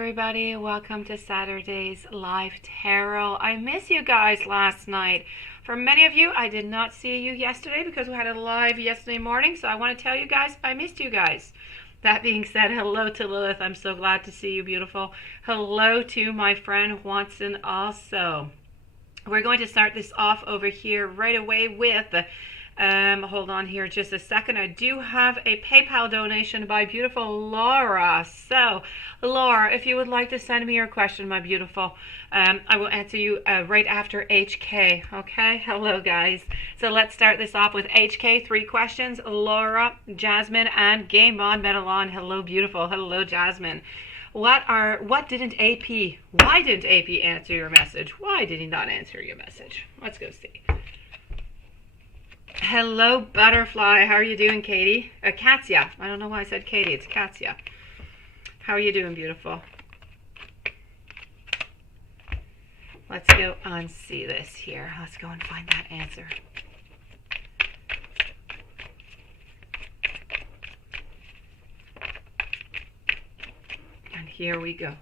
everybody. Welcome to Saturday's live tarot. I miss you guys last night. For many of you, I did not see you yesterday because we had a live yesterday morning. So I want to tell you guys, I missed you guys. That being said, hello to Lilith. I'm so glad to see you, beautiful. Hello to my friend Watson also. We're going to start this off over here right away with... hold on here just a second. I do have a PayPal donation by beautiful Laura. So, Laura, if you would like to send me your question, my beautiful, I will answer you right after HK. Okay? Hello, guys. So let's start this off with HK. 3 questions. Laura, Jasmine, and Game On Metalon. Hello, beautiful. Hello, Jasmine. Why didn't AP answer your message? Why did he not answer your message? Let's go see. Hello, Butterfly. How are you doing, Katie? Katya. I don't know why I said Katie. It's Katya. How are you doing, beautiful? Let's go and see this here. Let's go and find that answer. And here we go.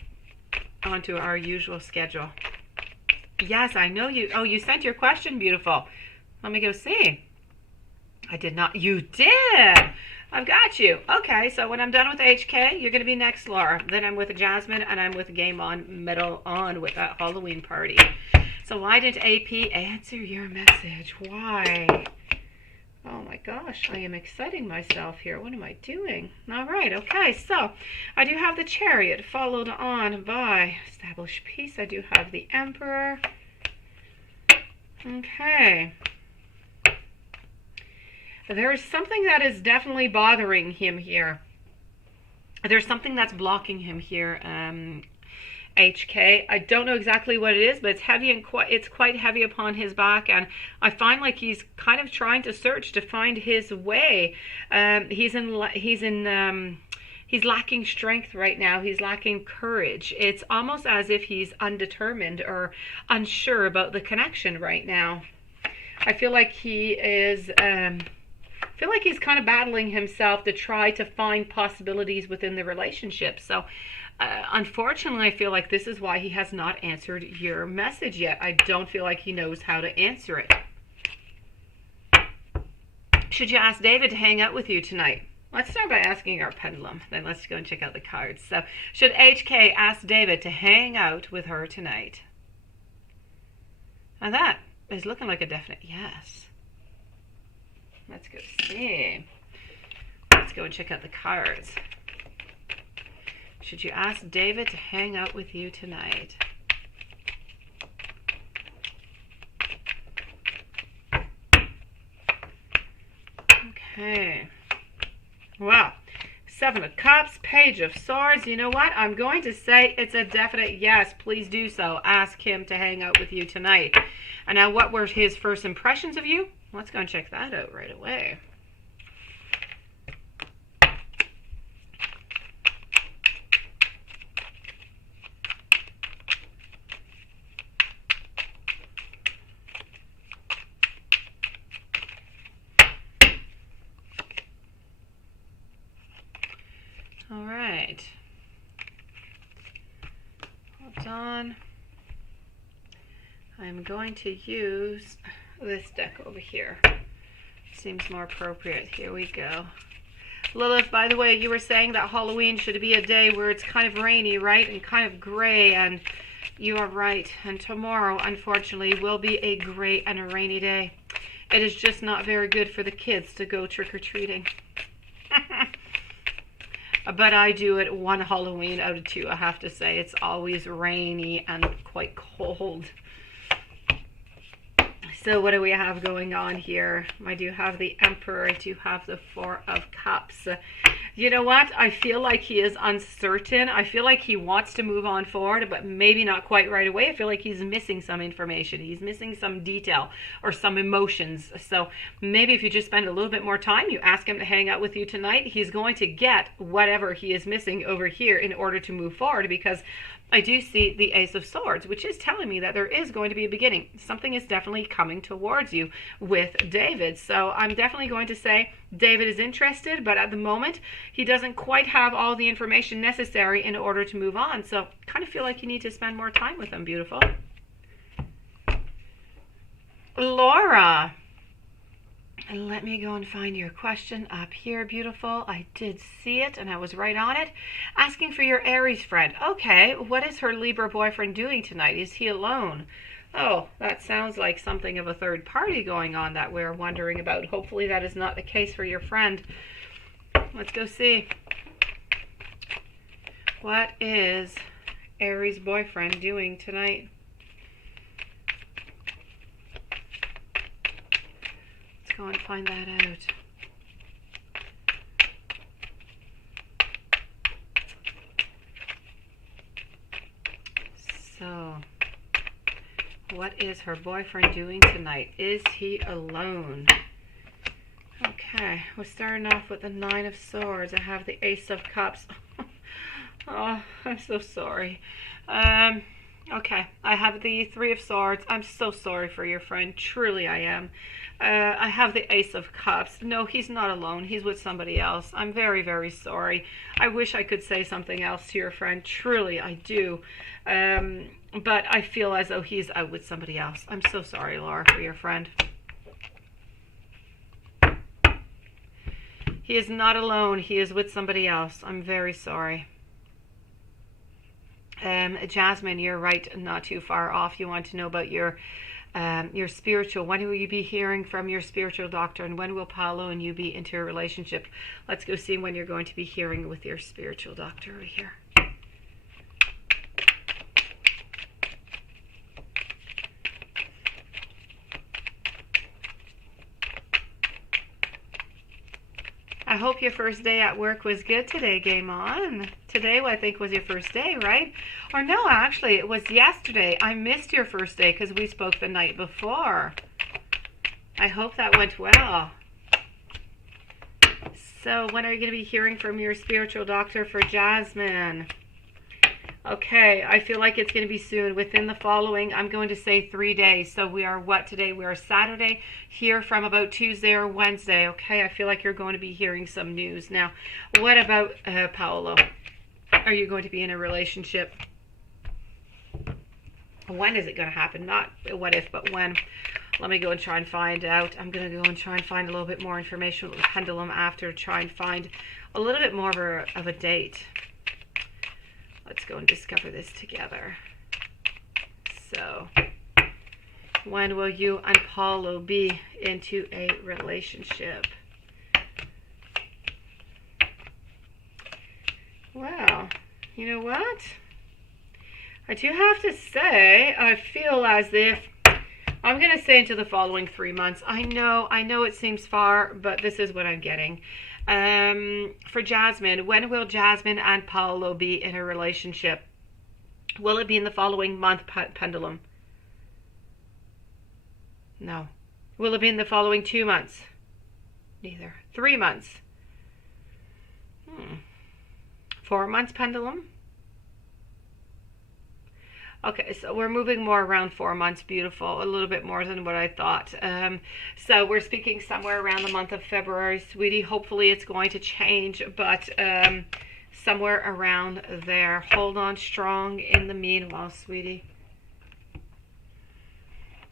On to our usual schedule. Yes, I know you. Oh, you sent your question, beautiful. Let me go see. I did not. You did. I've got you. Okay, so when I'm done with HK, you're going to be next, Laura. Then I'm with Jasmine, and I'm with Game On Metal On with that Halloween party. So why didn't AP answer your message? Why? Oh my gosh, I am exciting myself here. What am I doing? All right, okay, so I do have the Chariot followed on by Established Peace. I do have the Emperor. Okay. There is something that is definitely bothering him here. There's something that's blocking him here, HK. I don't know exactly what it is, but it's heavy and it's quite heavy upon his back, and I find like he's kind of trying to search to find his way. He's lacking strength right now. He's lacking courage. It's almost as if he's undetermined or unsure about the connection right now. I feel like he is... I feel like he's kind of battling himself to try to find possibilities within the relationship. So, unfortunately, I feel like this is why he has not answered your message yet. I don't feel like he knows how to answer it. Should you ask David to hang out with you tonight? Let's start by asking our pendulum. Then let's go and check out the cards. So, should HK ask David to hang out with her tonight? And that is looking like a definite yes. Let's go see. Let's go and check out the cards. Should you ask David to hang out with you tonight? Okay. Wow. 7 of Cups, Page of Swords. You know what? I'm going to say it's a definite yes. Please do so. Ask him to hang out with you tonight. And now, what were his first impressions of you? Let's go and check that out right away. All right. Hold on. I'm going to use this deck over here. Seems more appropriate. Here we go. Lilith, by the way, you were saying that Halloween should be a day where it's kind of rainy, right? And kind of gray, and you are right. And tomorrow, unfortunately, will be a gray and a rainy day. It is just not very good for the kids to go trick-or-treating. But I do it one Halloween out of 2, I have to say. It's always rainy and quite cold. So what do we have going on here? I do have the Emperor. I do have the 4 of Cups. You know what? I feel like he is uncertain. I feel like he wants to move on forward, but maybe not quite right away. I feel like he's missing some information. He's missing some detail or some emotions. So maybe if you just spend a little bit more time, you ask him to hang out with you tonight, he's going to get whatever he is missing over here in order to move forward, because I do see the Ace of Swords, which is telling me that there is going to be a beginning. Something is definitely coming towards you with David. So I'm definitely going to say David is interested, but at the moment, he doesn't quite have all the information necessary in order to move on. So kind of feel like you need to spend more time with him, beautiful. Laura. And let me go and find your question up here, beautiful. I did see it, and I was right on it. Asking for your Aries friend. Okay, what is her Libra boyfriend doing tonight? Is he alone? Oh, that sounds like something of a third party going on that we're wondering about. Hopefully that is not the case for your friend. Let's go see. What is Aries' boyfriend doing tonight? Go and find that out. So, what is her boyfriend doing tonight? Is he alone? Okay, we're starting off with the Nine of Swords. I have the Ace of Cups. Oh, I'm so sorry. Okay, I have the Three of Swords. I'm so sorry for your friend. Truly, I am. I have the Ace of Cups. No, he's not alone. He's with somebody else. I'm very, very sorry. I wish I could say something else to your friend. Truly, I do. But I feel as though he's out with somebody else. I'm so sorry, Laura, for your friend. He is not alone. He is with somebody else. I'm very sorry. Jasmine, you're right, not too far off. You want to know about your spiritual. When will you be hearing from your spiritual doctor, and when will Paolo and you be into a relationship? Let's go see when you're going to be hearing with your spiritual doctor over here. I hope your first day at work was good today, Game On. Today, I think, was your first day, right? Or no, actually, it was yesterday. I missed your first day because we spoke the night before. I hope that went well. So, when are you going to be hearing from your spiritual doctor for Jasmine? Okay, I feel like it's going to be soon. Within the following, I'm going to say 3 days. So we are what today? We are Saturday. Hear from about Tuesday or Wednesday. Okay, I feel like you're going to be hearing some news. Now, what about Paolo? Are you going to be in a relationship? When is it going to happen? Not what if, but when. Let me go and try and find out. I'm going to go and try and find a little bit more information with the pendulum after, try and find a little bit more of a date. Let's go and discover this together. So, when will you and Paolo be into a relationship? Well, you know what? I do have to say, I feel as if I'm going to say into the following 3 months. I know it seems far, but this is what I'm getting. For Jasmine, when will Jasmine and Paolo be in a relationship? Will it be in the following month, pendulum? No. Will it be in the following 2 months? Neither. 3 months? 4 months, pendulum? Okay, so we're moving more around 4 months, beautiful, a little bit more than what I thought. So we're speaking somewhere around the month of February, sweetie. Hopefully it's going to change, but somewhere around there. Hold on strong in the meanwhile, sweetie.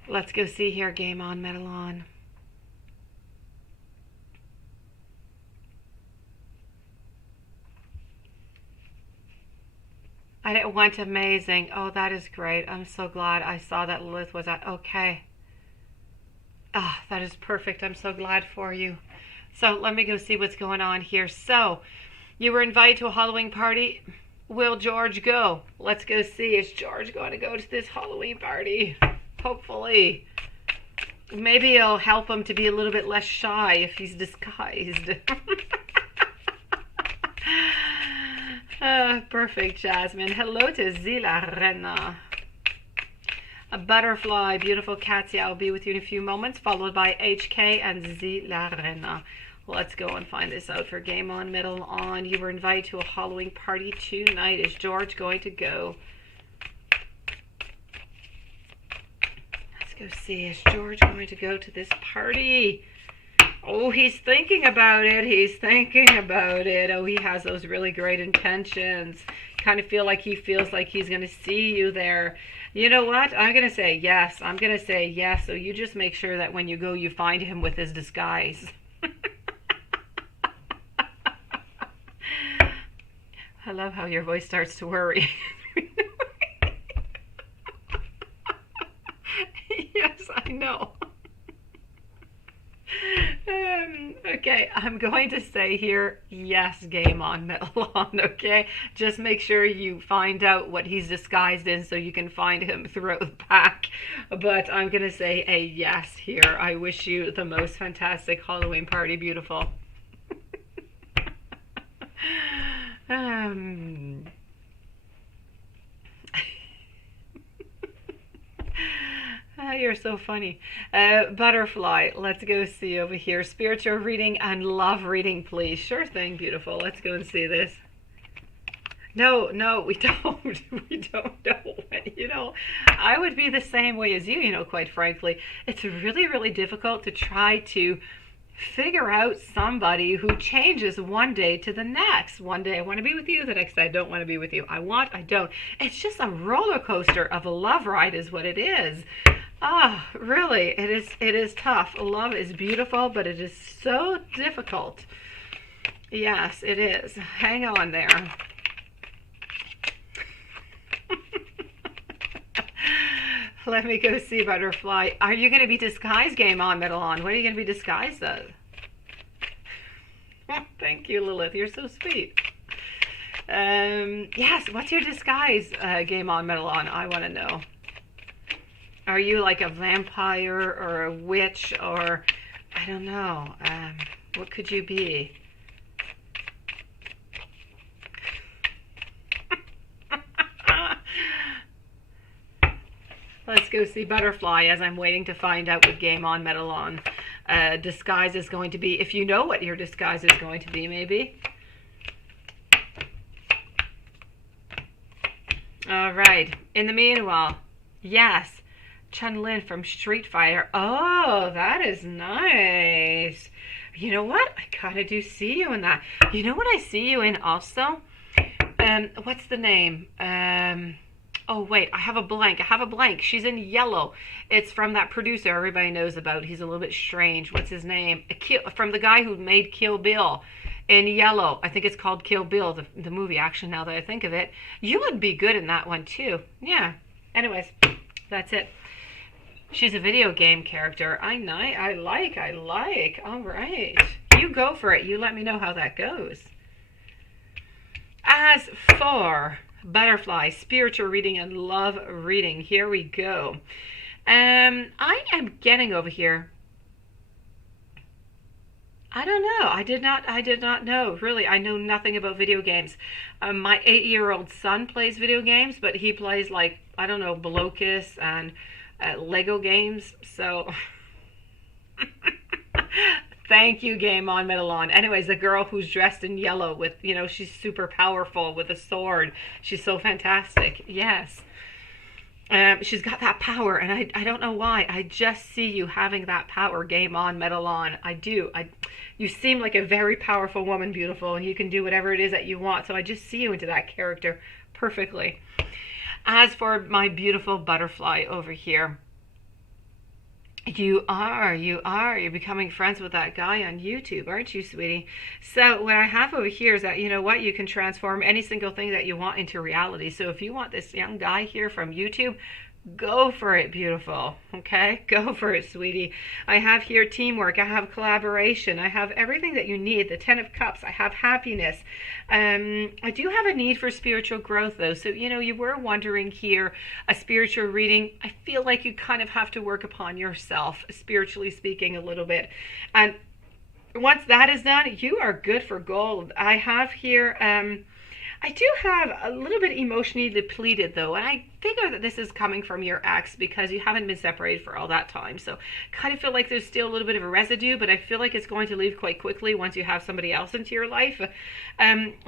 Let's go see here, Game On, Metal On. And it went amazing. Oh, that is great. I'm so glad I saw that Lilith was at. Okay. Ah, that is perfect. I'm so glad for you. So let me go see what's going on here. So you were invited to a Halloween party. Will George go? Let's go see. Is George going to go to this Halloween party? Hopefully. Maybe it'll help him to be a little bit less shy if he's disguised. Perfect, Jasmine. Hello to Zila Rena. A butterfly, beautiful Katia. I'll be with you in a few moments, followed by HK and Zila Rena. Let's go and find this out for Game On, Middle On. You were invited to a Halloween party tonight. Is George going to go? Let's go see. Is George going to go to this party? Oh, he's thinking about it. He's thinking about it. Oh, he has those really great intentions. Kind of feel like he feels like he's going to see you there. You know what? I'm going to say yes. I'm going to say yes. So you just make sure that when you go, you find him with his disguise. I love how your voice starts to worry. Yes, I know. Okay, I'm going to say here, yes, game on, Metalon, okay? Just make sure you find out what he's disguised in so you can find him throughout the pack. But I'm going to say a yes here. I wish you the most fantastic Halloween party, beautiful. You're so funny. Butterfly, let's go see over here. Spiritual reading and love reading, please. Sure thing, beautiful. Let's go and see this. No, we don't. We don't know. You know, I would be the same way as you, quite frankly. It's really, really difficult to try to figure out somebody who changes one day to the next. One day I want to be with you, the next day I don't want to be with you. I don't. It's just a roller coaster of a love ride is what it is. Ah, really, it is tough. Love is beautiful, but it is so difficult. Yes, it is. Hang on there. Let me go see Butterfly. Are you going to be disguised, game on, Metalon? What are you going to be disguised as? Thank you, Lilith. You're so sweet. Yes, what's your disguise, game on, Metalon? I want to know. Are you like a vampire or a witch or, I don't know, what could you be? Let's go see Butterfly as I'm waiting to find out what game on Metalon disguise is going to be. If you know what your disguise is going to be, maybe. All right. In the meanwhile, yes. Chun-Lin from Street Fighter. Oh, that is nice. You know what? I kind of do see you in that. You know what I see you in also? What's the name? Oh, wait, I have a blank. She's in yellow. It's from that producer everybody knows about. He's a little bit strange. What's his name? From the guy who made Kill Bill. In yellow. I think it's called Kill Bill, the movie, actually, now that I think of it. You would be good in that one, too. Yeah. Anyways, that's it. She's a video game character. I like. All right. You go for it. You let me know how that goes. As for Butterfly, spiritual reading and love reading, here we go. I am getting over here. I don't know. I did not know. Really, I know nothing about video games. My 8-year-old son plays video games, but he plays like, I don't know, Blocus and Lego games. So thank you, game on, Metalon. Anyways, the girl who's dressed in yellow with, she's super powerful with a sword. She's so fantastic. Yes. She's got that power, and I don't know why. I just see you having that power, game on, Metalon. I do. You seem like a very powerful woman, beautiful, and you can do whatever it is that you want. So I just see you into that character perfectly. As for my beautiful Butterfly over here, you're becoming friends with that guy on YouTube, aren't you, sweetie? So what I have over here is that, you know what, you can transform any single thing that you want into reality. So if you want this young guy here from YouTube, go for it, beautiful. Okay, go for it, sweetie. I have here teamwork, I have collaboration, I have everything that you need. The 10 of Cups, I have happiness. I do have a need for spiritual growth, though. So, you were wondering here, a spiritual reading, I feel like you kind of have to work upon yourself, spiritually speaking, a little bit. And once that is done, you are good for gold. I have here, I do have a little bit emotionally depleted though, and I figure that this is coming from your ex because you haven't been separated for all that time. So kind of feel like there's still a little bit of a residue, but I feel like it's going to leave quite quickly once you have somebody else into your life.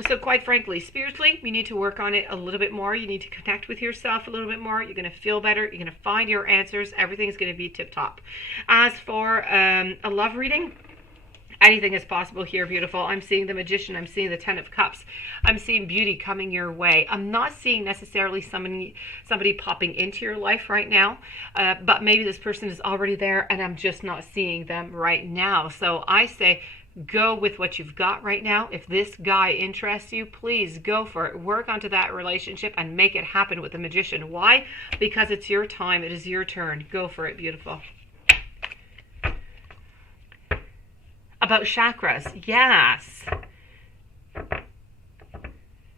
So quite frankly, spiritually, you need to work on it a little bit more. You need to connect with yourself a little bit more. You're going to feel better. You're going to find your answers. Everything's going to be tip top. As for a love reading, anything is possible here, beautiful. I'm seeing the Magician. I'm seeing the Ten of Cups. I'm seeing beauty coming your way. I'm not seeing necessarily somebody popping into your life right now, but maybe this person is already there and I'm just not seeing them right now. So I say go with what you've got right now. If this guy interests you, please go for it. Work onto that relationship and make it happen with the Magician. Why? Because it's your time. It is your turn. Go for it, beautiful. About chakras, yes.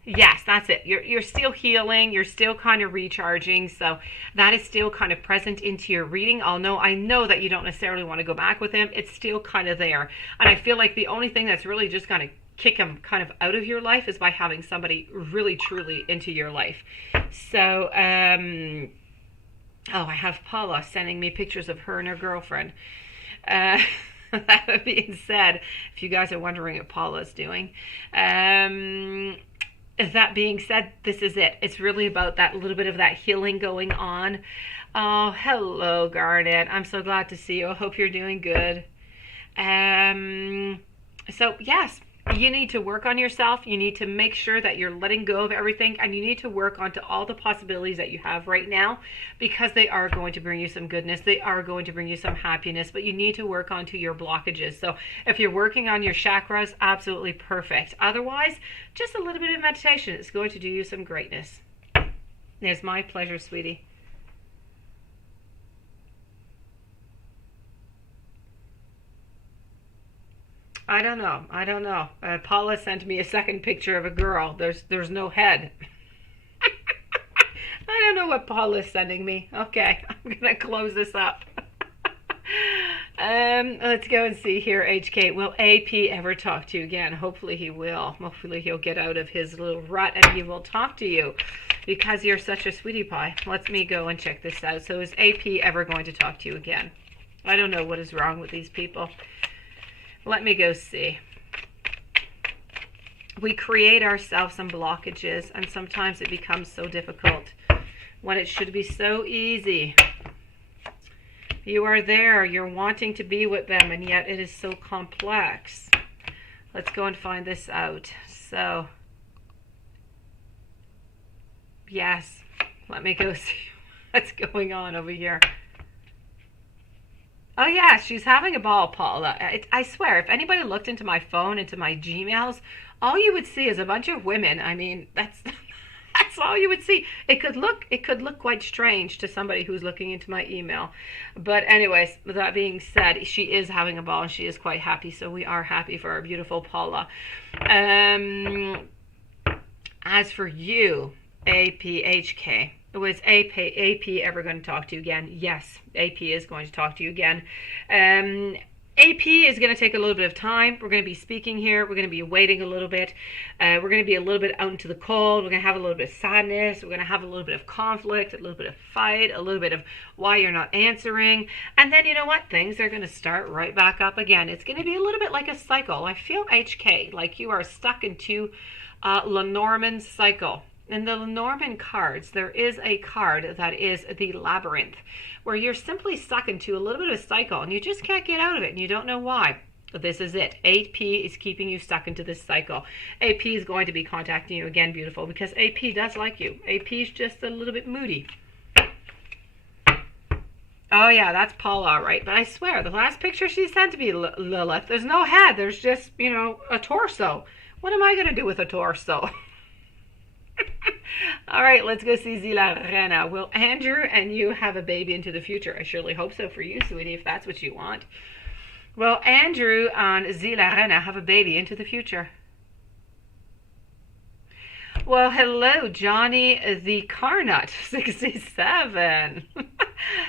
Yes, that's it. You're still healing. You're still kind of recharging. So that is still kind of present into your reading. Although I know that you don't necessarily want to go back with him. It's still kind of there. And I feel like the only thing that's really just going to kick him kind of out of your life is by having somebody really, truly into your life. So, oh, I have Paula sending me pictures of her and her girlfriend. That being said, if you guys are wondering what Paula's doing, that being said, this is it. It's really about that little bit of that healing going on. Oh, hello, Garnet. I'm so glad to see you. I hope you're doing good. So, yes, you need to work on yourself. You need to make sure that you're letting go of everything, and you need to work onto all the possibilities that you have right now, because they are going to bring you some goodness. They are going to bring you some happiness, but you need to work onto your blockages. So if you're working on your chakras, absolutely perfect. Otherwise, just a little bit of meditation is going to do you some greatness. It's my pleasure, sweetie. I don't know. Paula sent me a second picture of a girl. There's no head. I don't know what Paula's sending me. Okay, I'm gonna close this up. Let's go and see here, HK. Will AP ever talk to you again? Hopefully he will. Hopefully he'll get out of his little rut and he will talk to you, because you're such a sweetie pie. Let me go and check this out. So is AP ever going to talk to you again? I don't know what is wrong with these people. Let me go see. We create ourselves some blockages, and sometimes it becomes so difficult when it should be so easy. You are there, you're wanting to be with them, and yet it is so complex. Let's go and find this out. So, yes, let me go see what's going on over here. Oh yeah, she's having a ball, Paula. I swear, if anybody looked into my phone, into my Gmails, all you would see is a bunch of women. I mean, that's all you would see. It could look quite strange to somebody who's looking into my email. But anyways, with that being said, she is having a ball and she is quite happy. So we are happy for our beautiful Paula. As for you, APHK. Was AP ever going to talk to you again? Yes, AP is going to talk to you again. AP is going to take a little bit of time. We're going to be speaking here. We're going to be waiting a little bit. We're going to be a little bit out into the cold. We're going to have a little bit of sadness. We're going to have a little bit of conflict, a little bit of fight, a little bit of why you're not answering. And then you know what? Things are going to start right back up again. It's going to be a little bit like a cycle. I feel HK, like you are stuck into Lenormand's cycle. In the Lenormand cards, there is a card that is the Labyrinth, where you're simply stuck into a little bit of a cycle and you just can't get out of it and you don't know why. But this is it. AP is keeping you stuck into this cycle. AP is going to be contacting you again, beautiful, because AP does like you. AP is just a little bit moody. Oh yeah, that's Paula, right? But I swear, the last picture she sent to me, Lilith, there's no head. There's just, a torso. What am I going to do with a torso? All right, let's go see Zila Rena. Will Andrew and you have a baby into the future? I surely hope so for you, sweetie, if that's what you want. Will Andrew and Zila Rena have a baby into the future? Well, hello, Johnny the Carnut 67.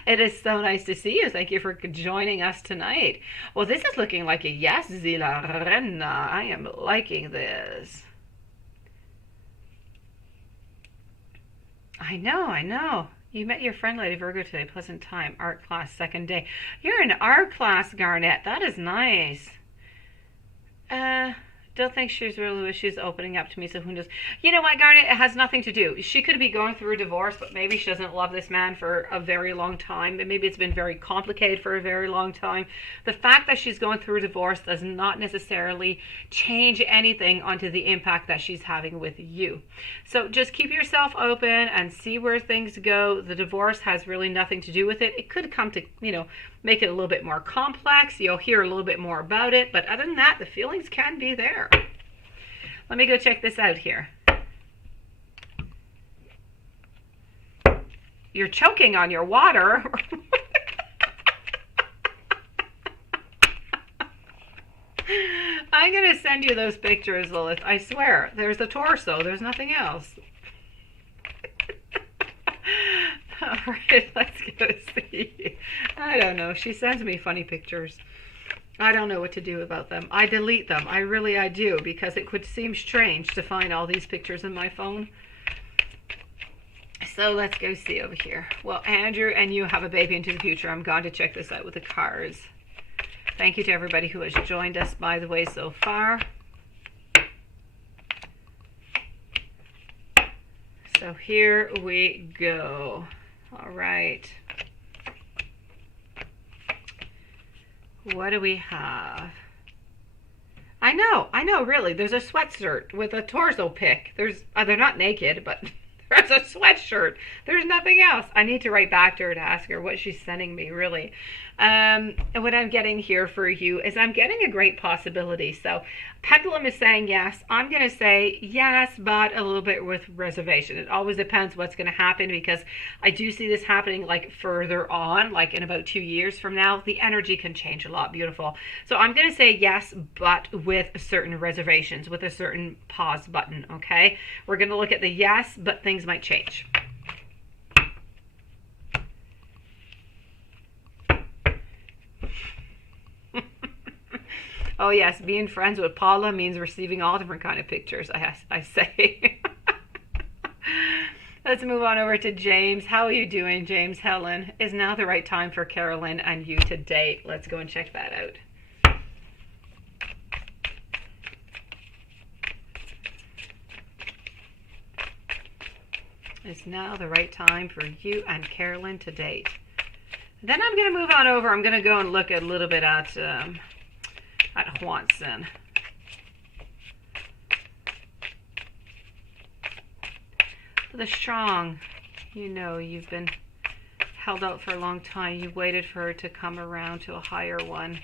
It is so nice to see you. Thank you for joining us tonight. Well, this is looking like a yes, Zila Rena. I am liking this. I know, I know. You met your friend Lady Virgo today. Pleasant time. Art class, second day. You're in art class, Garnet. That is nice. Don't think she's really she's opening up to me, so who knows? You know what, Garnet? It has nothing to do. She could be going through a divorce, but maybe she doesn't love this man for a very long time. Maybe it's been very complicated for a very long time. The fact that she's going through a divorce does not necessarily change anything onto the impact that she's having with you. So just keep yourself open and see where things go. The divorce has really nothing to do with it. It could come to, make it a little bit more complex. You'll hear a little bit more about it. But other than that, the feelings can be there. Let me go check this out here. You're choking on your water. I'm going to send you those pictures, Lilith. I swear. There's the torso. There's nothing else. All right, let's go see. I don't know. She sends me funny pictures. I don't know what to do about them. I delete them. I do, because it could seem strange to find all these pictures in my phone. So let's go see over here. Well, Andrew and you have a baby into the future. I'm going to check this out with the cards. Thank you to everybody who has joined us, by the way, so far. So here we go. All right. What do we have? I know, really. There's a sweatshirt with a torso pic. They're not naked, but there's a sweatshirt. There's nothing else. I need to write back to her to ask her what she's sending me, really. And what I'm getting here for you is I'm getting a great possibility. So Pendulum is saying yes. I'm going to say yes, but a little bit with reservation. It always depends what's going to happen, because I do see this happening like further on, like in about 2 years from now. The energy can change a lot. Beautiful. So I'm going to say yes, but with certain reservations, with a certain pause button. Okay. We're going to look at the yes, but things might change. Oh yes, being friends with Paula means receiving all different kind of pictures, I say. Let's move on over to James. How are you doing, James? Helen, is now the right time for Carolyn and you to date? Let's go and check that out. It's now the right time for you and Carolyn to date. Then I'm going to move on over. I'm going to go and look a little bit at Juanson. The strong, you've been held out for a long time. You waited for her to come around to a higher one.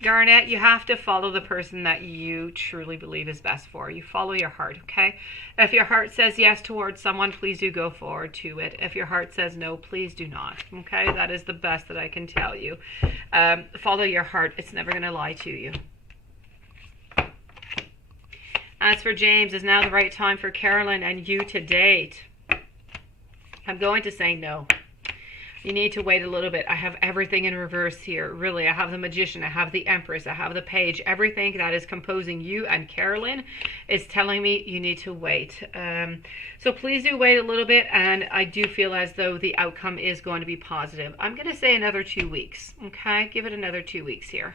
Garnet, you have to follow the person that you truly believe is best for you. Follow your heart, okay? If your heart says yes towards someone, please do go forward to it. If your heart says no, please do not, okay? That is the best that I can tell you. Follow your heart. It's never going to lie to you. As for James, is now the right time for Carolyn and you to date? I'm going to say no. You need to wait a little bit. I have everything in reverse here. Really, I have the Magician, I have the Empress, I have the Page. Everything that is composing you and Carolyn is telling me you need to wait. So please do wait a little bit, and I do feel as though the outcome is going to be positive. I'm going to say another 2 weeks, okay? Give it another 2 weeks here.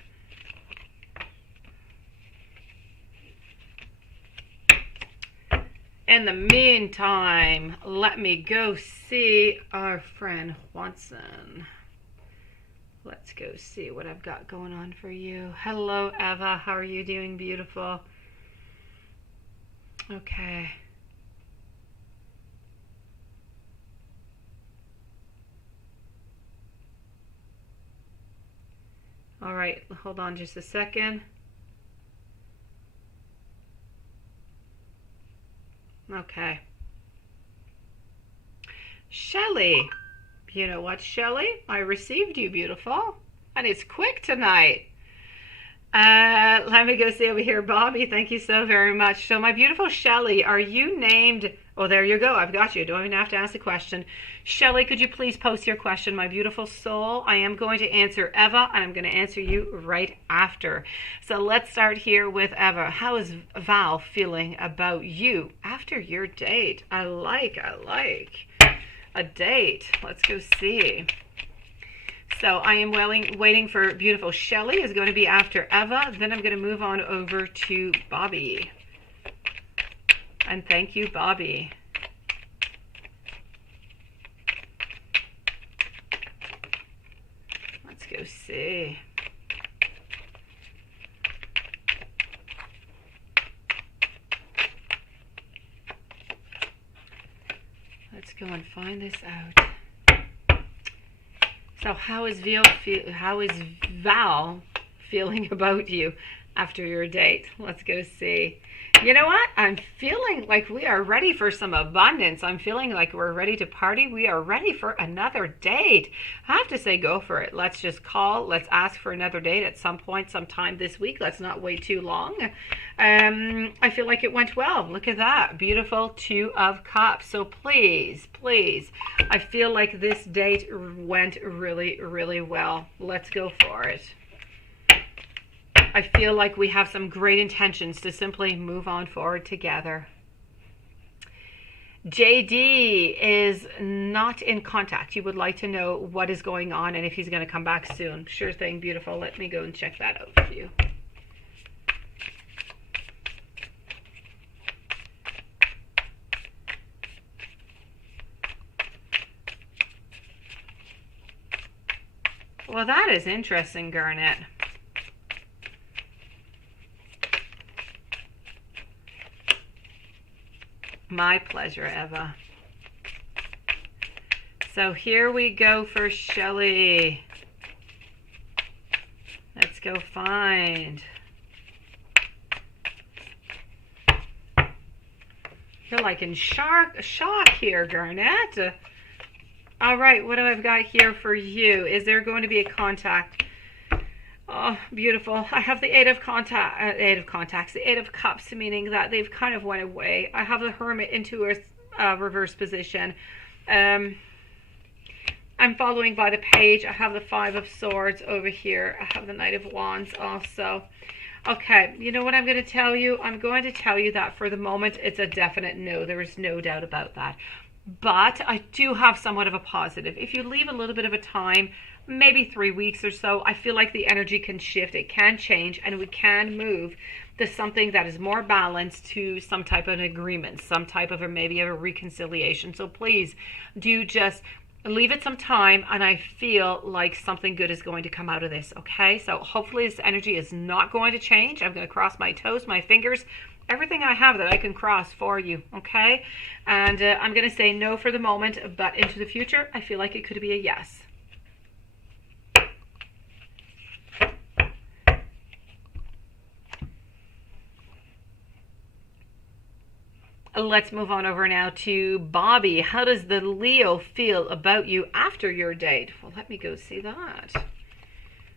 In the meantime, let me go see our friend Juanson. Let's go see what I've got going on for you. Hello, Eva. How are you doing? Beautiful. Okay. All right. Hold on just a second. Okay. Shelley. You know what, Shelley? I received you, beautiful. And it's quick tonight. Let me go see over here. Bobby, thank you so very much. So my beautiful Shelly, are you named? Oh, there you go. I've got you. Don't even have to ask a question. Shelly, could you please post your question, my beautiful soul? I am going to answer Eva, and I'm going to answer you right after. So let's start here with Eva. How is Val feeling about you after your date? I like a date. Let's go see. So I am waiting for beautiful Shelly is going to be after Eva. Then I'm going to move on over to Bobby. And thank you, Bobby. Let's go see. Let's go and find this out. So how is Val feeling about you after your date? Let's go see. You know what? I'm feeling like we are ready for some abundance. I'm feeling like we're ready to party. We are ready for another date. I have to say, go for it. Let's just call. Let's ask for another date at some point, sometime this week. Let's not wait too long. I feel like it went well. Look at that. Beautiful 2 of Cups. So please, I feel like this date went really, really well. Let's go for it. I feel like we have some great intentions to simply move on forward together. JD is not in contact. You would like to know what is going on and if he's going to come back soon. Sure thing, beautiful. Let me go and check that out for you. Well, that is interesting, Garnet. My pleasure, Eva. So here we go for Shelly. Let's go find. You're like in shock here, Garnet. All right, what do I've got here for you? Is there going to be a contact? Oh, beautiful. I have the Eight of Contacts, the Eight of Cups, meaning that they've kind of went away. I have the Hermit into a reverse position. I'm following by the Page. I have the Five of Swords over here. I have the Knight of Wands also. Okay, you know what I'm going to tell you? I'm going to tell you that for the moment, it's a definite no. There is no doubt about that. But I do have somewhat of a positive. If you leave a little bit of a time, maybe 3 weeks or so, I feel like the energy can shift, it can change, and we can move to something that is more balanced, to some type of an agreement, some type of maybe a reconciliation. So please do just leave it some time, and I feel like something good is going to come out of this, okay? So hopefully this energy is not going to change. I'm going to cross my toes, my fingers, everything I have that I can cross for you, okay? And I'm going to say no for the moment, but into the future, I feel like it could be a yes. Let's move on over now to Bobby. How does the Leo feel about you after your date? Well, let me go see that.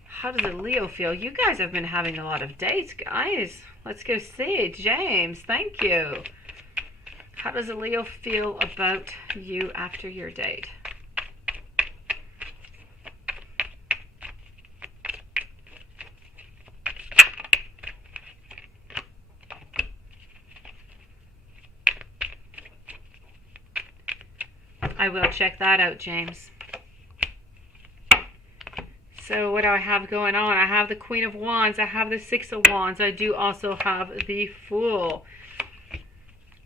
How does the Leo feel? You guys have been having a lot of dates, guys. Let's go see. James, thank you. How does the Leo feel about you after your date? I will check that out, James. So what do I have going on? I have the Queen of Wands. I have the Six of Wands. I do also have the Fool.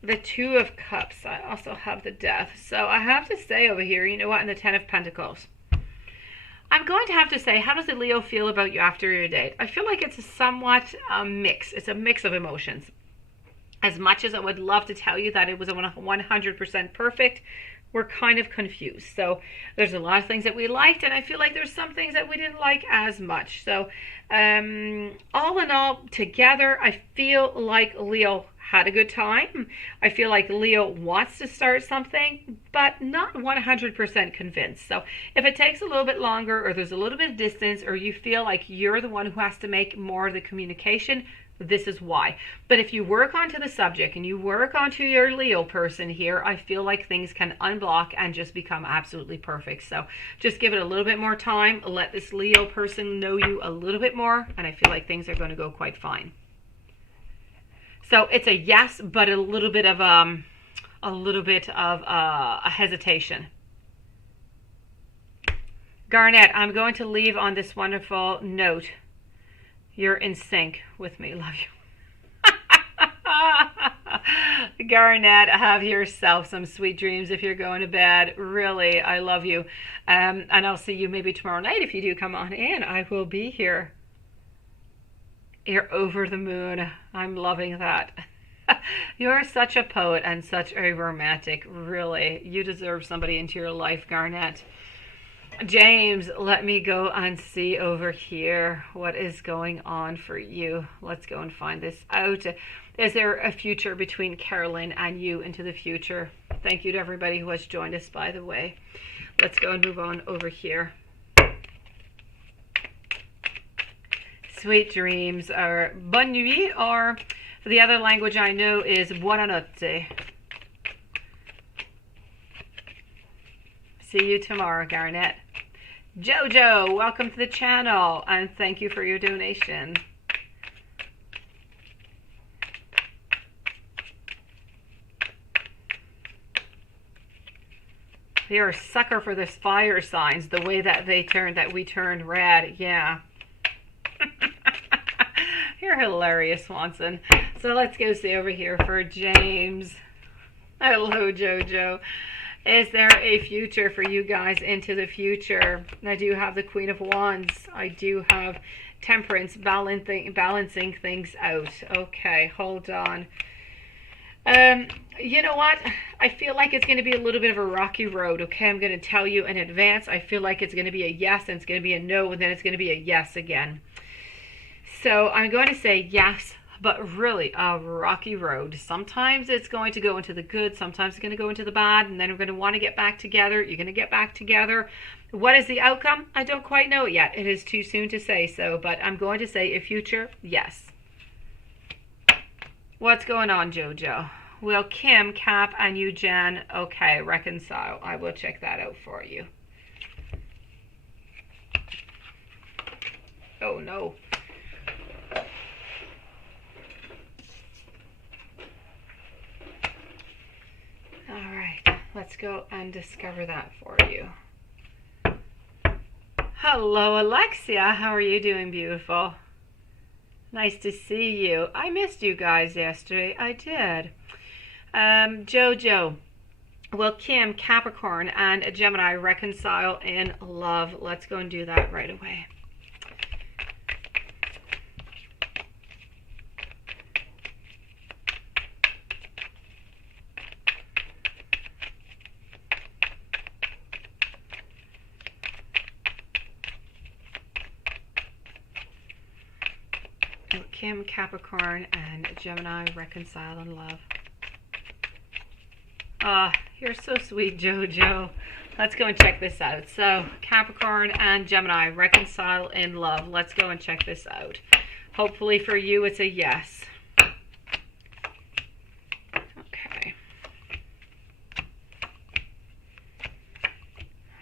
The Two of Cups. I also have the Death. So I have to say over here, you know what, in the Ten of Pentacles, I'm going to have to say, how does the Leo feel about you after your date? I feel like it's a somewhat mix. It's a mix of emotions. As much as I would love to tell you that it was 100% perfect, we're kind of confused. So there's a lot of things that we liked, and I feel like there's some things that we didn't like as much. So all in all, together, I feel like Leo had a good time. I feel like Leo wants to start something, but not 100% convinced. So if it takes a little bit longer, or there's a little bit of distance, or you feel like you're the one who has to make more of the communication, this is why. But if you work onto the subject and you work onto your Leo person here, I feel like things can unblock and just become absolutely perfect. So just give it a little bit more time. Let this Leo person know you a little bit more, and I feel like things are going to go quite fine. So it's a yes, but a little bit of a hesitation. Garnet, I'm going to leave on this wonderful note. You're in sync with me. Love you. Garnet, have yourself some sweet dreams if you're going to bed. Really, I love you. And I'll see you maybe tomorrow night. If you do come on in, I will be here. You're over the moon. I'm loving that. You're such a poet and such a romantic. Really, you deserve somebody into your life, Garnet. James, let me go and see over here what is going on for you. Let's go and find this out. Is there a future between Carolyn and you into the future? Thank you to everybody who has joined us, by the way. Let's go and move on over here. Sweet dreams, or bonne nuit, or for the other language I know is buonanotte. See you tomorrow, Garnet. Jojo, welcome to the channel, and thank you for your donation. You're a sucker for this fire signs, the way that we turned red. Yeah. You're hilarious, Swanson. So let's go see over here for James. Hello, Jojo. Is there a future for you guys into the future? I do have the Queen of Wands. I do have Temperance, balancing things out. Okay, hold on. You know what? I feel like it's going to be a little bit of a rocky road, okay? I'm going to tell you in advance. I feel like it's going to be a yes, and it's going to be a no, and then it's going to be a yes again. So I'm going to say yes, but really a rocky road. Sometimes it's going to go into the good, sometimes it's going to go into the bad, and then we're going to want to get back together. You're going to get back together. What is the outcome? I don't quite know it yet. It is too soon to say so, but I'm going to say a future yes. What's going on, Jojo? Will Kim, Cap, and you, Jen, okay, reconcile. I will check that out for you. Oh, no. All right, let's go and discover that for you. Hello, Alexia. How are you doing, beautiful? Nice to see you. I missed you guys yesterday. I did. Jojo, will Kim, Capricorn, and Gemini reconcile in love? Let's go and do that right away. Kim, Capricorn, and Gemini reconcile in love. You're so sweet, Jojo. Let's go and check this out. So, Capricorn and Gemini reconcile in love. Let's go and check this out. Hopefully for you, it's a yes. Okay.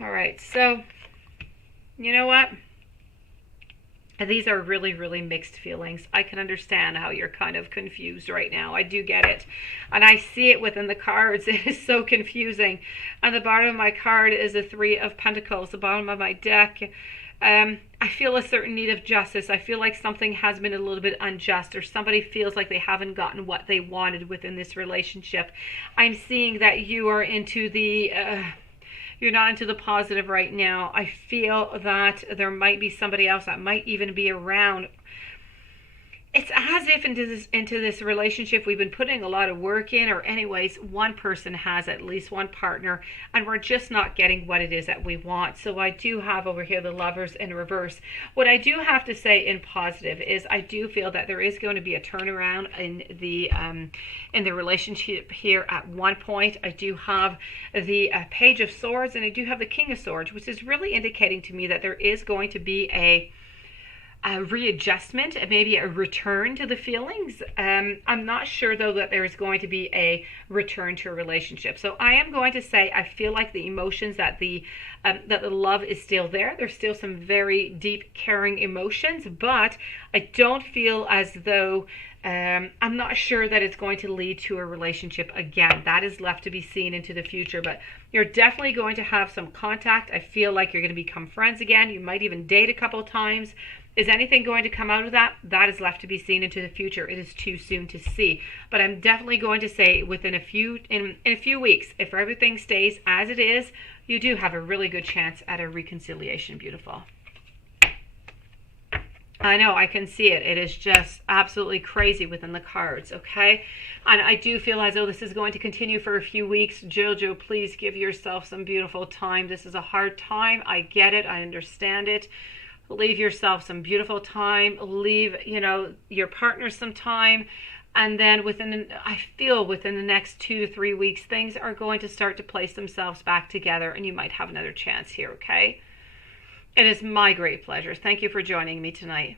All right, so, you know what? These are really, really mixed feelings. I can understand how you're kind of confused right now. I do get it. And I see it within the cards. It is so confusing. On the bottom of my card is a 3 of Pentacles. The bottom of my deck, I feel a certain need of justice. I feel like something has been a little bit unjust, or somebody feels like they haven't gotten what they wanted within this relationship. I'm seeing that you are into the... you're not into the positive right now. I feel that there might be somebody else that might even be around. it's as if into this relationship we've been putting a lot of work in, or anyways, one person has at least one partner, and we're just not getting what it is that we want. So I do have over here the Lovers in reverse. What I do have to say in positive is I do feel that there is going to be a turnaround in the relationship here at one point. I do have the Page of Swords, and I do have the King of Swords, which is really indicating to me that there is going to be a readjustment and maybe a return to the feelings. I'm not sure though that there is going to be a return to a relationship. So I am going to say I feel like the emotions that the love is still there. There's still some very deep, caring emotions, but I don't feel as though I'm not sure that it's going to lead to a relationship again. That is left to be seen into the future, but you're definitely going to have some contact. I feel like you're going to become friends again. You might even date a couple of times. Is anything going to come out of that? That is left to be seen into the future. It is too soon to see. But I'm definitely going to say within in a few weeks, if everything stays as it is, you do have a really good chance at a reconciliation. Beautiful. I know, I can see it. It is just absolutely crazy within the cards, okay? And I do feel as though this is going to continue for a few weeks. Jojo, please give yourself some beautiful time. This is a hard time. I get it. I understand it. Leave yourself some beautiful time. Leave, your partner some time. And then I feel within the next 2 to 3 weeks, things are going to start to place themselves back together, and you might have another chance here, okay? It is my great pleasure. Thank you for joining me tonight.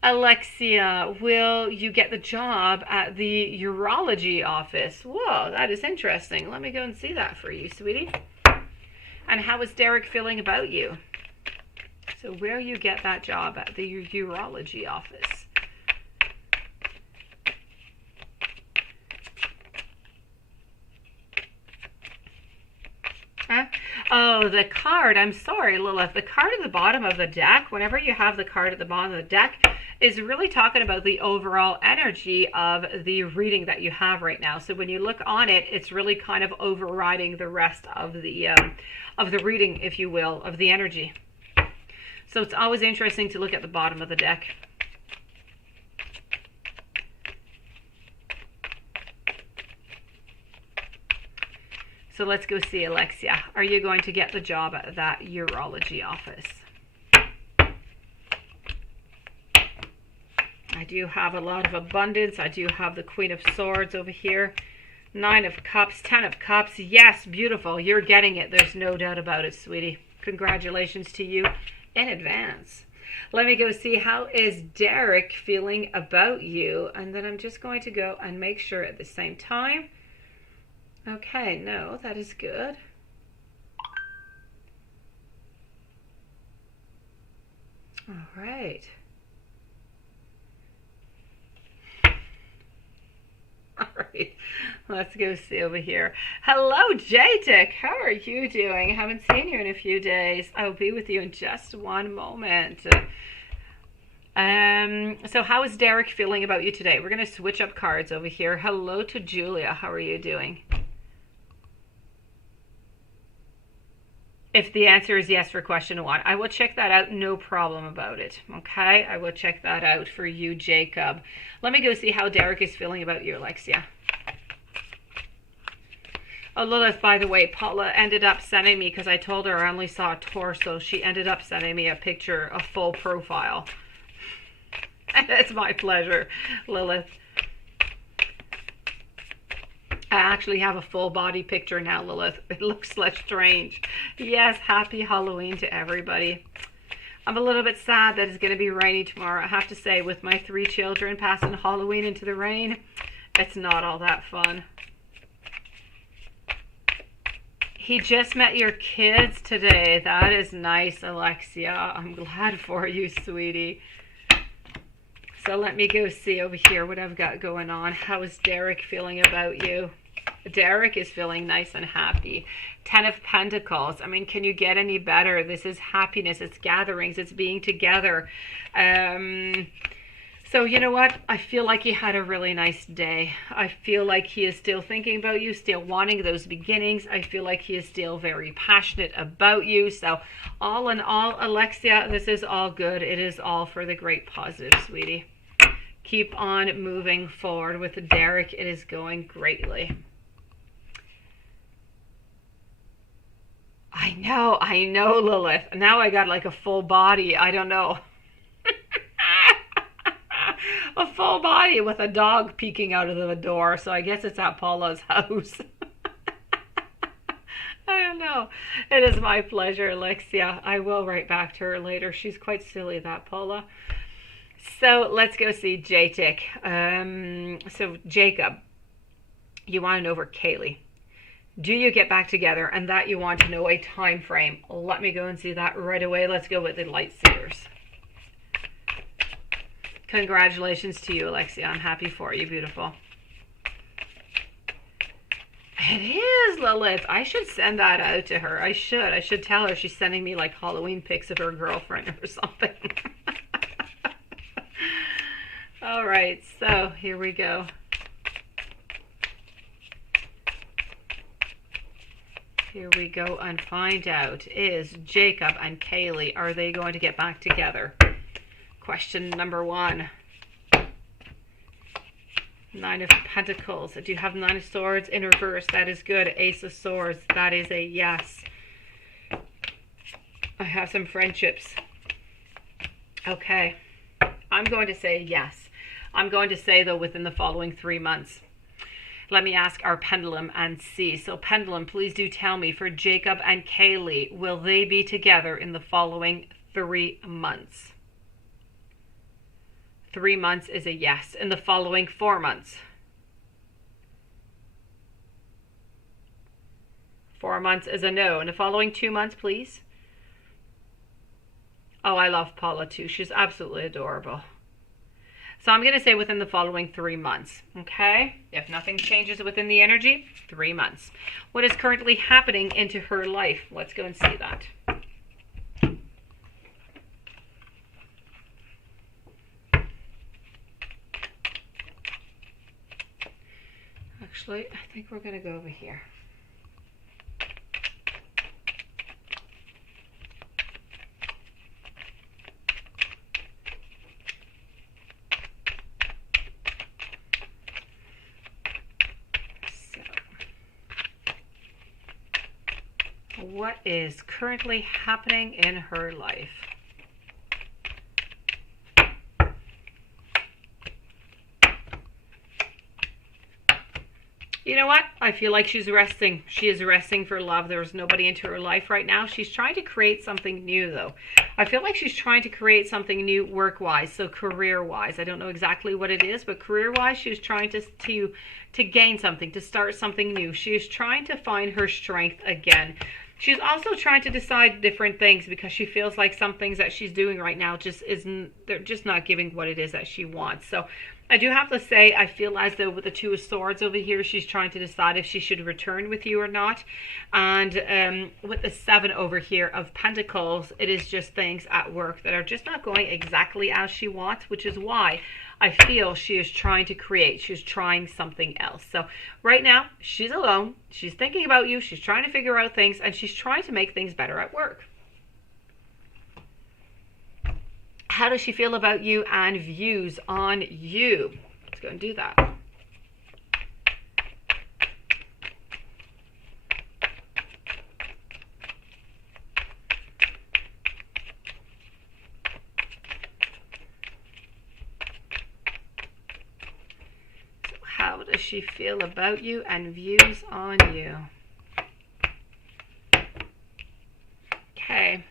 Alexia, will you get the job at the urology office? Whoa, that is interesting. Let me go and see that for you, sweetie. And how is Derek feeling about you? So where you get that job at the urology office? Huh? Oh, the card. I'm sorry, Lilith. The card at the bottom of the deck, whenever you have the card at the bottom of the deck, is really talking about the overall energy of the reading that you have right now. So when you look on it, it's really kind of overriding the rest of the reading, if you will, of the energy. So it's always interesting to look at the bottom of the deck. So let's go see Alexia. Are you going to get the job at that urology office? I do have a lot of abundance. I do have the Queen of Swords over here. 9 of Cups, 10 of Cups. Yes, beautiful. You're getting it. There's no doubt about it, sweetie. Congratulations to you in advance. Let me go see how is Derek feeling about you. And then I'm just going to go and make sure at the same time. Okay, no, that is good. All right. All right, let's go see over here. Hello, Jaytic. How are you doing? Haven't seen you in a few days. I'll be with you in just one moment. So how is Derek feeling about you today? We're going to switch up cards over here. Hello to Julia. How are you doing? If the answer is yes for question 1, I will check that out. No problem about it. Okay, I will check that out for you, Jacob. Let me go see how Derek is feeling about you, Alexia. Oh, Lilith, by the way, Paula ended up sending me, because I told her I only saw a torso, she ended up sending me a picture, a full profile. It's my pleasure, Lilith. I actually have a full body picture now, Lilith. It looks less strange. Yes, happy Halloween to everybody. I'm a little bit sad that it's going to be rainy tomorrow. I have to say, with my 3 children passing Halloween into the rain, it's not all that fun. He just met your kids today. That is nice, Alexia. I'm glad for you, sweetie. So let me go see over here what I've got going on. How is Derek feeling about you? Derek is feeling nice and happy. 10 of Pentacles. I mean, can you get any better? This is happiness. It's gatherings. It's being together. So you know what? I feel like he had a really nice day. I feel like he is still thinking about you, still wanting those beginnings. I feel like he is still very passionate about you. So all in all, Alexia, this is all good. It is all for the great positive, sweetie. keep on moving forward with Derek. It is going greatly. I know, Lilith. Now I got like a full body. I don't know. A full body with a dog peeking out of the door. So I guess it's at Paula's house. I don't know. It is my pleasure, Alexia. I will write back to her later. She's quite silly, that Paula. So let's go see J-Tick. So Jacob, you want to know over Kaylee. Do you get back together? And that you want to know a time frame. Let me go and see that right away. Let's go with the light seers. Congratulations to you, Alexia. I'm happy for you, beautiful. It is, Lilith. I should send that out to her. I should tell her she's sending me like Halloween pics of her girlfriend or something. All right, so here we go. Here we go and find out, is Jacob and Kaylee, are they going to get back together? Question number 1. 9 of Pentacles. Do you have 9 of Swords in reverse? That is good. Ace of Swords. That is a yes. I have some friendships. Okay. I'm going to say yes. I'm going to say, though, within the following 3 months. Let me ask our pendulum and see. So, pendulum, please do tell me, for Jacob and Kaylee, will they be together in the following 3 months? 3 months is a yes. In the following 4 months. 4 months is a no. In the following 2 months, please. Oh, I love Paula too. She's absolutely adorable. So I'm going to say within the following 3 months. Okay? If nothing changes within the energy, 3 months. What is currently happening into her life? Let's go and see that. Actually, I think we're going to go over here. So, what is currently happening in her life? You know what? I feel like she's resting. She is resting for love. There's nobody into her life right now. She's trying to create something new, though. I feel like she's trying to create something new work-wise, so career-wise. I don't know exactly what it is, but career-wise, she's trying to gain something, to start something new. She is trying to find her strength again. She's also trying to decide different things because she feels like some things that she's doing right now they're just not giving what it is that she wants. So I do have to say, I feel as though with the 2 of Swords over here, she's trying to decide if she should return with you or not. And with the 7 over here of Pentacles, it is just things at work that are just not going exactly as she wants, which is why I feel she is trying to create. She's trying something else. So right now, she's alone. She's thinking about you. She's trying to figure out things, and she's trying to make things better at work. How does she feel about you and views on you? Let's go and do that. So how does she feel about you and views on you? Okay.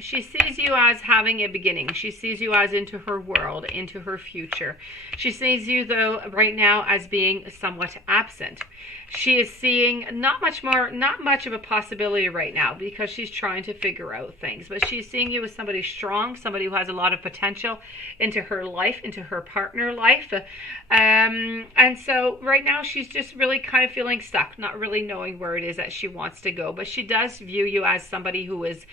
She sees you as having a beginning. She sees you as into her world, into her future. She sees you, though, right now as being somewhat absent. She is seeing not much of a possibility right now because she's trying to figure out things. But she's seeing you as somebody strong, somebody who has a lot of potential into her life, into her partner life. And so right now she's just really kind of feeling stuck, not really knowing where it is that she wants to go. But she does view you as somebody who is...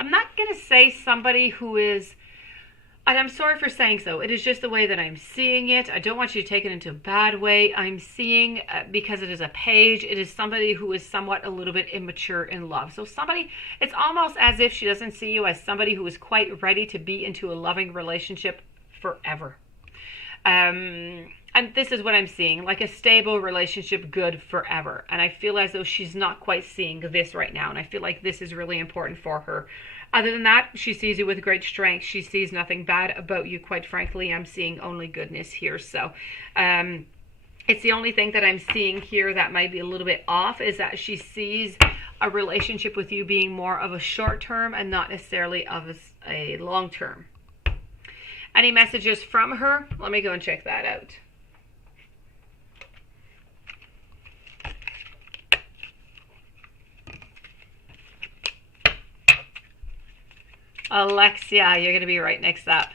I'm not going to say somebody who is, and I'm sorry for saying so, it is just the way that I'm seeing it. I don't want you to take it into a bad way. I'm seeing, because it is a page, it is somebody who is somewhat a little bit immature in love. So somebody, it's almost as if she doesn't see you as somebody who is quite ready to be into a loving relationship forever. And this is what I'm seeing, like a stable relationship, good forever. And I feel as though she's not quite seeing this right now. And I feel like this is really important for her. Other than that, she sees you with great strength. She sees nothing bad about you, quite frankly. I'm seeing only goodness here. So it's the only thing that I'm seeing here that might be a little bit off, is that she sees a relationship with you being more of a short term and not necessarily of a long term. Any messages from her? Let me go and check that out. Alexia, you're going to be right next up.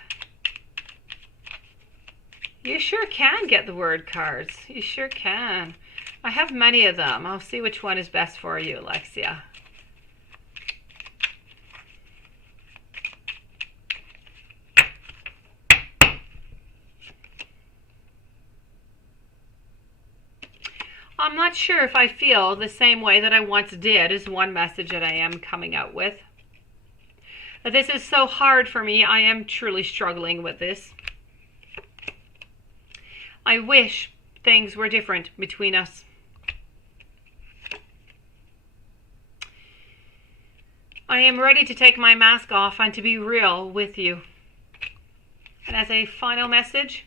You sure can get the word cards. You sure can. I have many of them. I'll see which one is best for you, Alexia. I'm not sure if I feel the same way that I once did, is one message that I am coming out with. This is so hard for me. I am truly struggling with this. I wish things were different between us. I am ready to take my mask off and to be real with you. And as a final message,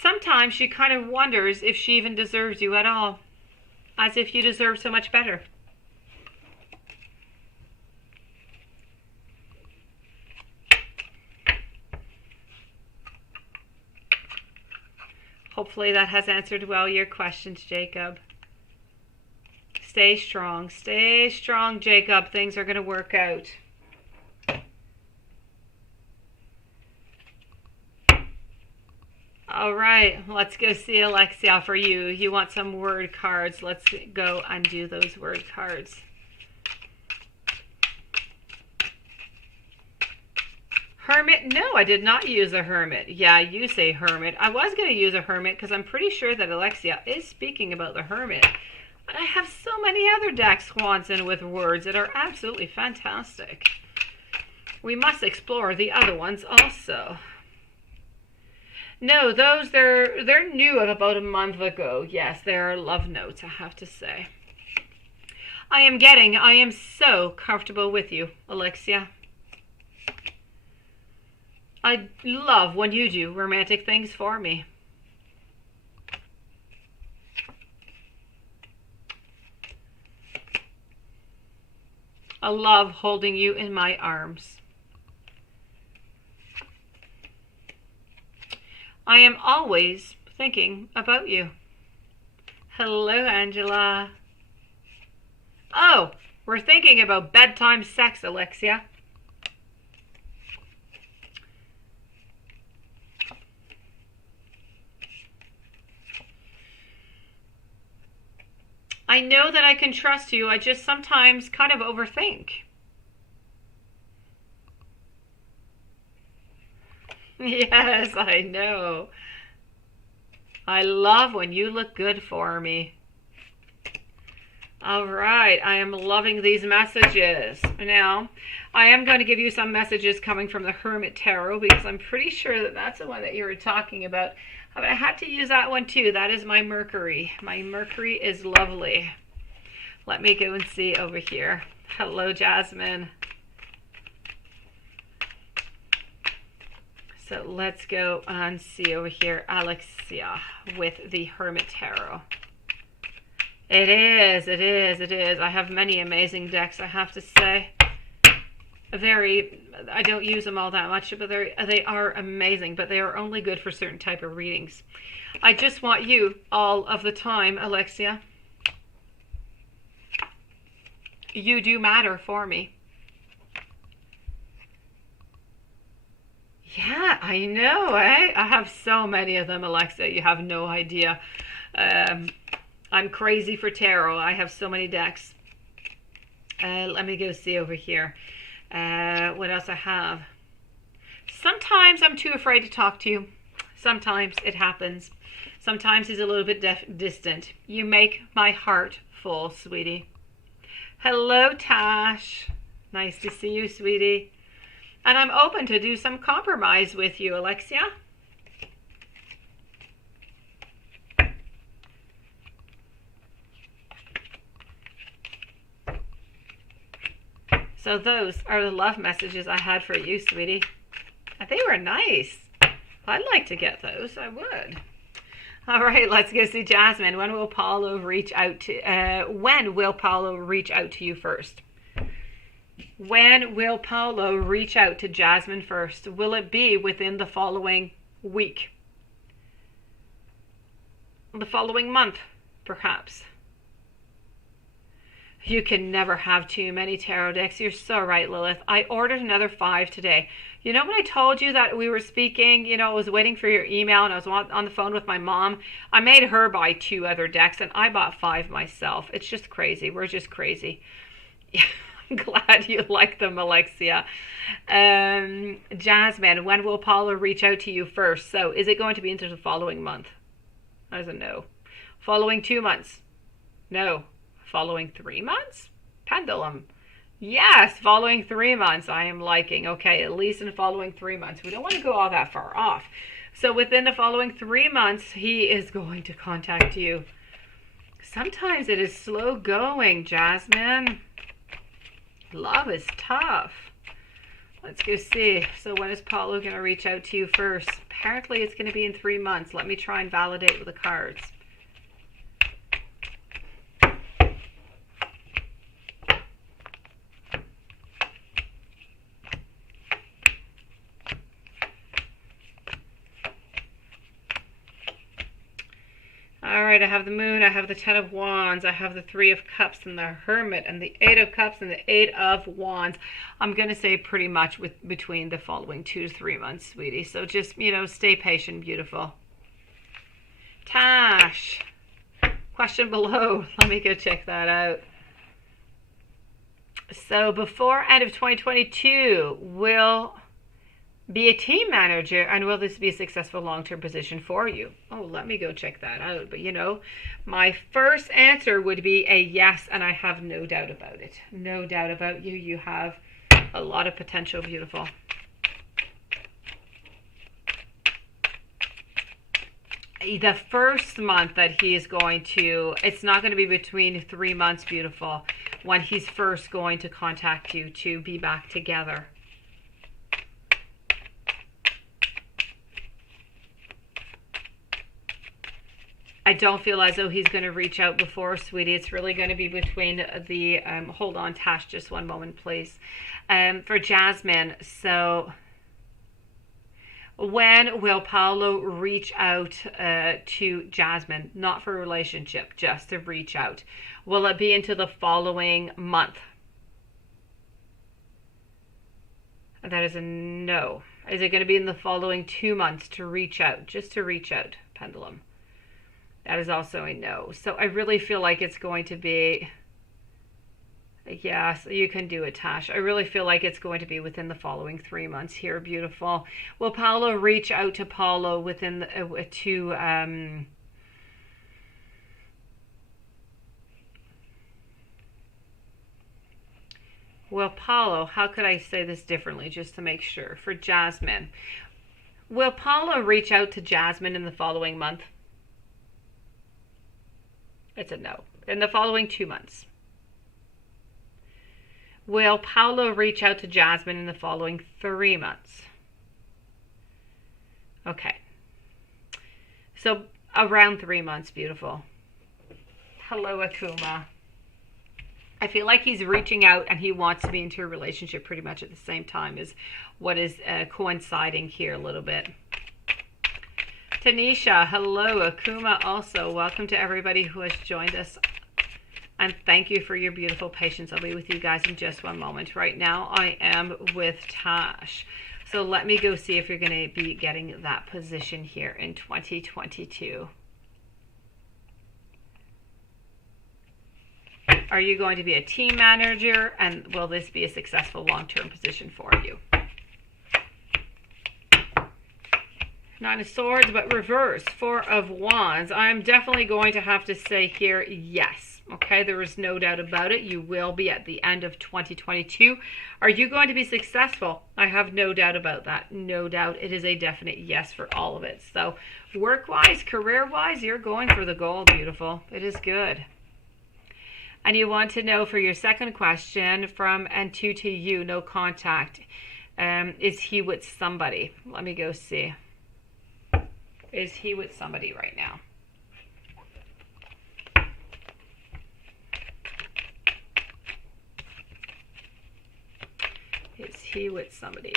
sometimes she kind of wonders if she even deserves you at all. As if you deserve so much better. Hopefully that has answered well your questions, Jacob. Stay strong, Jacob. Things are going to work out. All right, let's go see Alexia for you. You want some word cards. Let's go and do those word cards. Hermit? No, I did not use a hermit. Yeah, you say hermit. I was going to use a hermit because I'm pretty sure that Alexia is speaking about the hermit. But I have so many other decks, Swanson, with words that are absolutely fantastic. We must explore the other ones also. No, those, they're new of about a month ago. Yes, they're love notes, I have to say. I am so comfortable with you, Alexia. I love when you do romantic things for me. I love holding you in my arms. I am always thinking about you. Hello, Angela. Oh, we're thinking about bedtime sex, Alexia. I know that I can trust you. I just sometimes kind of overthink. Yes, I know. I love when you look good for me. All right, I am loving these messages. Now, I am going to give you some messages coming from the Hermit Tarot because I'm pretty sure that that's the one that you were talking about. But I had to use that one too. That is my Mercury. My Mercury is lovely. Let me go and see over here. Hello, Jasmine. So let's go and see over here, Alexia, with the Hermit Tarot. It is. I have many amazing decks, I have to say. I don't use them all that much, but they are amazing, but they are only good for certain type of readings. I just want you all of the time, Alexia. You do matter for me. Yeah, I know, eh? I have so many of them, Alexa. You have no idea. I'm crazy for tarot. I have so many decks. Let me go see over here. What else I have? Sometimes I'm too afraid to talk to you. Sometimes it happens. Sometimes he's a little bit distant. You make my heart full, sweetie. Hello, Tash. Nice to see you, sweetie. And I'm open to do some compromise with you, Alexia. So those are the love messages I had for you, sweetie. They were nice. I'd like to get those. I would. All right, let's go see Jasmine. When will Paulo reach out to you first? When will Paulo reach out to Jasmine first? Will it be within the following week? The following month, perhaps? You can never have too many tarot decks. You're so right, Lilith. I ordered another 5 today. You know when I told you that we were speaking, I was waiting for your email and I was on the phone with my mom. I made her buy 2 other decks and I bought 5 myself. It's just crazy. We're just crazy. I'm glad you like them, Alexia. Jasmine, when will Paula reach out to you first? So is it going to be into the following month? I don't know. Following 2 months? No. Following 3 months? Pendulum. Yes, following 3 months. I am liking. Okay, at least in the following 3 months. We don't want to go all that far off. So within the following 3 months, he is going to contact you. Sometimes it is slow going, Jasmine. Love is tough. Let's go see. So when is Paulo going to reach out to you first? Apparently it's going to be in 3 months. Let me try and validate with the cards. All right, I have the Moon, I have the 10 of Wands, I have the 3 of Cups and the Hermit and the 8 of Cups and the 8 of Wands. I'm going to say pretty much between the following 2 to 3 months, sweetie. So just, stay patient, beautiful. Tash, question below. Let me go check that out. So before end of 2022, will be a team manager, and will this be a successful long-term position for you? Oh, let me go check that out. But my first answer would be a yes, and I have no doubt about it. No doubt about you. You have a lot of potential, beautiful. The first month that he is going to, it's not going to be between 3 months, beautiful, when he's first going to contact you to be back together. I don't feel as though he's going to reach out before, sweetie. It's really going to be between the, hold on, Tash, just one moment, please. For Jasmine, so when will Paulo reach out to Jasmine? Not for a relationship, just to reach out. Will it be into the following month? That is a no. Is it going to be in the following 2 months to reach out? Just to reach out, Pendulum. That is also a no. So I really feel like it's going to be, yes, you can do it, Tash. I really feel like it's going to be within the following 3 months here, beautiful. Will Paulo reach out to Paulo within the, will Paulo, how could I say this differently just to make sure? For Jasmine, will Paulo reach out to Jasmine in the following month? It's a no. In the following 2 months. Will Paulo reach out to Jasmine in the following 3 months? Okay. So around 3 months, beautiful. Hello, Akuma. I feel like he's reaching out and he wants to be into a relationship pretty much at the same time is what is coinciding here a little bit. Tanisha, hello. Akuma also. Welcome to everybody who has joined us. And thank you for your beautiful patience. I'll be with you guys in just one moment. Right now, I am with Tash. So let me go see if you're going to be getting that position here in 2022. Are you going to be a team manager? And will this be a successful long-term position for you? 9 of Swords, but reverse. 4 of Wands. I'm definitely going to have to say here, yes. Okay, there is no doubt about it. You will be at the end of 2022. Are you going to be successful? I have no doubt about that. No doubt. It is a definite yes for all of it. So work-wise, career-wise, you're going for the goal, beautiful. It is good. And you want to know for your second question from and to you, no contact. Is he with somebody? Let me go see. Is he with somebody right now? Is he with somebody?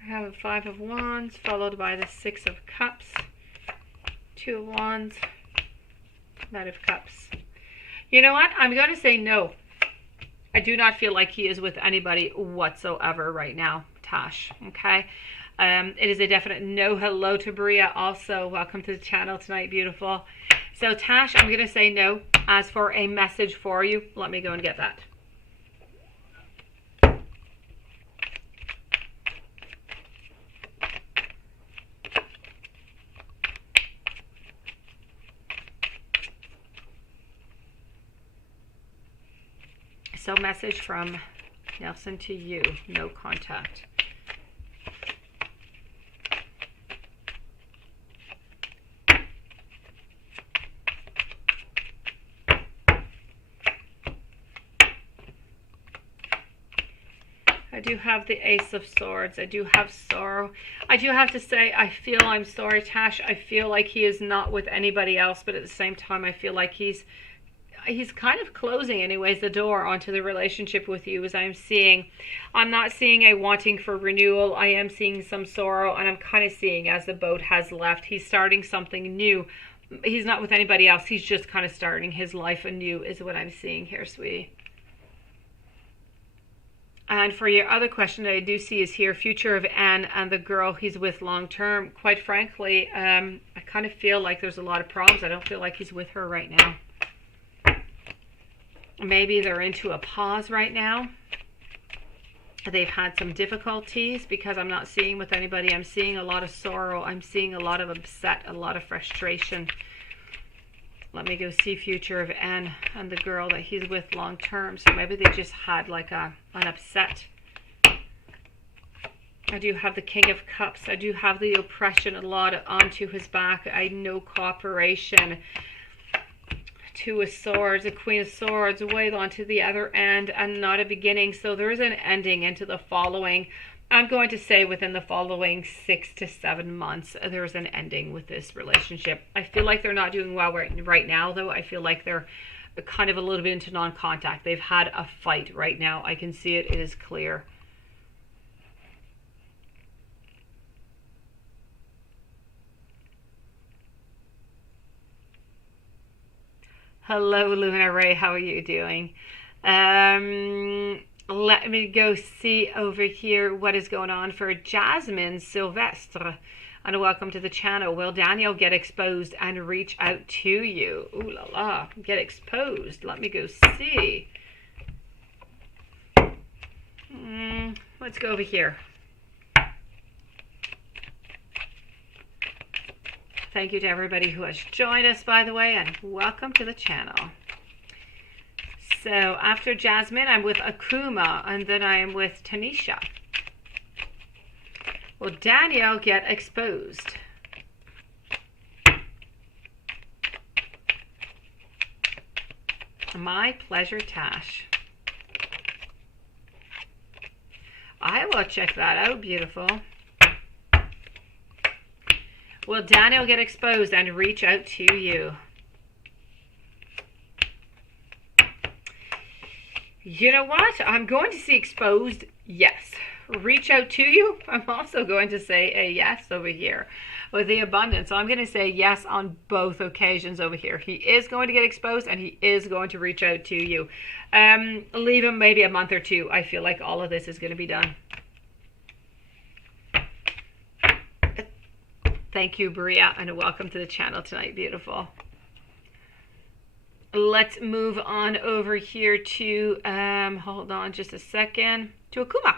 I have a 5 of Wands followed by the 6 of Cups, 2 of Wands, Knight of Cups. You know what? I'm going to say no. I do not feel like he is with anybody whatsoever right now, Tash. Okay? It is a definite no. Hello to Bria also. Welcome to the channel tonight, beautiful. So Tash, I'm going to say no. As for a message for you, let me go and get that. So message from Nelson to you, no contact. I do have the Ace of Swords. I do have sorrow. I do have to say, I feel, I'm sorry, Tash, I feel like he is not with anybody else, but at the same time, I feel like he's kind of closing anyways the door onto the relationship with you, as I'm seeing. I'm not seeing a wanting for renewal. I am seeing some sorrow, and I'm kind of seeing as the boat has left, he's starting something new. He's not with anybody else. He's just kind of starting his life anew is what I'm seeing here, sweetie. And for your other question that I do see is here, future of Anne and the girl he's with long term. Quite frankly, I kind of feel like there's a lot of problems. I don't feel like he's with her right now. Maybe they're into a pause right now. They've had some difficulties because I'm not seeing with anybody. I'm seeing a lot of sorrow. I'm seeing a lot of upset, a lot of frustration. Let me go see future of Anne and the girl that he's with long term. So maybe they just had like an upset. I do have the King of Cups. I do have the oppression a lot onto his back. I know cooperation. 2 of Swords, a Queen of Swords, way onto the other end, and not a beginning. So there is an ending into the following. I'm going to say within the following 6 to 7 months, there's an ending with this relationship. I feel like they're not doing well right now, though. I feel like they're kind of a little bit into non-contact. They've had a fight right now. I can see it. It is clear. Hello, Luna Ray. How are you doing? Let me go see over here what is going on for Jasmine Sylvestre. And welcome to the channel. Will Daniel get exposed and reach out to you? Ooh la la. Get exposed. Let me go see. Let's go over here. Thank you to everybody who has joined us, by the way, and welcome to the channel. So after Jasmine, I'm with Akuma, and then I am with Tanisha. Will Daniel get exposed? My pleasure, Tash. I will check that out, beautiful. Will Daniel get exposed and reach out to you? You know what? I'm going to see exposed, yes. Reach out to you? I'm also going to say a yes over here with the abundance. So I'm going to say yes on both occasions over here. He is going to get exposed and he is going to reach out to you. Leave him maybe a month or two. I feel like all of this is going to be done. Thank you, Bria, and welcome to the channel tonight, beautiful. Let's move on over here to, hold on just a second, to Akuma.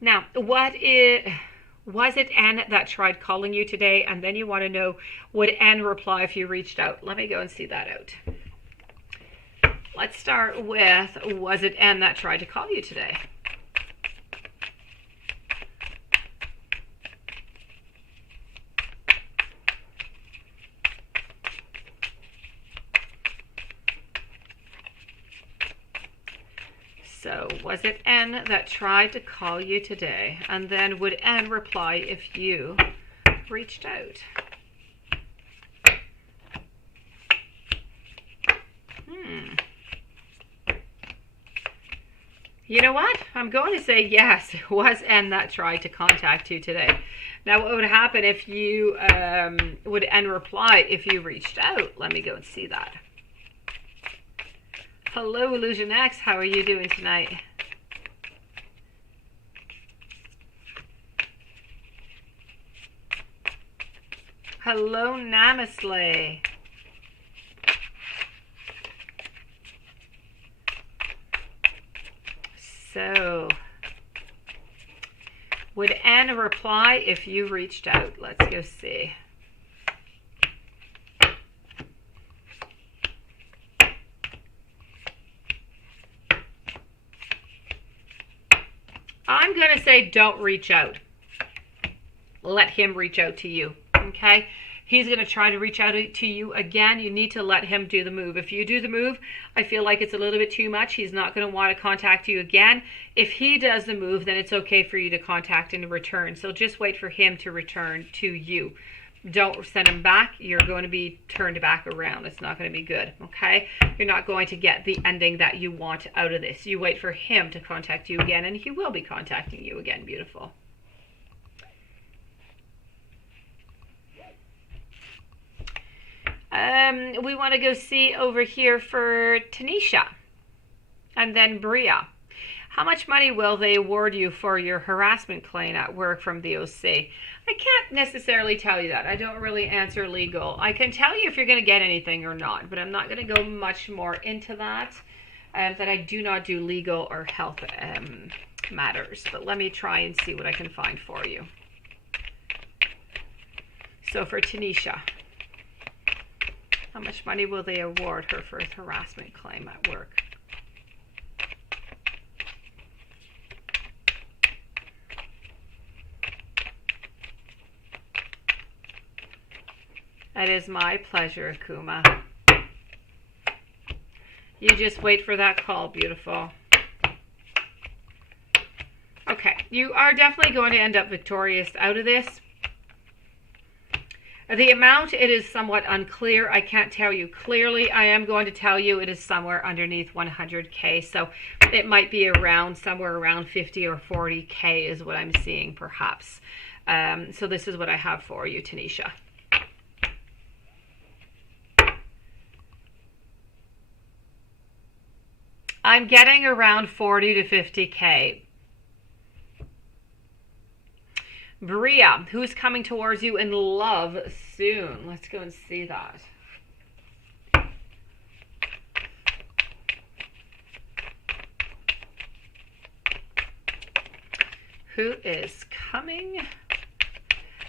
Now, was it N that tried calling you today? And then you want to know, would N reply if you reached out? Let me go and see that out. Let's start with, was it N that tried to call you today? So, was it N that tried to call you today? And then would N reply if you reached out? You know what? I'm going to say yes, it was N that tried to contact you today. Now, what would happen if you, would N reply if you reached out? Let me go and see that. Hello, Illusion X. How are you doing tonight? Hello, Namaste. So, would N reply if you reached out? Let's go see. I'm going to say don't reach out. Let him reach out to you, okay? He's going to try to reach out to you again. You need to let him do the move. If you do the move, I feel like it's a little bit too much. He's not going to want to contact you again. If he does the move, then it's okay for you to contact in return. So just wait for him to return to you. Don't send him back. You're going to be turned back around. It's not going to be good, okay? You're not going to get the ending that you want out of this. You wait for him to contact you again, and he will be contacting you again, beautiful. We want to go see over here for Tanisha and then Bria. How much money will they award you for your harassment claim at work from the OC? I can't necessarily tell you that. I don't really answer legal. I can tell you if you're going to get anything or not, but I'm not going to go much more into that. That I do not do legal or health matters. But let me try and see what I can find for you. So for Tanisha, how much money will they award her for a harassment claim at work? It is my pleasure, Akuma. You just wait for that call, beautiful. Okay, you are definitely going to end up victorious out of this. The amount, it is somewhat unclear. I can't tell you clearly. I am going to tell you it is somewhere underneath 100K. So it might be around, somewhere around 50 or 40K is what I'm seeing perhaps. So this is what I have for you, Tanisha. I'm getting around 40 to 50K. Bria, who's coming towards you in love soon? Let's go and see that. Who is coming?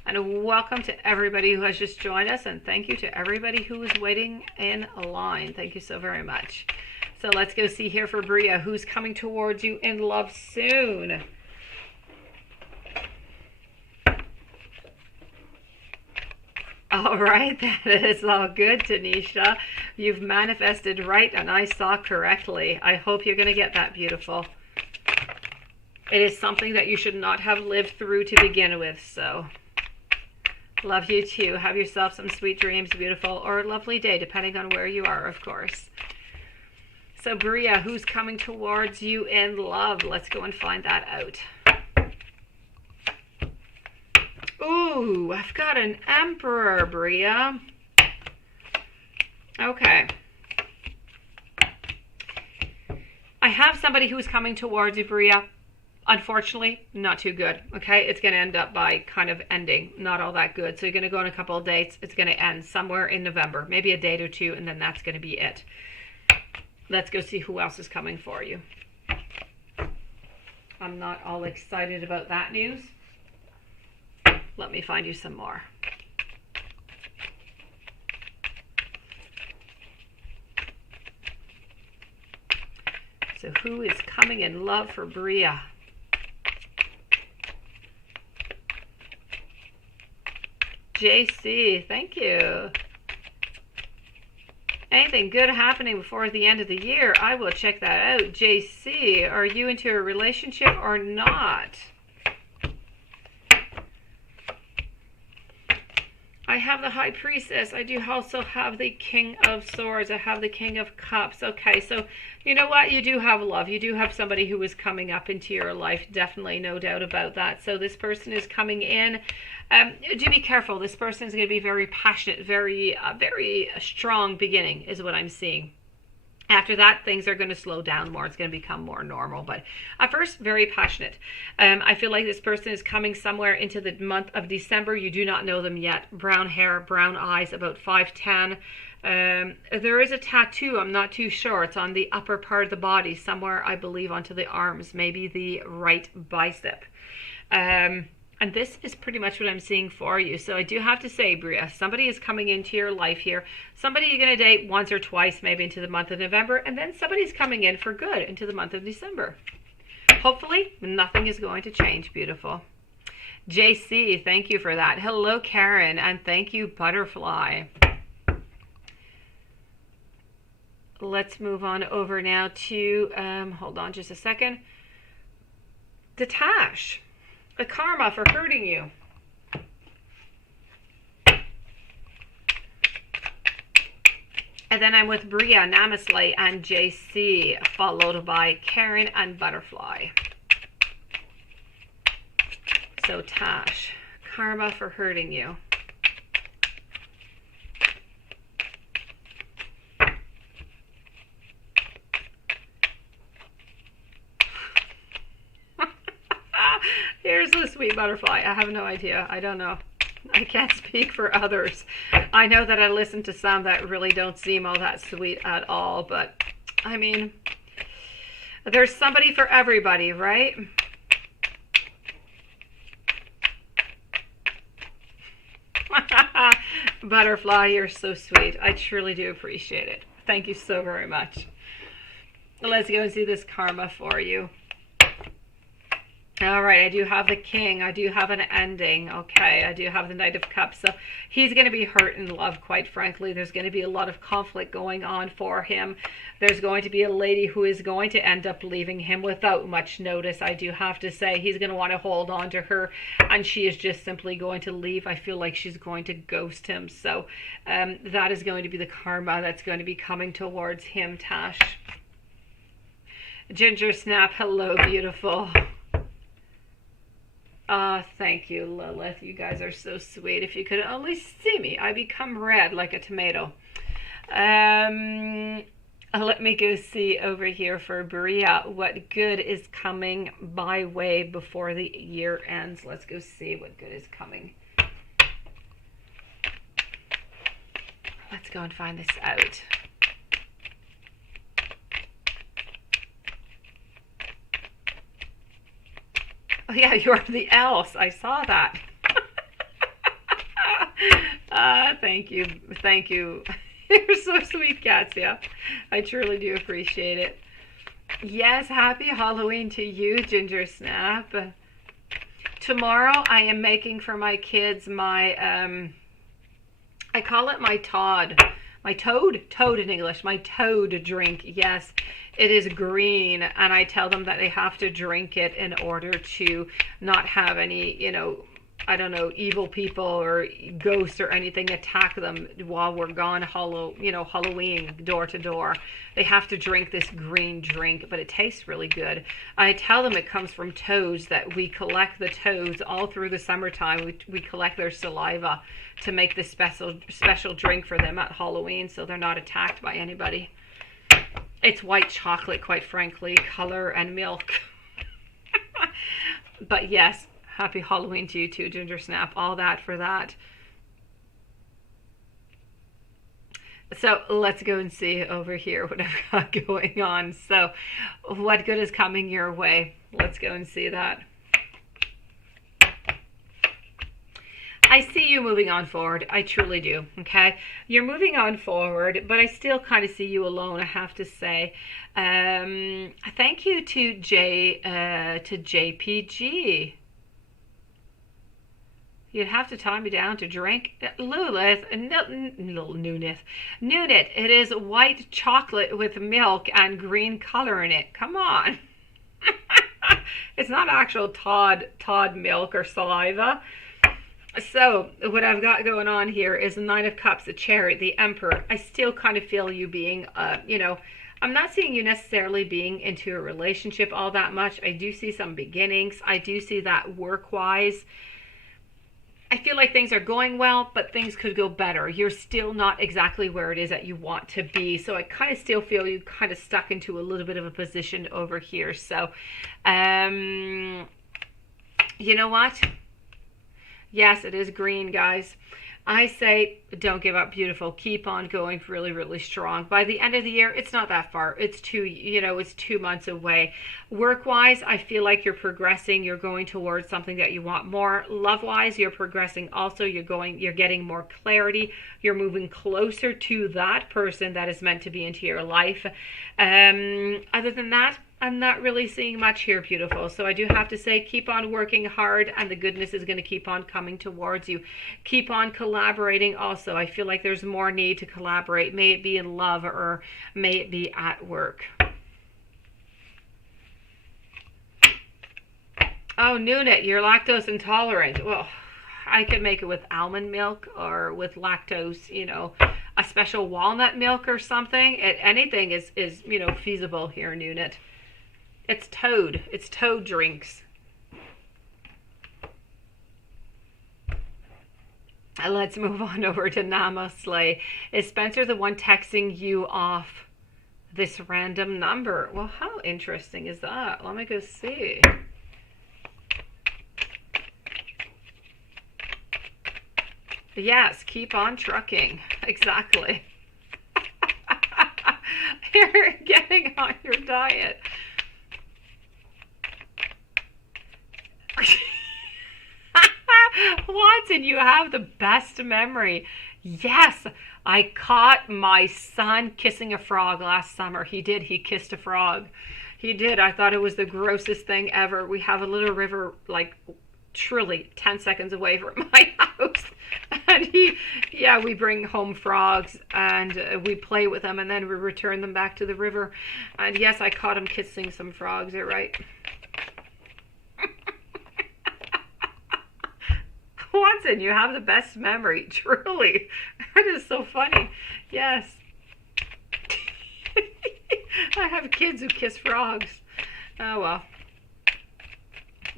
And welcome to everybody who has just joined us, and thank you to everybody who is waiting in a line. Thank you so very much. So let's go see here for Bria, who's coming towards you in love soon. All right, that is all good, Tanisha. You've manifested right, and I saw correctly. I hope you're going to get that, beautiful. It is something that you should not have lived through to begin with, so love you too. Have yourself some sweet dreams, beautiful, or a lovely day, depending on where you are, of course. So, Bria, who's coming towards you in love? Let's go and find that out. Ooh, I've got an Emperor, Bria. Okay. I have somebody who's coming towards you, Bria. Unfortunately, not too good. Okay, it's going to end up by kind of ending not all that good. So you're going to go on a couple of dates. It's going to end somewhere in November, maybe a date or two, and then that's going to be it. Let's go see who else is coming for you. I'm not all excited about that news. Let me find you some more. So who is coming in love for Bria? JC, thank you. Anything good happening before the end of the year? I will check that out. JC, are you into a relationship or not? I have the High Priestess. I do also have the King of Swords. I have the King of Cups. Okay, so you know what? You do have love. You do have somebody who is coming up into your life. Definitely, no doubt about that. So this person is coming in. Do be careful. This person is going to be very passionate, very strong beginning is what I'm seeing. After that, things are going to slow down more. It's going to become more normal. But at first, very passionate. I feel like this person is coming somewhere into the month of December. You do not know them yet. Brown hair, brown eyes, about 5'10". There is a tattoo. I'm not too sure. It's on the upper part of the body, somewhere, I believe, onto the arms, maybe the right bicep. And this is pretty much what I'm seeing for you. So I do have to say, Bria, somebody is coming into your life here. Somebody you're going to date once or twice, maybe into the month of November. And then somebody's coming in for good into the month of December. Hopefully, nothing is going to change. Beautiful. JC, thank you for that. Hello, Karen. And thank you, Butterfly. Let's move on over now to, hold on just a second. Detash. The karma for hurting you. And then I'm with Bria, Namaste, and JC, followed by Karen and Butterfly. So Tash, karma for hurting you. Here's the sweet butterfly. I have no idea. I don't know. I can't speak for others. I know that I listen to some that really don't seem all that sweet at all, but I mean, there's somebody for everybody, right? Butterfly, you're so sweet. I truly do appreciate it. Thank you so very much. Let's go and see this karma for you. All right, I do have the King. I do have an ending. Okay, I do have the Knight of Cups. So he's going to be hurt in love, quite frankly. There's going to be a lot of conflict going on for him. There's going to be a lady who is going to end up leaving him without much notice, I do have to say. He's going to want to hold on to her, and she is just simply going to leave. I feel like she's going to ghost him. So that is going to be the karma that's going to be coming towards him, Tash. Ginger Snap, hello, beautiful. Thank you, Lilith. You guys are so sweet. If you could only see me, I become red like a tomato. Let me go see over here for Bria what good is coming my way before the year ends. Let's go see what good is coming. Let's go and find this out. Oh yeah, you're the else. I saw that. Thank you. Thank you. You're so sweet, Katya. I truly do appreciate it. Yes, happy Halloween to you, Ginger Snap. Tomorrow I am making for my kids my, I call it my Todd. My toad in English, my toad drink. Yes, it is green, and I tell them that they have to drink it in order to not have any, you know, I don't know, evil people or ghosts or anything attack them while we're gone Halloween door to door. They have to drink this green drink, but it tastes really good. I tell them it comes from toads, that we collect the toads all through the summertime. We collect their saliva to make this special drink for them at Halloween, so they're not attacked by anybody. It's white chocolate, quite frankly, color and milk. But yes, happy Halloween to you too, Ginger Snap. All that for that. So let's go and see over here what I've got going on. So, what good is coming your way? Let's go and see that. I see you moving on forward. I truly do. Okay, you're moving on forward, but I still kind of see you alone. I have to say, thank you to JPG. You'd have to tie me down to drink. Lilith, Nunit. Nunit, it is white chocolate with milk and green color in it. Come on. It's not actual Todd milk or saliva. So what I've got going on here is the Nine of Cups, the Chariot, the Emperor. I still kind of feel you being, I'm not seeing you necessarily being into a relationship all that much. I do see some beginnings. I do see that work-wise. I feel like things are going well, but things could go better. You're still not exactly where it is that you want to be. So I kind of still feel you kind of stuck into a little bit of a position over here. So, you know what? Yes, it is green, guys. I say don't give up, beautiful. Keep on going really, really strong. By the end of the year, it's not that far. It's 2 months away. Work-wise, I feel like you're progressing. You're going towards something that you want more. Love-wise, you're progressing also. You're getting more clarity. You're moving closer to that person that is meant to be into your life. Other than that, I'm not really seeing much here, beautiful. So I do have to say, keep on working hard and the goodness is going to keep on coming towards you. Keep on collaborating also. I feel like there's more need to collaborate. May it be in love or may it be at work. Oh, Nunit, you're lactose intolerant. Well, I could make it with almond milk or with lactose, a special walnut milk or something. Anything is feasible here, Nunit. It's toad. It's toad drinks. Let's move on over to Namaste. Is Spencer the one texting you off this random number? Well, how interesting is that? Let me go see. Yes, keep on trucking. Exactly. You're getting on your diet. Watson, you have the best memory. Yes, I caught my son kissing a frog last summer. He did. He kissed a frog. He did. I thought it was the grossest thing ever. We have a little river, like, truly 10 seconds away from my house. And we bring home frogs and we play with them and then we return them back to the river. And yes, I caught him kissing some frogs. You're right. Watson, you have the best memory. Truly. That is so funny. Yes. I have kids who kiss frogs. Oh, well.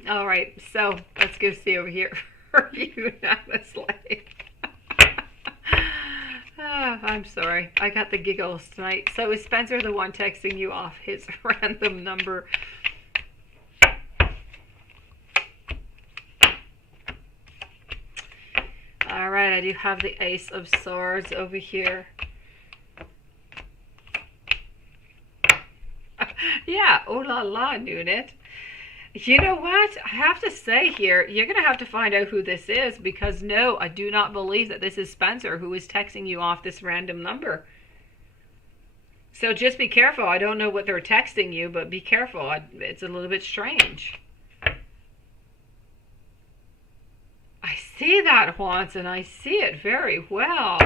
All right. So let's go see over here for you, Namaste. I'm sorry. I got the giggles tonight. So is Spencer the one texting you off his random number? All right, I do have the Ace of Swords over here. Yeah, oh la la, Nunit. You know what? I have to say here, you're going to have to find out who this is because no, I do not believe that this is Spencer who is texting you off this random number. So just be careful. I don't know what they're texting you, but be careful. It's a little bit strange. I see that, Watson. I see it very well.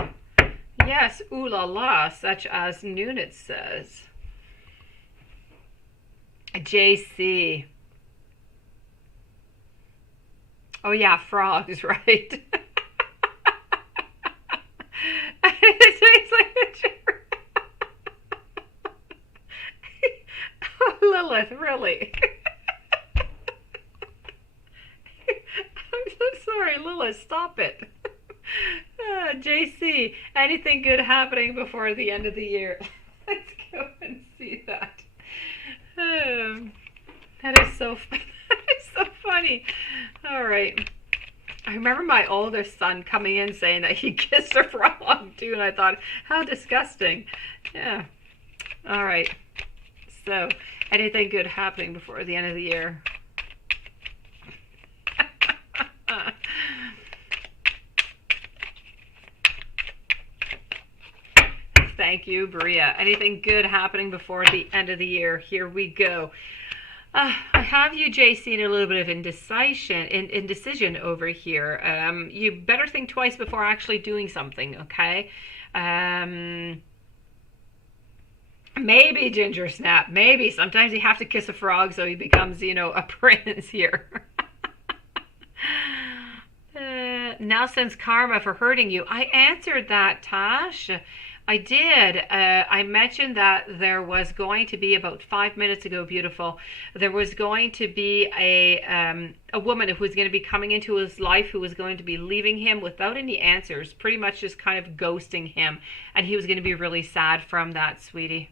Yes, ooh la la, such as Nunit says. JC. Oh yeah, frogs, right? It tastes like a Oh, Lilith, really? I'm so sorry, Lilith, stop it. JC, anything good happening before the end of the year? Let's go and see that. That is so funny. That is so funny. funny. All right. I remember my oldest son coming in saying that he kissed a frog too, and I thought, how disgusting. Yeah. All right. So, anything good happening before the end of the year? Thank you, Bria. Anything good happening before the end of the year? Here we go. I have you, JC, in a little bit of indecision over here. You better think twice before actually doing something, okay? Maybe Ginger Snap. Maybe. Sometimes you have to kiss a frog so he becomes, a prince here. Now sends karma for hurting you. I answered that, Tash. I did. I mentioned that there was going to be, about 5 minutes ago, beautiful, there was going to be a woman who was going to be coming into his life, who was going to be leaving him without any answers, pretty much just kind of ghosting him. And he was going to be really sad from that, sweetie.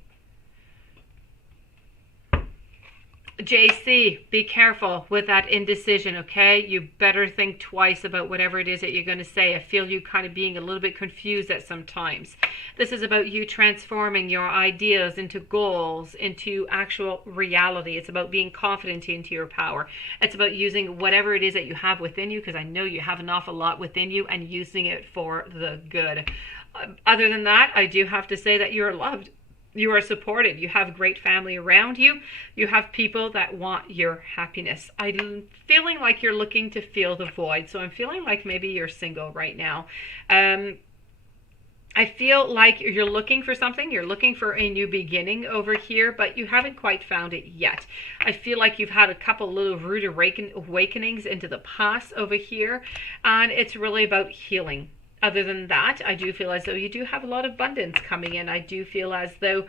JC, be careful with that indecision, okay? You better think twice about whatever it is that you're going to say. I feel you kind of being a little bit confused at some times. This is about you transforming your ideas into goals, into actual reality. It's about being confident into your power. It's about using whatever it is that you have within you, because I know you have an awful lot within you, and using it for the good. Other than that, I do have to say that you're loved. You are supported. You have great family around you. You have people that want your happiness. I'm feeling like you're looking to fill the void. So I'm feeling like maybe you're single right now. I feel like you're looking for something. You're looking for a new beginning over here, but you haven't quite found it yet. I feel like you've had a couple little rude awakenings into the past over here, and it's really about healing. Other than that, I do feel as though you do have a lot of abundance coming in. I do feel as though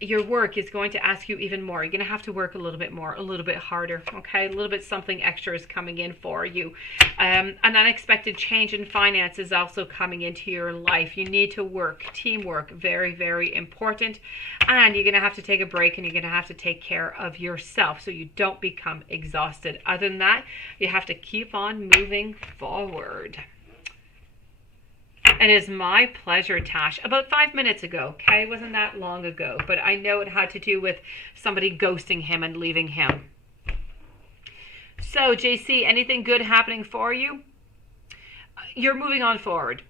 your work is going to ask you even more. You're going to have to work a little bit more, a little bit harder, okay? A little bit something extra is coming in for you. An unexpected change in finance is also coming into your life. You need to work. Teamwork, very, very important. And you're going to have to take a break, and you're going to have to take care of yourself so you don't become exhausted. Other than that, you have to keep on moving forward. It is my pleasure, Tash. About 5 minutes ago, okay? It wasn't that long ago, but I know it had to do with somebody ghosting him and leaving him. So, JC, anything good happening for you? You're moving on forward.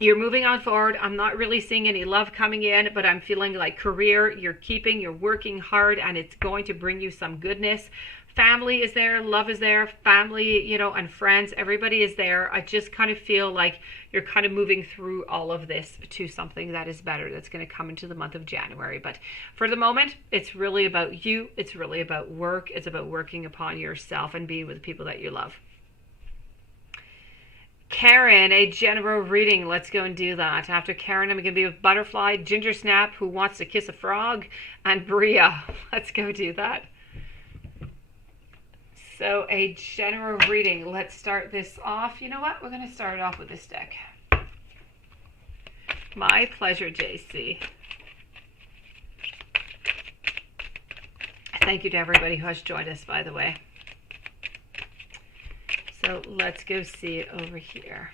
You're moving on forward. I'm not really seeing any love coming in, but I'm feeling like career, you're working hard, and it's going to bring you some goodness. Family is there, love is there, family, and friends, everybody is there. I just kind of feel like you're kind of moving through all of this to something that is better, that's going to come into the month of January. But for the moment, it's really about you. It's really about work. It's about working upon yourself and being with the people that you love. Karen, a general reading. Let's go and do that. After Karen, I'm going to be with Butterfly, Ginger Snap, who wants to kiss a frog, and Bria. Let's go do that. So a general reading. Let's start this off. You know what? We're going to start it off with this deck. My pleasure, JC. Thank you to everybody who has joined us, by the way. So let's go see it over here.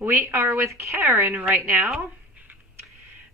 We are with Karen right now.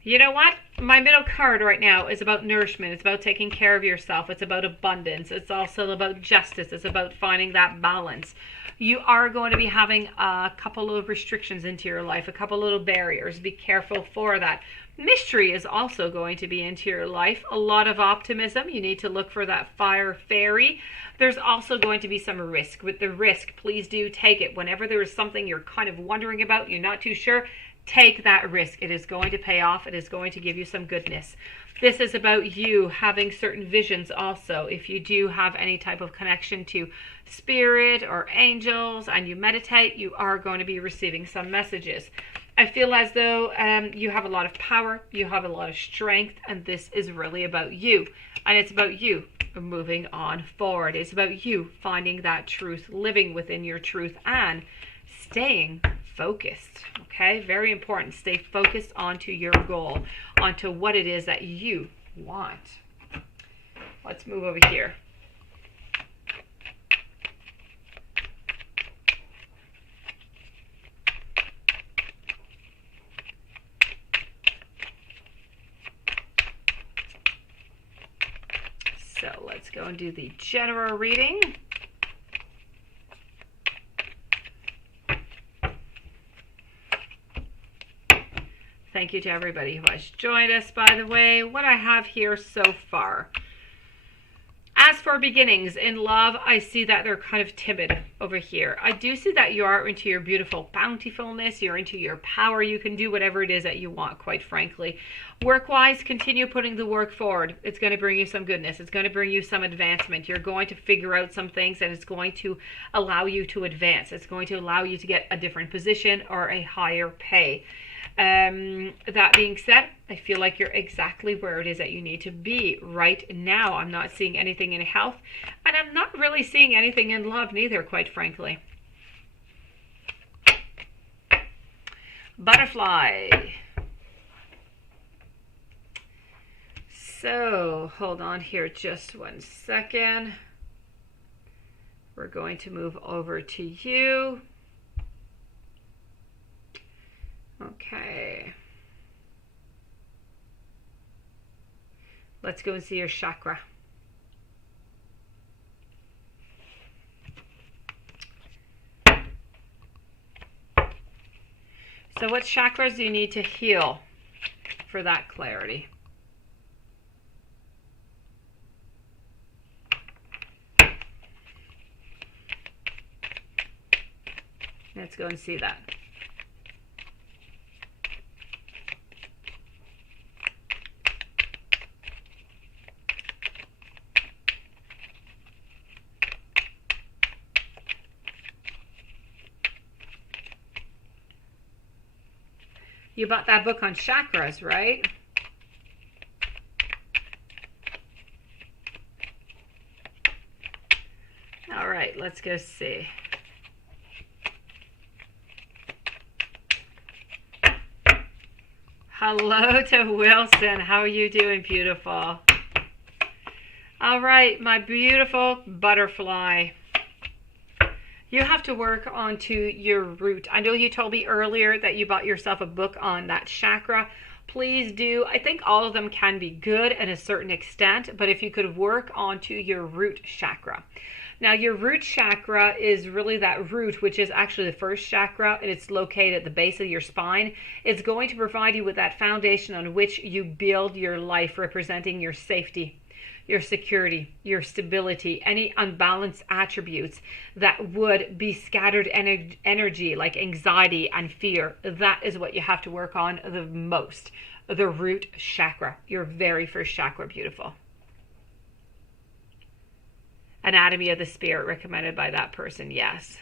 You know what? My middle card right now is about nourishment. It's about taking care of yourself. It's about abundance. It's also about justice. It's about finding that balance. You are going to be having a couple of restrictions into your life, a couple little barriers. Be careful for that. Mystery is also going to be into your life. A lot of optimism. You need to look for that fire fairy. There's also going to be some risk. With the risk, please do take it. Whenever there is something you're kind of wondering about, you're not too sure, take that risk. It is going to pay off. It is going to give you some goodness. This is about you having certain visions also. If you do have any type of connection to spirit or angels and you meditate, you are going to be receiving some messages. I feel as though you have a lot of power, you have a lot of strength, and this is really about you. And it's about you moving on forward. It's about you finding that truth, living within your truth, and staying focused. Okay, very important. Stay focused onto your goal, onto what it is that you want. Let's move over here. So let's go and do the general reading. Thank you to everybody who has joined us, by the way. What I have here so far. As for beginnings in love, I see that they're kind of timid over here. I do see that you are into your beautiful bountifulness. You're into your power. You can do whatever it is that you want, quite frankly. Work-wise, continue putting the work forward. It's going to bring you some goodness. It's going to bring you some advancement. You're going to figure out some things, and it's going to allow you to advance. It's going to allow you to get a different position or a higher pay. That being said, I feel like you're exactly where it is that you need to be right now. I'm not seeing anything in health, and I'm not really seeing anything in love neither, quite frankly. Butterfly. So, hold on here just 1 second. We're going to move over to you. Okay. Let's go and see your chakra. So what chakras do you need to heal for that clarity? Let's go and see that. You bought that book on chakras, right? All right, let's go see. Hello to Wilson. How are you doing, beautiful? All right, my beautiful butterfly. You have to work onto your root. I know you told me earlier that you bought yourself a book on that chakra. Please do. I think all of them can be good at a certain extent, but if you could work onto your root chakra. Now, your root chakra is really that root, which is actually the first chakra, and it's located at the base of your spine. It's going to provide you with that foundation on which you build your life, representing your safety, your security, your stability, any unbalanced attributes that would be scattered energy like anxiety and fear. That is what you have to work on the most. The root chakra, your very first chakra, beautiful. Anatomy of the Spirit recommended by that person, yes.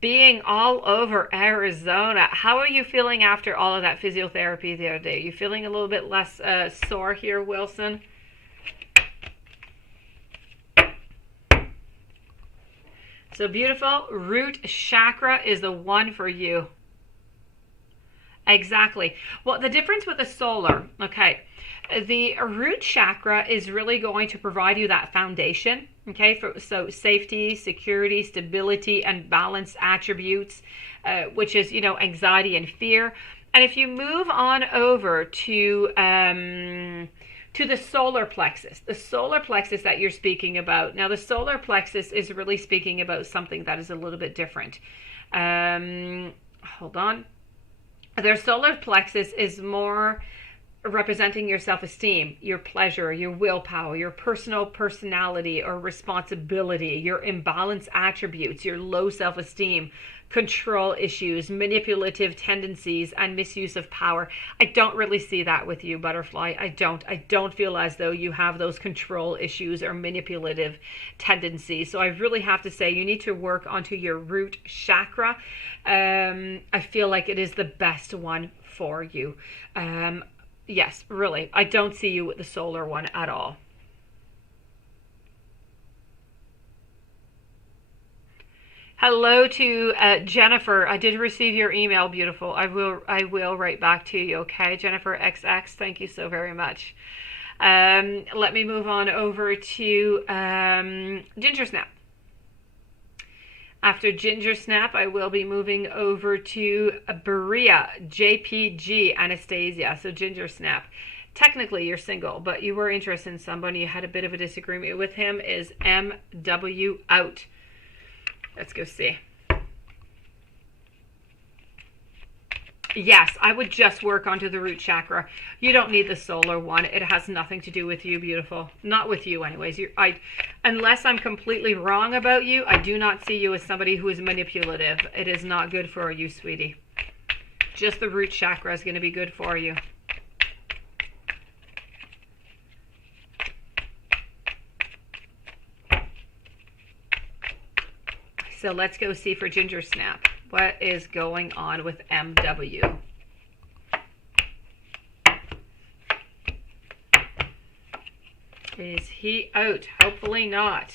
Being all over Arizona. How are you feeling after all of that physiotherapy the other day? Are you feeling a little bit less sore here, Wilson? So beautiful. Root chakra is the one for you. Exactly. Well, the difference with the solar, okay, the root chakra is really going to provide you that foundation, okay, so safety, security, stability, and balanced attributes, which is, anxiety and fear. And if you move on over to the solar plexus that you're speaking about. Now, the solar plexus is really speaking about something that is a little bit different. Hold on. Their solar plexus is more representing your self-esteem, your pleasure, your willpower, your personality or responsibility, your imbalanced attributes, your low self-esteem, control issues, manipulative tendencies, and misuse of power. I don't really see that with you, butterfly. I don't feel as though you have those control issues or manipulative tendencies. So I really have to say you need to work onto your root chakra. I feel like it is the best one for you. Yes, really. I don't see you with the solar one at all. Hello to Jennifer. I did receive your email, beautiful. I will write back to you, okay? Jennifer XX, thank you so very much. Let me move on over to Ginger Snap. After Ginger Snap, I will be moving over to Berea, JPG, Anastasia. So Ginger Snap. Technically, you're single, but you were interested in somebody. You had a bit of a disagreement with him. Is MW out? Let's go see. Yes, I would just work onto the root chakra. You don't need the solar one. It has nothing to do with you, beautiful. Not with you anyways. Unless I'm completely wrong about you, I do not see you as somebody who is manipulative. It is not good for you, sweetie. Just the root chakra is going to be good for you. So let's go see for Ginger Snap. What is going on with MW? Is he out? Hopefully not.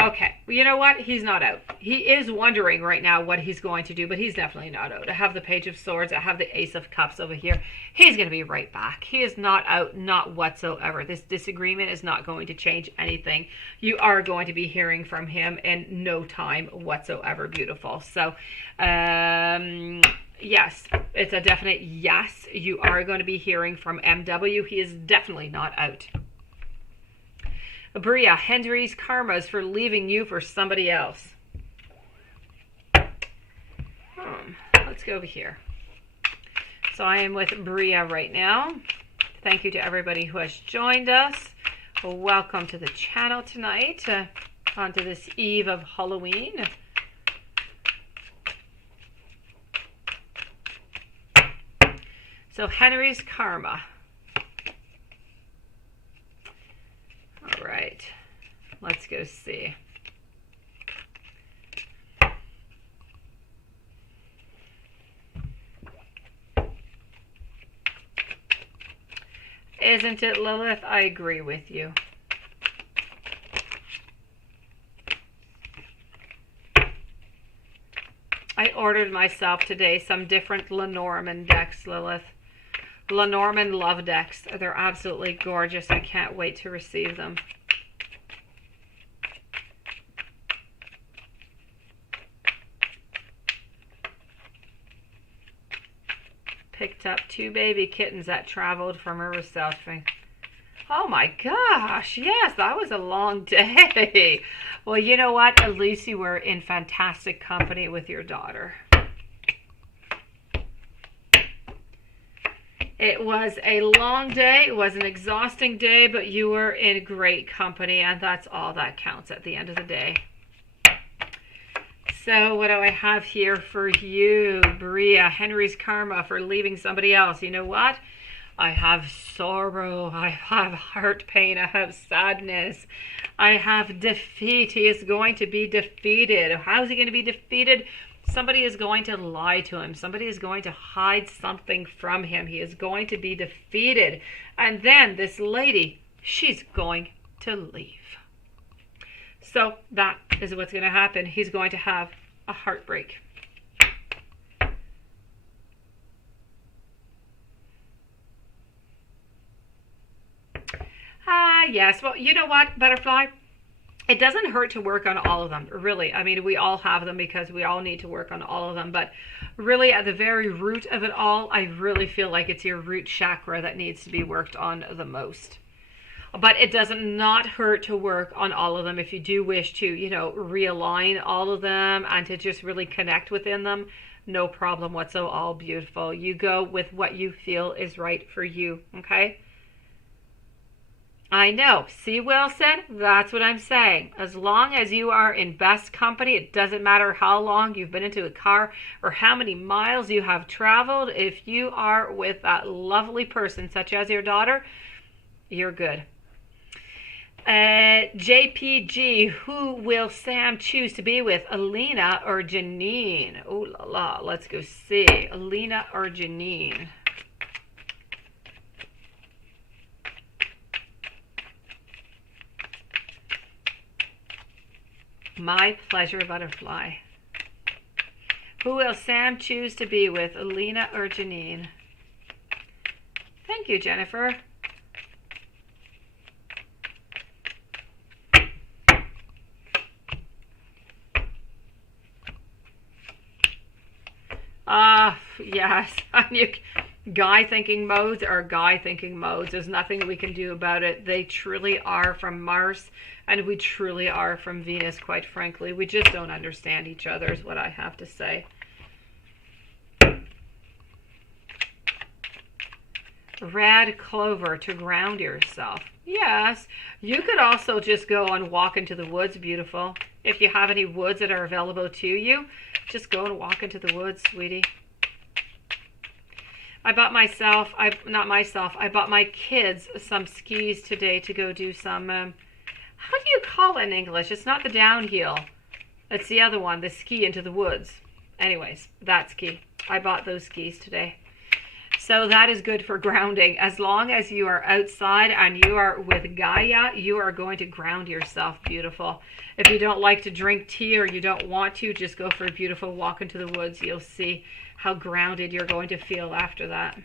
Okay, well, you know what? He's not out. He is wondering right now what he's going to do, but he's definitely not out. I have the Page of Swords. I have the Ace of Cups over here. He's going to be right back. He is not out, not whatsoever. This disagreement is not going to change anything. You are going to be hearing from him in no time whatsoever, beautiful. So, yes, it's a definite yes. You are going to be hearing from MW. He is definitely not out. Bria, Henry's karmas for leaving you for somebody else. Let's go over here. So I am with Bria right now. Thank you to everybody who has joined us. Welcome to the channel tonight, onto this eve of Halloween. So Henry's karma. All right, let's go see. Isn't it, Lilith? I agree with you. I ordered myself today some different Lenormand decks, Lilith. Lenormand love decks. They're absolutely gorgeous. I can't wait to receive them. Picked up 2 baby kittens that traveled from Riverside. Oh my gosh, yes, that was a long day. Well, you know what? At least you were in fantastic company with your daughter. It was a long day. It was an exhausting day, but you were in great company, and that's all that counts at the end of the day. So what do I have here for you, Bria? Henry's karma for leaving somebody else. You know what? I have sorrow. I have heart pain. I have sadness. I have defeat. He is going to be defeated. How is he going to be defeated? Somebody is going to lie to him. Somebody is going to hide something from him. He is going to be defeated. And then this lady, she's going to leave. So that is what's going to happen. He's going to have a heartbreak. Yes. Well, you know what, Butterfly? It doesn't hurt to work on all of them, really. I mean, we all have them because we all need to work on all of them. But really, at the very root of it all, I really feel like it's your root chakra that needs to be worked on the most. But it does not hurt to work on all of them if you do wish to, you know, realign all of them and to just really connect within them. No problem whatsoever. All beautiful. You go with what you feel is right for you, okay? I know. See, Wilson? That's what I'm saying. As long as you are in best company, it doesn't matter how long you've been into a car or how many miles you have traveled. If you are with that lovely person, such as your daughter, you're good. JPG, who will Sam choose to be with, Alina or Janine? Oh la la, let's go see. Alina or Janine? My pleasure, butterfly. Who will Sam choose to be with, Alina or Janine? Thank you, Jennifer. Yes. Guy thinking modes are guy thinking modes. There's nothing we can do about it. They truly are from Mars, and we truly are from Venus, quite frankly. We just don't understand each other, is what I have to say. Red clover to ground yourself. Yes. You could also just go and walk into the woods, beautiful. If you have any woods that are available to you, just go and walk into the woods, sweetie. I bought I bought my kids some skis today to go do some, how do you call it in English? It's not the downhill. It's the other one, the ski into the woods. Anyways, that ski. I bought those skis today. So that is good for grounding. As long as you are outside and you are with Gaia, you are going to ground yourself, beautiful. If you don't like to drink tea or you don't want to, just go for a beautiful walk into the woods. You'll see how grounded you're going to feel after that.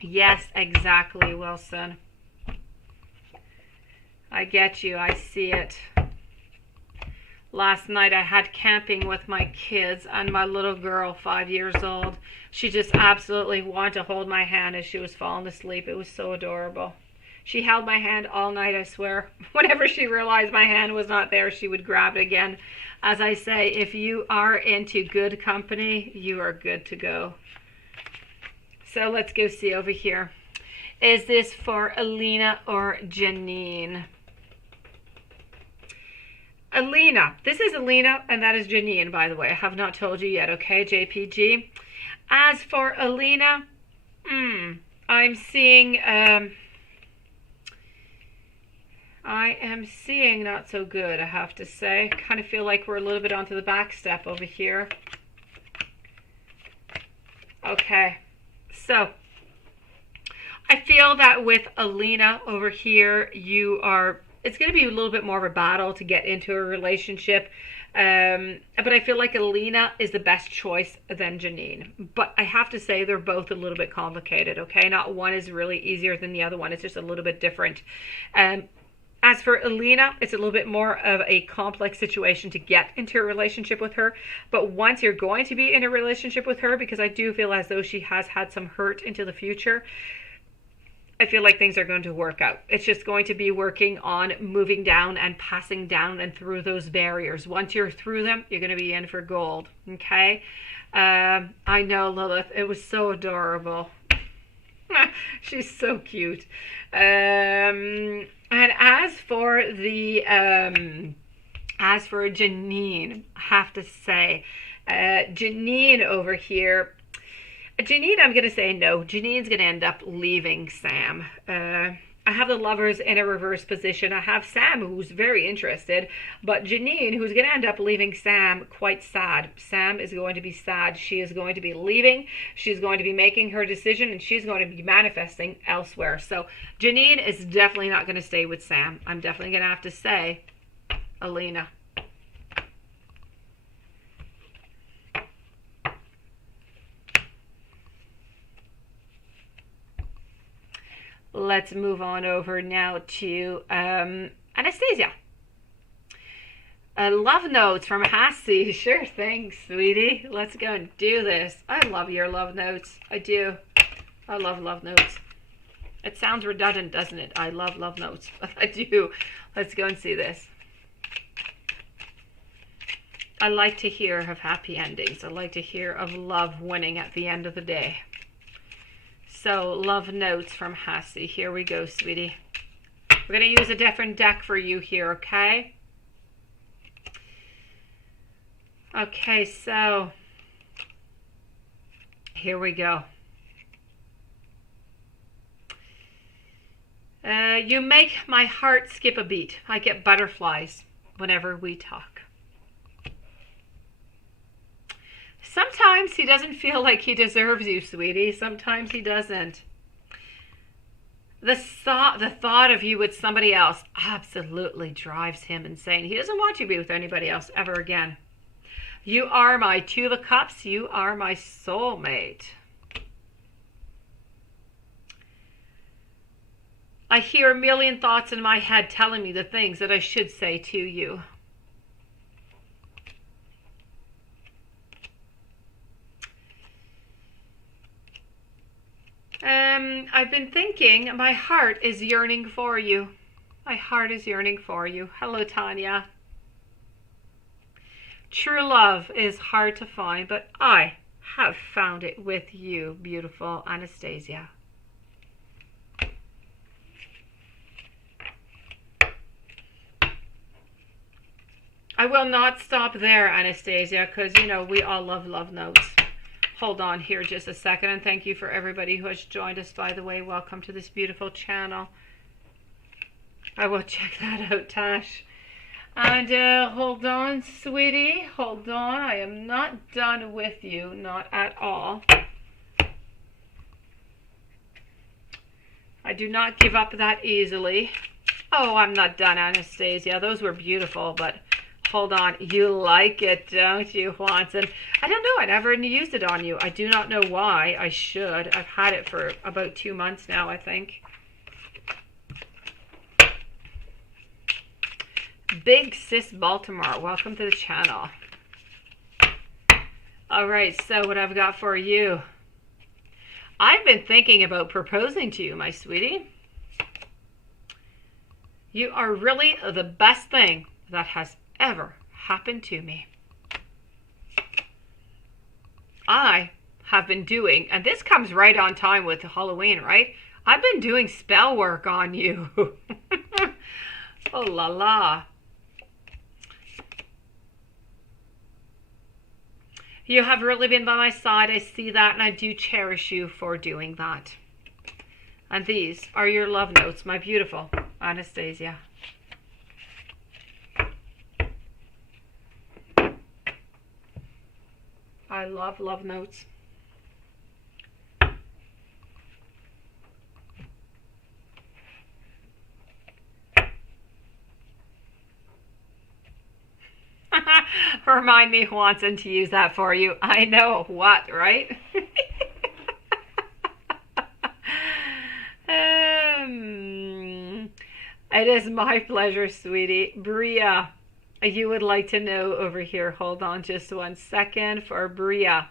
Yes, exactly, Wilson. I get you. I see it. Last night I had camping with my kids and my little girl, 5 years old. She just absolutely wanted to hold my hand as she was falling asleep. It was so adorable. She held my hand all night, I swear. Whenever she realized my hand was not there, she would grab it again. As I say, if you are into good company, you are good to go. So let's go see over here. Is this for Alina or Janine? Alina. This is Alina, and that is Janine, by the way. I have not told you yet, okay, JPG? As for Alina, I'm seeing... I am seeing not so good, I have to say. Kind of feel like we're a little bit onto the back step over here. Okay, so I feel that with Alina over here, it's going to be a little bit more of a battle to get into a relationship. But I feel like Alina is the best choice than Janine. But I have to say they're both a little bit complicated, okay? Not one is really easier than the other one. It's just a little bit different. As for Alina, it's a little bit more of a complex situation to get into a relationship with her. But once you're going to be in a relationship with her, because I do feel as though she has had some hurt into the future, I feel like things are going to work out. It's just going to be working on moving down and passing down and through those barriers. Once you're through them, you're going to be in for gold, okay? I know, Lilith. It was so adorable. She's so cute. And as for Janine, I have to say, Janine over here, Janine, I'm going to say no. Janine's going to end up leaving Sam. I have the lovers in a reverse position. I have Sam, who's very interested, but Janine, who's going to end up leaving Sam, quite sad. Sam is going to be sad. She is going to be leaving. She's going to be making her decision, and she's going to be manifesting elsewhere. So Janine is definitely not going to stay with Sam. I'm definitely going to have to say Alina. Let's move on over now to Anastasia. Love notes from Hassie. Sure thing, sweetie. Let's go and do this. I love your love notes. I do. I love love notes. It sounds redundant, doesn't it? I love love notes. I do. Let's go and see this. I like to hear of happy endings. I like to hear of love winning at the end of the day. So, love notes from Hassie. Here we go, sweetie. We're going to use a different deck for you here, okay? Okay, so here we go. You make my heart skip a beat. I get butterflies whenever we talk. Sometimes he doesn't feel like he deserves you, sweetie. Sometimes he doesn't. The thought of you with somebody else absolutely drives him insane. He doesn't want you to be with anybody else ever again. You are my Two of Cups. You are my soulmate. I hear a million thoughts in my head telling me the things that I should say to you. I've been thinking, my heart is yearning for you. My heart is yearning for you. Hello, Tanya. True love is hard to find, but I have found it with you, beautiful Anastasia. I will not stop there, Anastasia, because, you know, we all love love notes. Hold on here just a second, and thank you for everybody who has joined us, by the way. Welcome to this beautiful channel. I will check that out, Tash. And hold on, sweetie. Hold on. I am not done with you. Not at all. I do not give up that easily. Oh, I'm not done, Anastasia. Those were beautiful, but... hold on. You like it, don't you, Juanson? I don't know. I never used it on you. I do not know why. I should. I've had it for about 2 months now, I think. Big Sis Baltimore, welcome to the channel. All right, so what I've got for you. I've been thinking about proposing to you, my sweetie. You are really the best thing that has ever happened to me. I have been doing, and this comes right on time with Halloween, right? I've been doing spell work on you. Oh la la. You have really been by my side. I see that, and I do cherish you for doing that. And these are your love notes, my beautiful Anastasia. I love love notes. Remind me, Juanson, to use that for you. I know what, right? It is my pleasure, sweetie. Bria, you would like to know over here. Hold on just 1 second for Bria.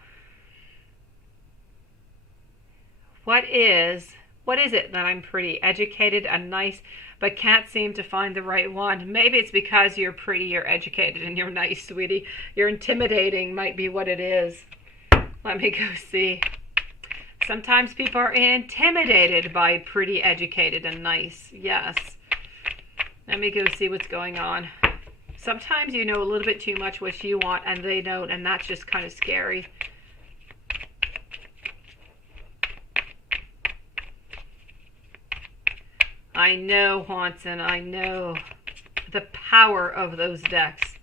What is it that I'm pretty, educated and nice, but can't seem to find the right one? Maybe it's because you're pretty, you're educated, and you're nice, sweetie. You're intimidating might be what it is. Let me go see. Sometimes people are intimidated by pretty, educated, and nice. Yes. Let me go see what's going on. Sometimes you know a little bit too much what you want and they don't, and that's just kind of scary. I know, Juanson, I know the power of those decks.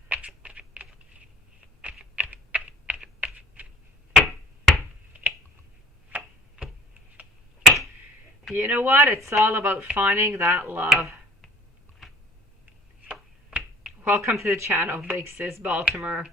You know what? It's all about finding that love. Welcome to the channel, Big Sis Baltimore.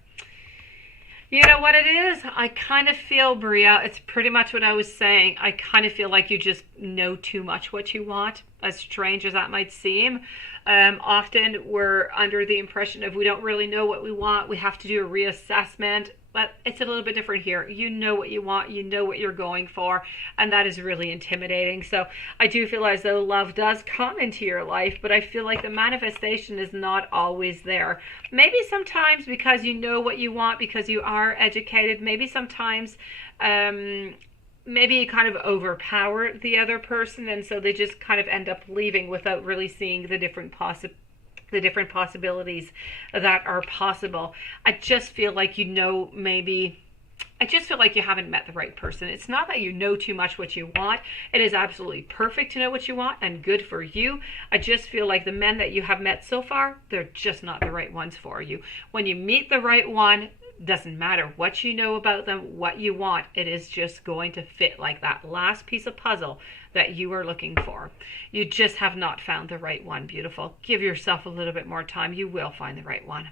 You know what it is? I kind of feel, Bria, it's pretty much what I was saying. I kind of feel like you just know too much what you want, as strange as that might seem. Often we're under the impression of we don't really know what we want. We have to do a reassessment. But it's a little bit different here. You know what you want, you know what you're going for, and that is really intimidating. So I do feel as though love does come into your life, but I feel like the manifestation is not always there. Maybe sometimes because you know what you want, because you are educated. Maybe sometimes maybe you kind of overpower the other person, and so they just kind of end up leaving without really seeing the different possibilities that are possible. I just feel like I just feel like you haven't met the right person. It's not that you know too much what you want. It is absolutely perfect to know what you want and good for you. I just feel like the men that you have met so far, they're just not the right ones for you. When you meet the right one, Doesn't matter what you know about them, what you want, it is just going to fit like that last piece of puzzle that you are looking for. You just have not found the right one, beautiful. Give yourself a little bit more time. You will find the right one.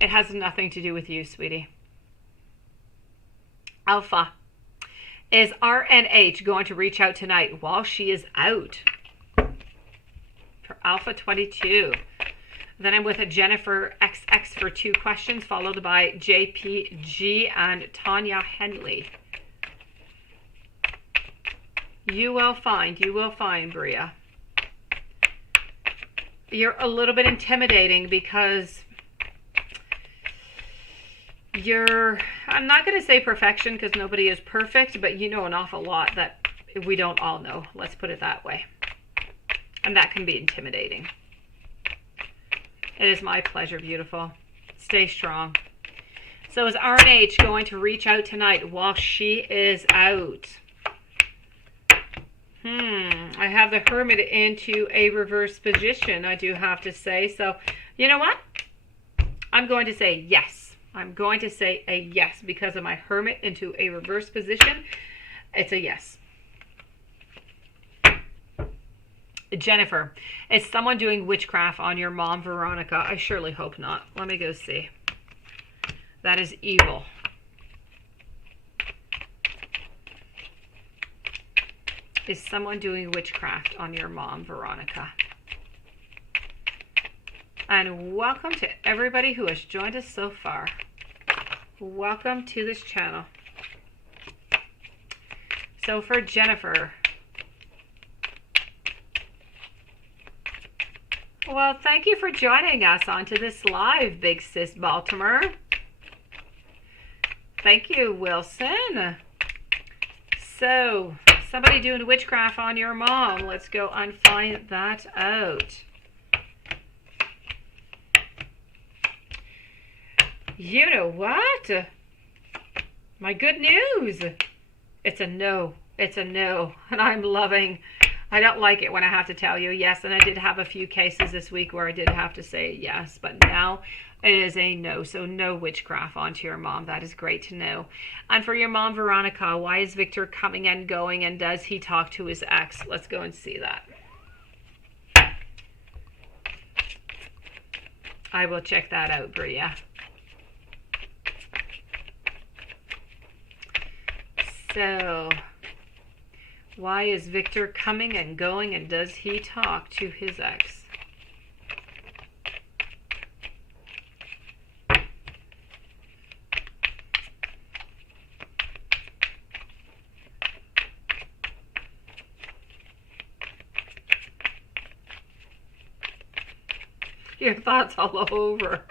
It has nothing to do with you, sweetie. Alpha. Is RNH going to reach out tonight while she is out? For Alpha 22. Then I'm with a Jennifer XX for 2 questions, followed by JPG and Tanya Henley. You will find, Bria. You're a little bit intimidating because I'm not going to say perfection because nobody is perfect, but you know an awful lot that we don't all know. Let's put it that way. And that can be intimidating. It is my pleasure, beautiful. Stay strong. So is RNH going to reach out tonight while she is out? I have the Hermit into a reverse position, I do have to say. So, you know what? I'm going to say yes. I'm going to say a yes because of my Hermit into a reverse position. It's a yes. Jennifer, is someone doing witchcraft on your mom, Veronica? I surely hope not. Let me go see. That is evil. Is someone doing witchcraft on your mom, Veronica? And welcome to everybody who has joined us so far. Welcome to this channel. So for Jennifer, well, thank you for joining us onto this live, Big Sis Baltimore. Thank you, Wilson. So, somebody doing witchcraft on your mom. Let's go and find that out. You know what? My good news. It's a no. It's a no. And I'm loving. I don't like it when I have to tell you yes. And I did have a few cases this week where I did have to say yes. But now it is a no. So no witchcraft onto your mom. That is great to know. And for your mom, Veronica, why is Victor coming and going? And does he talk to his ex? Let's go and see that. I will check that out, Bria. So, why is Victor coming and going, and does he talk to his ex? Your thoughts all over.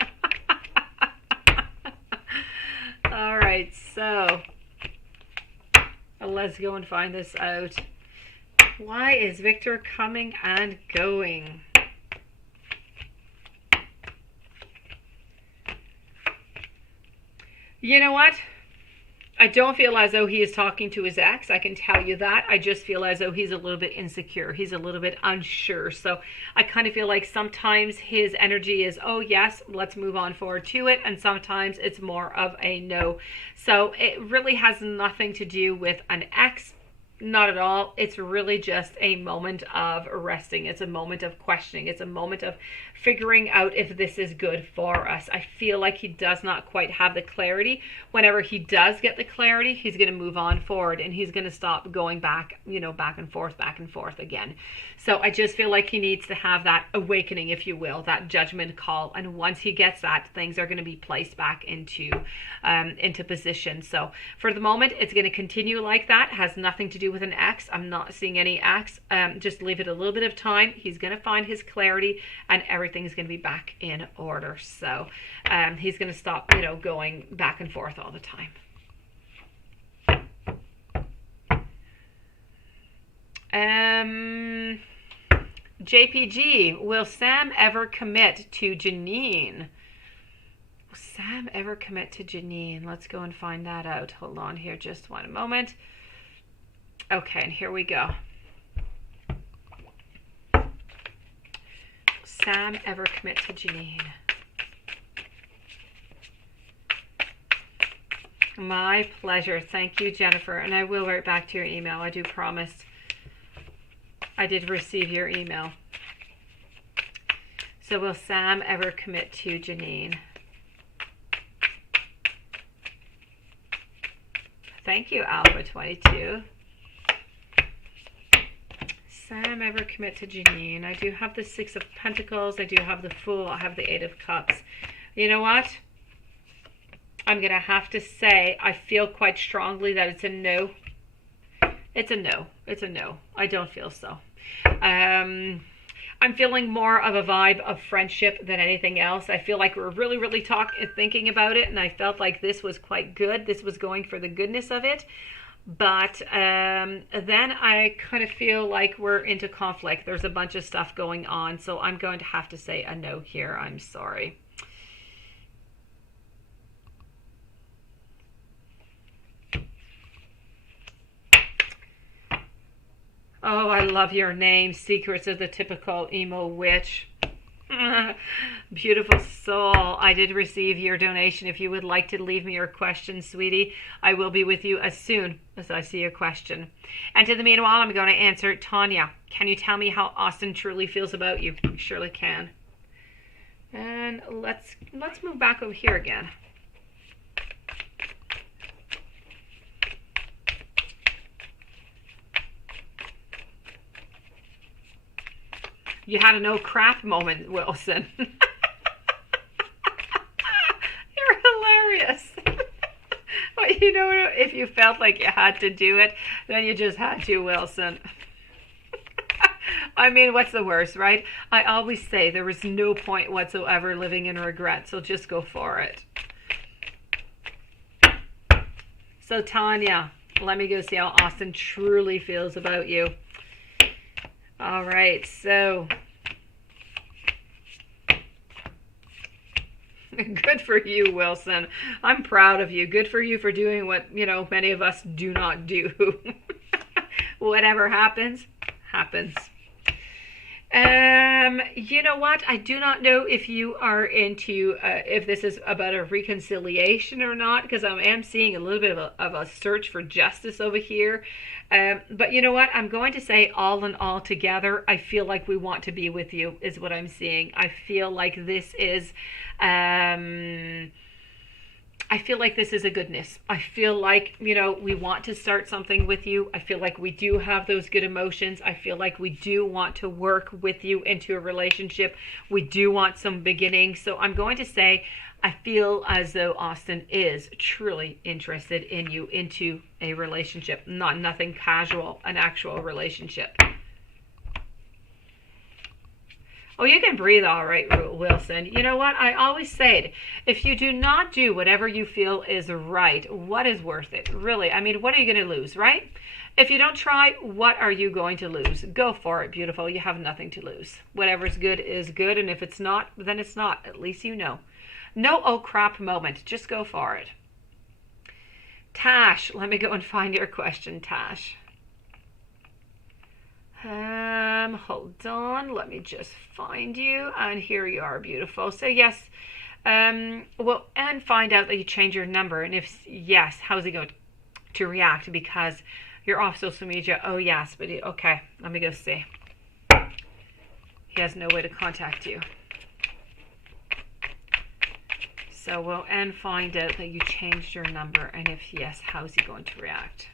All right, so let's go and find this out. Why is Victor coming and going? You know what? I don't feel as though he is talking to his ex. I can tell you that. I just feel as though he's a little bit insecure. He's a little bit unsure. So I kind of feel like sometimes his energy is, oh yes, let's move on forward to it. And sometimes it's more of a no. So it really has nothing to do with an ex. Not at all. It's really just a moment of resting. It's a moment of questioning. It's a moment of figuring out if this is good for us. I feel like he does not quite have the clarity. Whenever he does get the clarity, he's going to move on forward and he's going to stop going back, you know, back and forth again. So I just feel like he needs to have that awakening, if you will, that judgment call. And once he gets that, things are going to be placed back into position. So for the moment, it's going to continue like that. It has nothing to do with an ex. I'm not seeing any ex. Just leave it a little bit of time. He's going to find his clarity and everything's going to be back in order. So he's going to stop, you know, going back and forth all the time. JPG, will Sam ever commit to Janine? Will Sam ever commit to Janine? Let's go and find that out. Hold on here just one moment. Okay, and here we go. Sam ever commit to Janine? My pleasure. Thank you, Jennifer. And I will write back to your email. I do promise. I did receive your email. So will Sam ever commit to Janine? Thank you, Alpha22. Sam ever commit to Janine? I do have the Six of Pentacles. I do have the Fool. I have the Eight of Cups. You know what? I'm going to have to say I feel quite strongly that it's a no. It's a no. It's a no. I don't feel so. I'm feeling more of a vibe of friendship than anything else. I feel like we're really thinking about it, and I felt like this was quite good. This was going for the goodness of it. But then I kind of feel like we're into conflict. There's a bunch of stuff going on, so I'm going to have to say a no here. I'm sorry. Oh, I love your name. Secrets of the Typical Emo Witch. Beautiful soul. I did receive your donation. If you would like to leave me your question, sweetie, I will be with you as soon as I see your question. And to the meanwhile, I'm going to answer. Tanya, can you tell me how Austin truly feels about you? You surely can. And let's move back over here again. You had a no crap moment, Wilson. You're hilarious. But you know, if you felt like you had to do it, then you just had to, Wilson. I mean, what's the worst, right? I always say there is no point whatsoever living in regret, so just go for it. So Tanya, let me go see how Austin truly feels about you. All right, so good for you, Wilson. I'm proud of you. Good for you for doing what, you know, many of us do not do. Whatever happens, happens. You know what? I do not know if you are into, if this is about a reconciliation or not, because I am seeing a little bit of a search for justice over here. But you know what? I'm going to say all in all together, I feel like we want to be with you is what I'm seeing. I feel like this is, I feel like this is a goodness. I feel like, you know, we want to start something with you. I feel like we do have those good emotions. I feel like we do want to work with you into a relationship. We do want some beginning. So I'm going to say, I feel as though Austin is truly interested in you into a relationship, nothing casual, an actual relationship. Oh, you can breathe all right, Wilson. You know what? I always say, if you do not do whatever you feel is right, what is worth it? Really, I mean, what are you going to lose, right? If you don't try, what are you going to lose? Go for it, beautiful. You have nothing to lose. Whatever's good is good, and if it's not, then it's not. At least you know. No oh crap moment. Just go for it. Tash, let me go and find your question, Tash. Hold on, let me just find you, and here you are, beautiful. So yes, well, and find out that you change your number, and if yes, how's he going to react? Because you're off social media. Oh yes, but okay, let me go see. He has no way to contact you. So we'll and find out that you changed your number, and if yes, how's he going to react?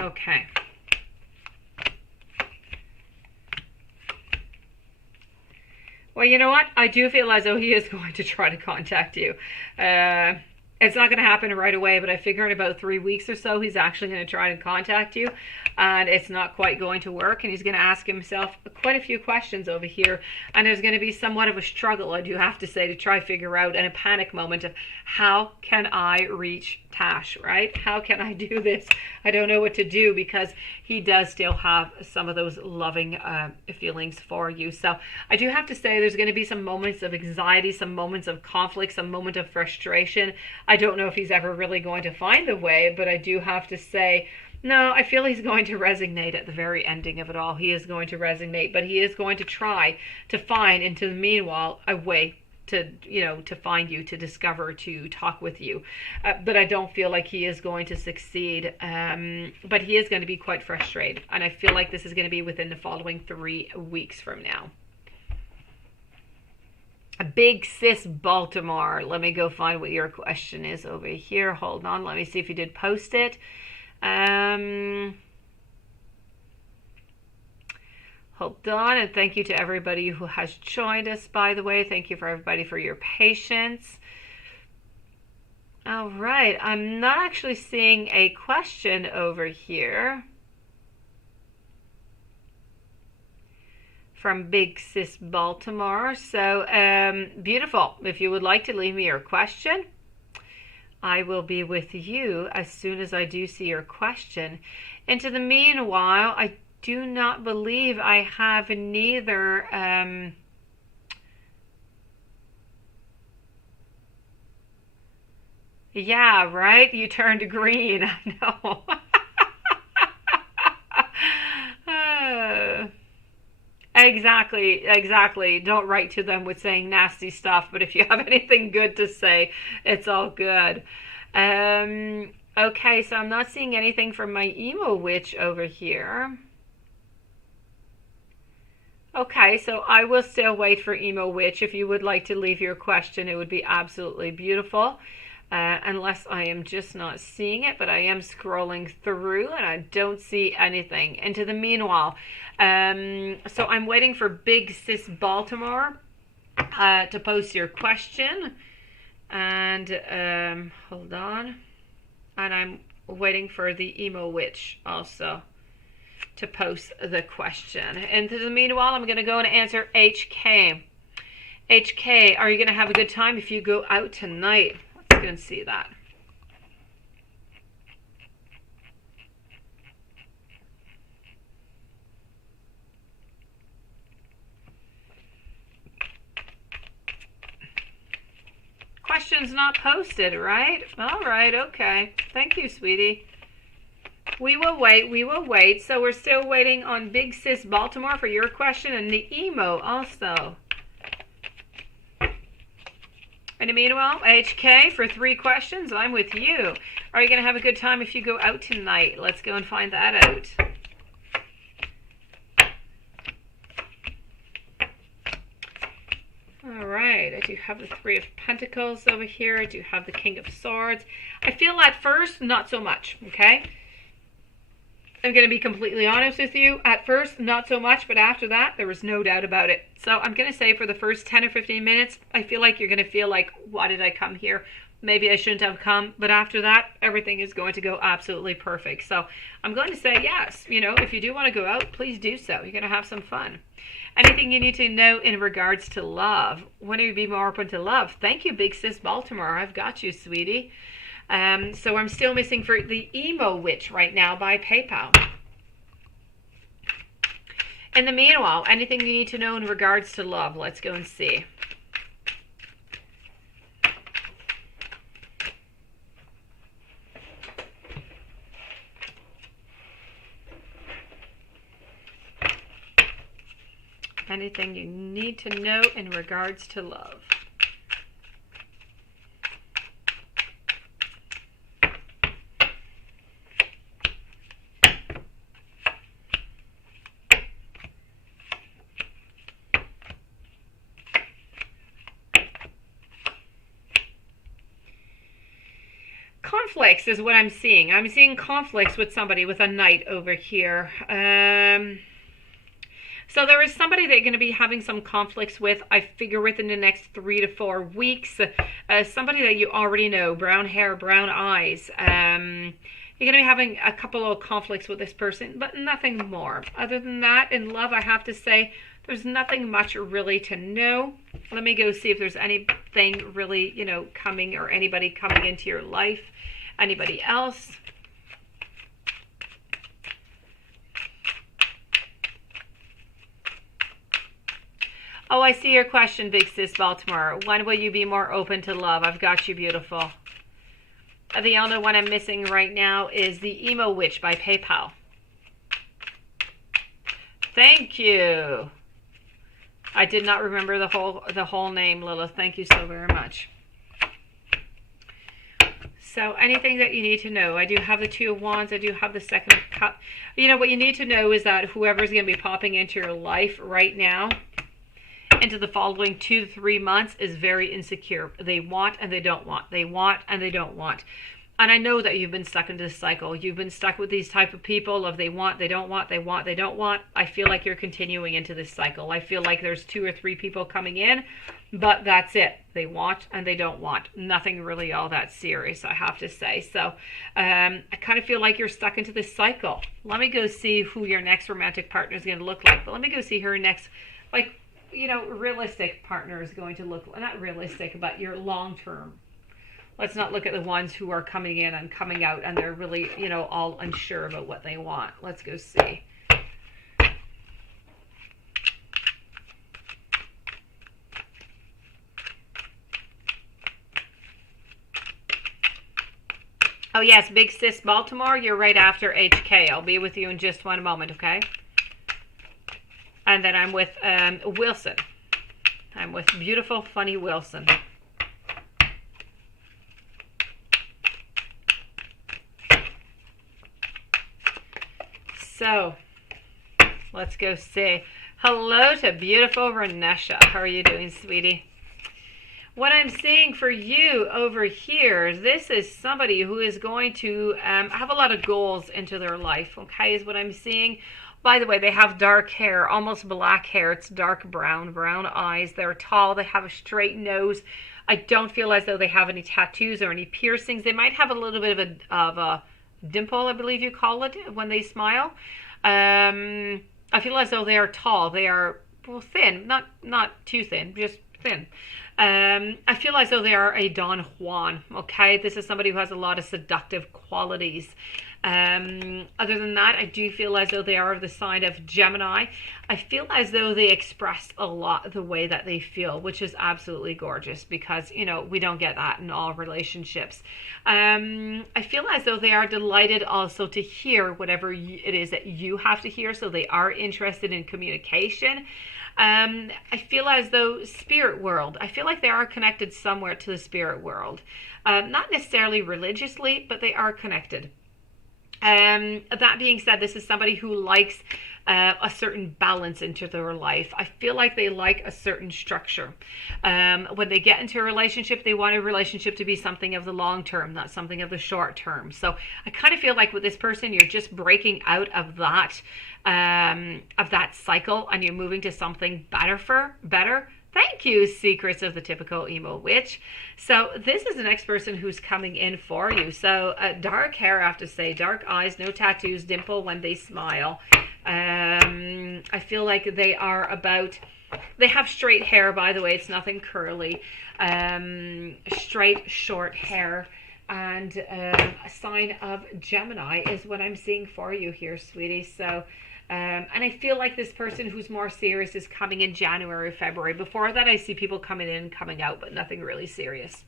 Okay. Well, you know what? I do feel as though he is going to try to contact you. It's not going to happen right away, but I figure in about 3 weeks or so, he's actually going to try and contact you, and it's not quite going to work, and he's going to ask himself quite a few questions over here, and there's going to be somewhat of a struggle, I do have to say, to try figure out, and a panic moment of how can I reach Tash, right? How can I do this? I don't know what to do, because he does still have some of those loving feelings for you. So I do have to say there's going to be some moments of anxiety, some moments of conflict, some moment of frustration. I don't know if he's ever really going to find the way, but I do have to say, no, I feel he's going to resonate at the very ending of it all. He is going to resonate, but he is going to try to find, into the meanwhile, a way to, to find you, to discover, to talk with you. But I don't feel like he is going to succeed. But he is going to be quite frustrated. And I feel like this is going to be within the following 3 weeks from now. A Big Sis Baltimore. Let me go find what your question is over here. Hold on. Let me see if you did post it. Hold on, and thank you to everybody who has joined us, by the way. Thank you for everybody for your patience. All right, I'm not actually seeing a question over here from Big Sis Baltimore. So, beautiful. If you would like to leave me your question, I will be with you as soon as I do see your question. Into the meanwhile, I do not believe I have neither yeah, right? You turned green. I know. Exactly. Don't write to them with saying nasty stuff, but if you have anything good to say, it's all good. Okay, so I'm not seeing anything from my emo witch over here. Okay, so I will still wait for Emo Witch. If you would like to leave your question, it would be absolutely beautiful. Unless I am just not seeing it, but I am scrolling through and I don't see anything. Into the meanwhile, so I'm waiting for Big Sis Baltimore to post your question. And hold on. And I'm waiting for the Emo Witch also to post the question. And in the meanwhile, I'm going to go and answer HK. HK, are you going to have a good time if you go out tonight? Let's go and see that. Question's not posted, right? All right, okay. Thank you, sweetie. We will wait. So we're still waiting on Big Sis Baltimore for your question, and the emo also. In the meanwhile, HK, for 3 questions, I'm with you. Are you going to have a good time if you go out tonight? Let's go and find that out. All right, I do have the 3 of Pentacles over here. I do have the King of Swords. I feel at first, not so much, okay? I'm going to be completely honest with you. At first, not so much, but after that, there was no doubt about it. So I'm going to say for the first 10 or 15 minutes, I feel like you're going to feel like, why did I come here? Maybe I shouldn't have come. But after that, everything is going to go absolutely perfect. So I'm going to say yes. You know, if you do want to go out, please do so. You're going to have some fun. Anything you need to know in regards to love? When will you be more open to love? Thank you, Big Sis Baltimore. I've got you, sweetie. So I'm still missing for the Emo Witch right now by PayPal. In the meanwhile, anything you need to know in regards to love, let's go and see. Anything you need to know in regards to love. Conflicts is what I'm seeing. I'm seeing conflicts with somebody with a knight over here. So there is somebody that you're going to be having some conflicts with, I figure, within the next 3 to 4 weeks. Somebody that you already know, brown hair, brown eyes. You're going to be having a couple of conflicts with this person, but nothing more. Other than that, in love, I have to say, there's nothing much really to know. Let me go see if there's anything really, coming, or anybody coming into your life. Anybody else? Oh, I see your question, Big Sis Baltimore. When will you be more open to love? I've got you, beautiful. The only one I'm missing right now is the Emo Witch by PayPal. Thank you. I did not remember the whole name, Lilith. Thank you so very much. So anything that you need to know. I do have the Two of Wands. I do have the Second of Cups. What you need to know is that whoever's going to be popping into your life right now, into the following 2 to 3 months, is very insecure. They want and they don't want. They want and they don't want. And I know that you've been stuck into this cycle. You've been stuck with these type of people of they want, they don't want, they want, they don't want. I feel like you're continuing into this cycle. I feel like there's 2 or 3 people coming in, but that's it. They want and they don't want. Nothing really all that serious, I have to say. So I kind of feel like you're stuck into this cycle. Let me go see who your next romantic partner is going to look like. But let me go see her next, realistic partner is going to look, not realistic, but your long-term. Let's not look at the ones who are coming in and coming out and they're really, all unsure about what they want. Let's go see. Oh yes, Big Sis Baltimore, you're right after HK. I'll be with you in just one moment, okay? And then I'm with Wilson. I'm with beautiful, funny Wilson. So, let's go say hello to beautiful Renesha. How are you doing, sweetie? What I'm seeing for you over here, this is somebody who is going to have a lot of goals into their life, okay, is what I'm seeing. By the way, they have dark hair, almost black hair. It's dark brown eyes. They're tall. They have a straight nose. I don't feel as though they have any tattoos or any piercings. They might have a little bit of a dimple, I believe you call it, when they smile. I feel as though they are tall. They are, thin. Not too thin, just thin. I feel as though they are a Don Juan, okay? This is somebody who has a lot of seductive qualities. Other than that, I do feel as though they are of the sign of Gemini. I feel as though they express a lot the way that they feel, which is absolutely gorgeous because, we don't get that in all relationships. I feel as though they are delighted also to hear whatever it is that you have to hear, so they are interested in communication. I feel as though spirit world, I feel like they are connected somewhere to the spirit world. Not necessarily religiously, but they are connected. That being said, this is somebody who likes a certain balance into their life. I feel like they like a certain structure. When they get into a relationship, they want a relationship to be something of the long term, not something of the short term. So I kind of feel like with this person, you're just breaking out of that cycle and you're moving to something better. Thank you, Secrets of the Typical Emo Witch. So this is the next person who's coming in for you. So dark hair, I have to say, dark eyes, no tattoos, dimple when they smile. I feel like they have straight hair, by the way. It's nothing curly. Straight, short hair. And a sign of Gemini is what I'm seeing for you here, sweetie. So and I feel like this person who's more serious is coming in January, February. Before that, I see people coming in and coming out, but nothing really serious.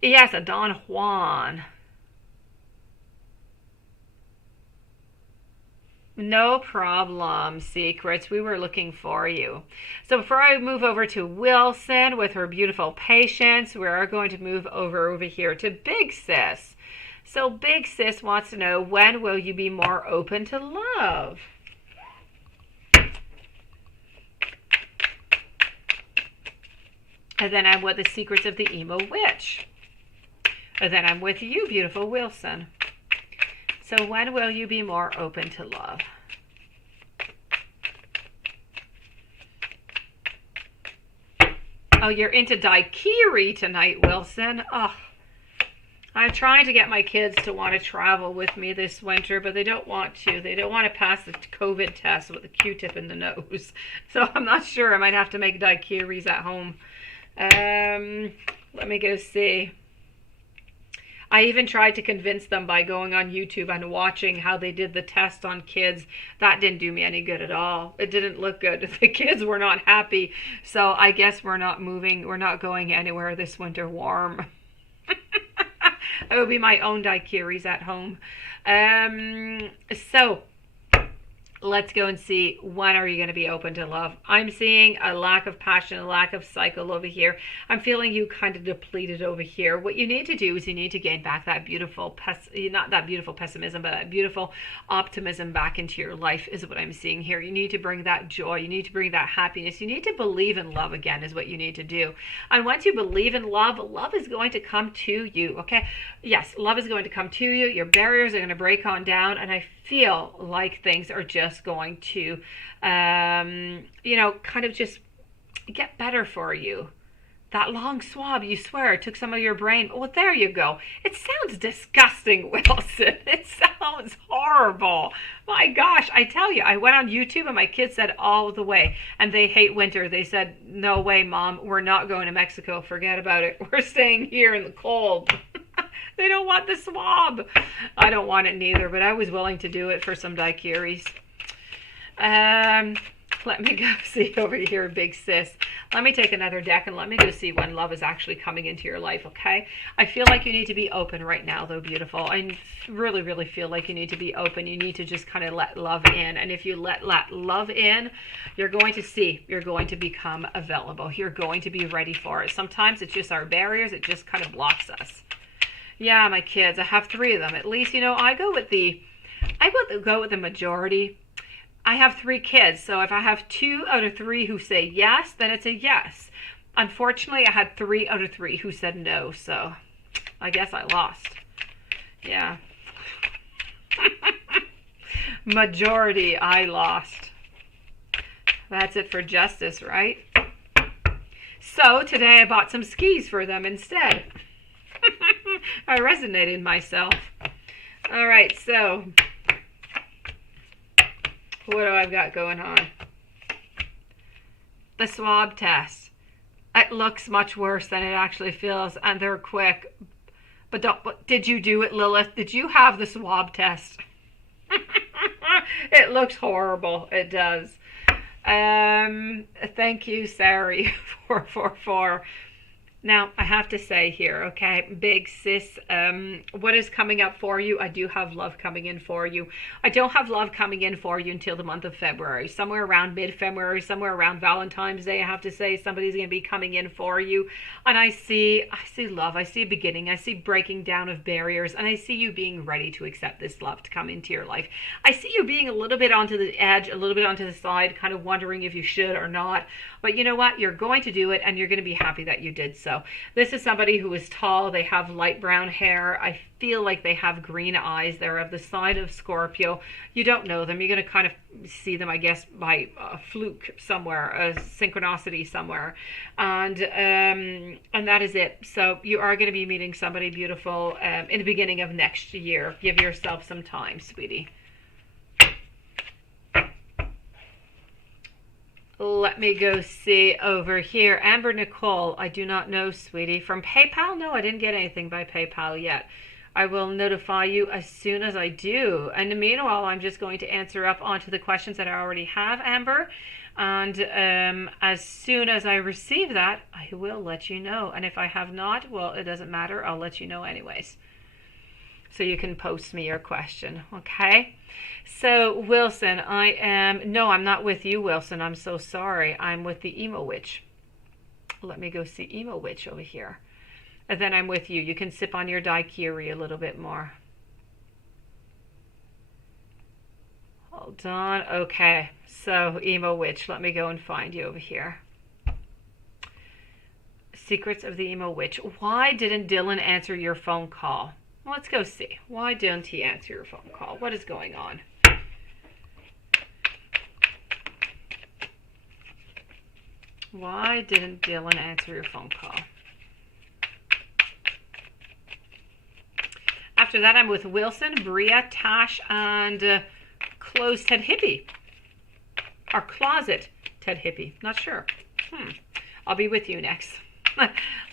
Yes, a Don Juan. No problem, Secrets. We were looking for you. So before I move over to Wilson with her beautiful patience, we are going to move over here to Big Sis. So Big Sis wants to know, when will you be more open to love? And then I'm with the Secrets of the Emo Witch. And then I'm with you, beautiful Wilson. So when will you be more open to love? Oh, you're into daiquiri tonight, Wilson. Oh, I'm trying to get my kids to want to travel with me this winter, but they don't want to. They don't want to pass the COVID test with a Q-tip in the nose. So I'm not sure. I might have to make daiquiris at home. Let me go see. I even tried to convince them by going on YouTube and watching how they did the test on kids. That didn't do me any good at all. It didn't look good. The kids were not happy. So I guess we're not moving. We're not going anywhere this winter warm. It will be my own daiquiris at home. So let's go and see, when are you going to be open to love? I'm seeing a lack of passion, a lack of cycle over here. I'm feeling you kind of depleted over here. What you need to do is you need to gain back that beautiful, not that beautiful pessimism, but that beautiful optimism back into your life is what I'm seeing here. You need to bring that joy. You need to bring that happiness. You need to believe in love again is what you need to do. And once you believe in love, love is going to come to you, okay? Yes, love is going to come to you. Your barriers are going to break on down, and I feel like things are just going to, kind of just get better for you. That long swab, you swear, it took some of your brain. Well, there you go. It sounds disgusting, Wilson. It sounds horrible. My gosh, I tell you, I went on YouTube and my kids said all the way, and they hate winter. They said, no way, Mom, we're not going to Mexico. Forget about it. We're staying here in the cold. They don't want the swab. I don't want it neither, but I was willing to do it for some daiquiris. Let me go see over here, big sis. Let me take another deck and let me go see when love is actually coming into your life, okay? I feel like you need to be open right now, though, beautiful. I really, really feel like you need to be open. You need to just kind of let love in. And if you let love in, you're going to see. You're going to become available. You're going to be ready for it. Sometimes it's just our barriers. It just kind of blocks us. Yeah, my kids. I have 3 of them. At least, I go with the majority. I have 3 kids, so if I have 2 out of 3 who say yes, then it's a yes. Unfortunately, I had 3 out of 3 who said no, so I guess I lost. Yeah. Majority, I lost. That's it for justice, right? So today I bought some skis for them instead. I resonated myself. All right, so what do I've got going on? The swab test. It looks much worse than it actually feels, and they're quick. But did you do it, Lilith? Did you have the swab test? It looks horrible. It does. Thank you, Sari, 444. Now, I have to say here, okay, big sis, what is coming up for you? I do have love coming in for you. I don't have love coming in for you until the month of February. Somewhere around mid-February, somewhere around Valentine's Day, I have to say, somebody's going to be coming in for you. And I see love. I see a beginning. I see breaking down of barriers. And I see you being ready to accept this love to come into your life. I see you being a little bit onto the edge, a little bit onto the side, kind of wondering if you should or not. But you know what? You're going to do it, and you're going to be happy that you did so. This is somebody who is tall. They have light brown hair. I feel like they have green eyes. They're of the sign of Scorpio. You don't know them. You're going to kind of see them, I guess, by a fluke somewhere, a synchronicity somewhere. And that is it. So you are going to be meeting somebody beautiful in the beginning of next year. Give yourself some time, sweetie. Let me go see over here. Amber Nicole, I do not know, sweetie. From PayPal? No, I didn't get anything by PayPal yet. I will notify you as soon as I do. And meanwhile, I'm just going to answer up onto the questions that I already have, Amber. And as soon as I receive that, I will let you know. And if I have not, well, it doesn't matter. I'll let you know anyways. So you can post me your question, okay? So, Wilson, no, I'm not with you, Wilson. I'm so sorry. I'm with the Emo Witch. Let me go see Emo Witch over here. And then I'm with you. You can sip on your daiquiri a little bit more. Hold on. Okay, so Emo Witch, let me go and find you over here. Secrets of the Emo Witch. Why didn't Dylan answer your phone call? Let's go see. Why didn't he answer your phone call? What is going on? Why didn't Dylan answer your phone call? After that, I'm with Wilson, Bria, Tash, and Closed Ted Hippie. Or Closet Ted Hippie. Not sure. I'll be with you next.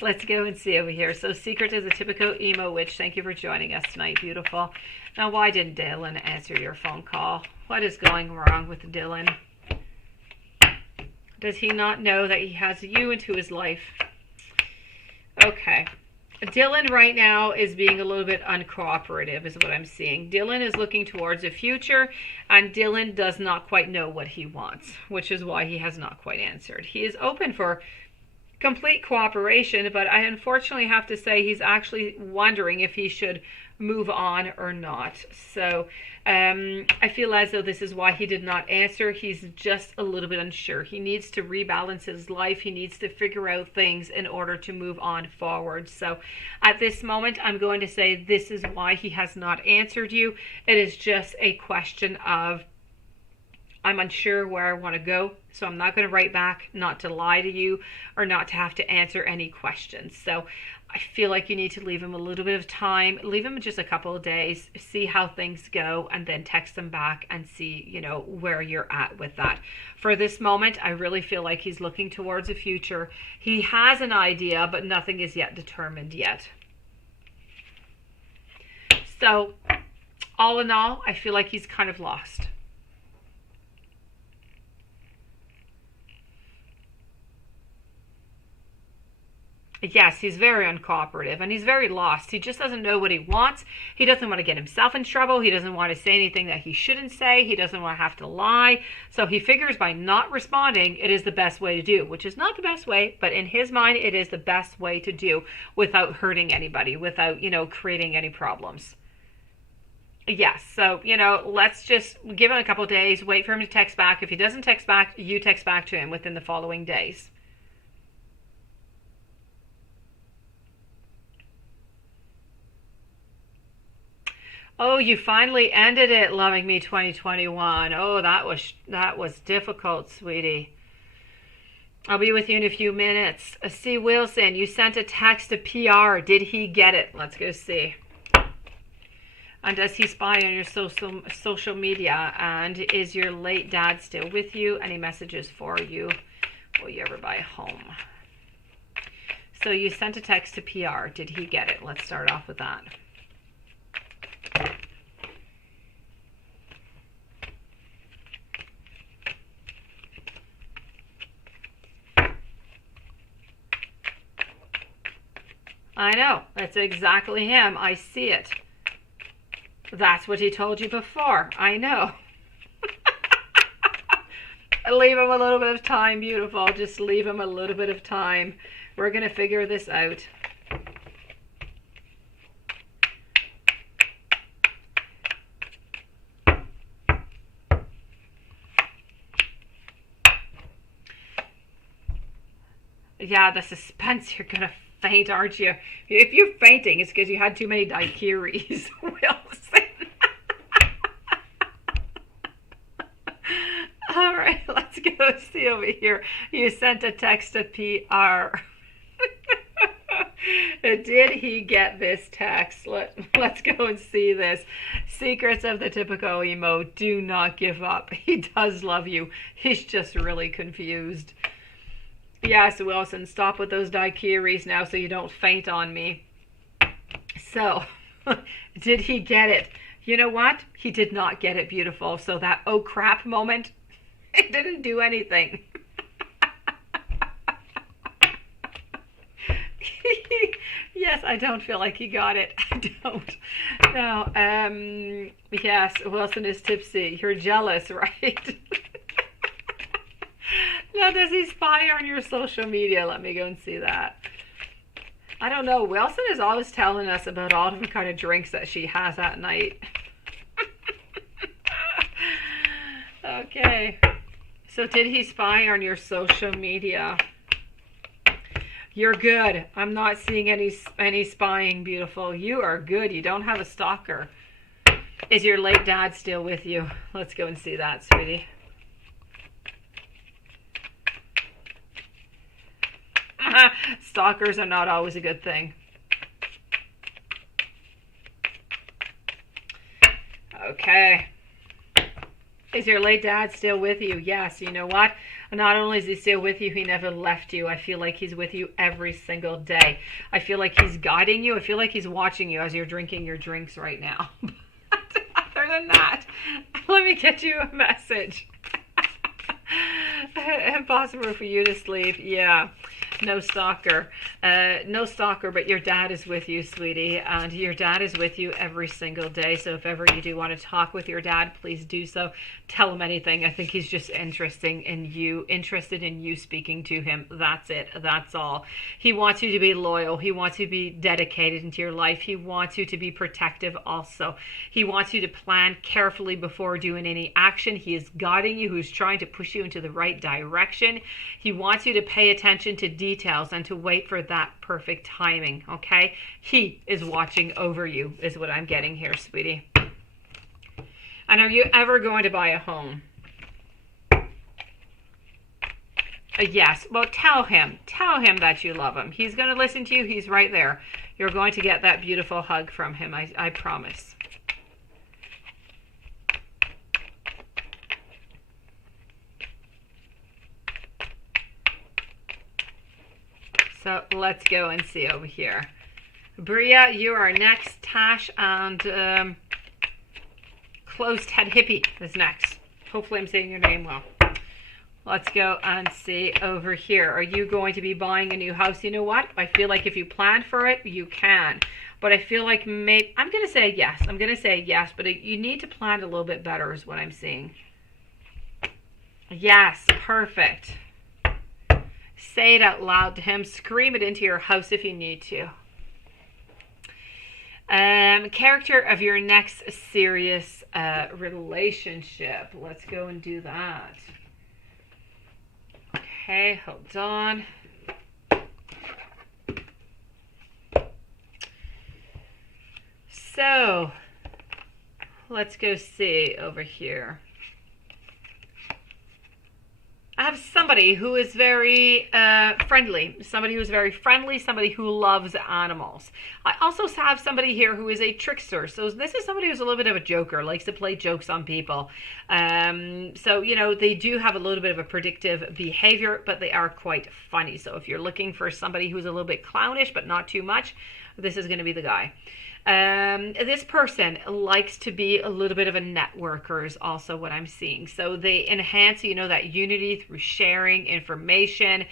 Let's go and see over here. So Secret is a typical emo witch. Thank you for joining us tonight. Beautiful. Now, why didn't Dylan answer your phone call? What is going wrong with Dylan? Does he not know that he has you into his life? Okay. Dylan right now is being a little bit uncooperative is what I'm seeing. Dylan is looking towards the future, and Dylan does not quite know what he wants, which is why he has not quite answered. He is open for complete cooperation, but I unfortunately have to say he's actually wondering if he should move on or not. So I feel as though this is why he did not answer. He's just a little bit unsure. He needs to rebalance his life. He needs to figure out things in order to move on forward. So at this moment, I'm going to say this is why he has not answered you. It is just a question of, I'm unsure where I want to go, so I'm not going to write back, not to lie to you or not to have to answer any questions. So I feel like you need to leave him a little bit of time, leave him just a couple of days, see how things go, and then text him back and see, you know, where you're at with that. For this moment, I really feel like he's looking towards the future. He has an idea, but nothing is yet determined yet. So all in all, I feel like he's kind of lost. Yes, he's very uncooperative and he's very lost. He just doesn't know what he wants. He doesn't want to get himself in trouble. He doesn't want to say anything that he shouldn't say. He doesn't want to have to lie. So he figures by not responding, it is the best way to do, which is not the best way, but in his mind, it is the best way to do without hurting anybody, without, you know, creating any problems. Yes, so, you know, let's just give him a couple of days, wait for him to text back. If he doesn't text back, you text back to him within the following days. Oh, you finally ended it, Loving Me 2021. Oh, that was difficult, sweetie. I'll be with you in a few minutes. C. Wilson, you sent a text to PR. Did he get it? Let's go see. And does he spy on your social media? And is your late dad still with you? Any messages for you? Will you ever buy a home? So you sent a text to PR. Did he get it? Let's start off with that. I know. That's exactly him. I see it. That's what he told you before. I know. Leave him a little bit of time, beautiful. Just leave him a little bit of time. We're going to figure this out. Yeah, the suspense, you're going to faint, aren't you? If you're fainting, it's because you had too many daiquiris, Wilson. All right, let's go see over here. You sent a text to PR. Did he get this text? Let's go and see this. Secrets of the typical emo. Do not give up. He does love you. He's just really confused. Yes, Wilson, stop with those daiquiris now so you don't faint on me. So, did he get it? You know what? He did not get it, beautiful. So that oh crap moment, it didn't do anything. Yes, I don't feel like he got it. I don't. No, yes, Wilson is tipsy. You're jealous, right? Now, does he spy on your social media? Let me go and see that. I don't know. Wilson is always telling us about all different kind of drinks that she has at night. Okay. So did he spy on your social media? You're good. I'm not seeing any spying, beautiful. You are good. You don't have a stalker. Is your late dad still with you? Let's go and see that, sweetie. Stalkers are not always a good thing. Okay. Is your late dad still with you? Yes. You know what? Not only is he still with you, he never left you. I feel like he's with you every single day. I feel like he's guiding you. I feel like he's watching you as you're drinking your drinks right now. But other than that, let me get you a message. Impossible for you to sleep. Yeah. No stalker. No stalker, but your dad is with you, sweetie. And your dad is with you every single day. So if ever you do want to talk with your dad, please do so. Tell him anything. I think he's just interested in you speaking to him. That's it. That's all. He wants you to be loyal. He wants you to be dedicated into your life. He wants you to be protective also. He wants you to plan carefully before doing any action. He is guiding you. He's trying to push you into the right direction. He wants you to pay attention to details and to wait for that perfect timing, okay? He is watching over you, is what I'm getting here, sweetie. And are you ever going to buy a home? Yes. Well, tell him that you love him. He's going to listen to you. He's right there. You're going to get that beautiful hug from him, I promise. So let's go and see over here. Bria, you are next. Tash and Closed Head Hippie is next. Hopefully I'm saying your name well. Let's go and see over here. Are you going to be buying a new house? You know what? I feel like if you plan for it, you can. But I feel like maybe, I'm going to say yes. I'm going to say yes, but you need to plan a little bit better is what I'm seeing. Yes, perfect. Say it out loud to him. Scream it into your house if you need to. Character of your next serious relationship. Let's go and do that. Okay, hold on. So, let's go see over here. I have somebody who is very friendly, somebody who is very friendly, somebody who loves animals. I also have somebody here who is a trickster. So this is somebody who's a little bit of a joker, likes to play jokes on people. So, you know, they do have a little bit of a predictive behavior, but they are quite funny. So if you're looking for somebody who's a little bit clownish, but not too much, this is going to be the guy. This person likes to be a little bit of a networker is also what I'm seeing. So they enhance, you know, that unity through sharing information,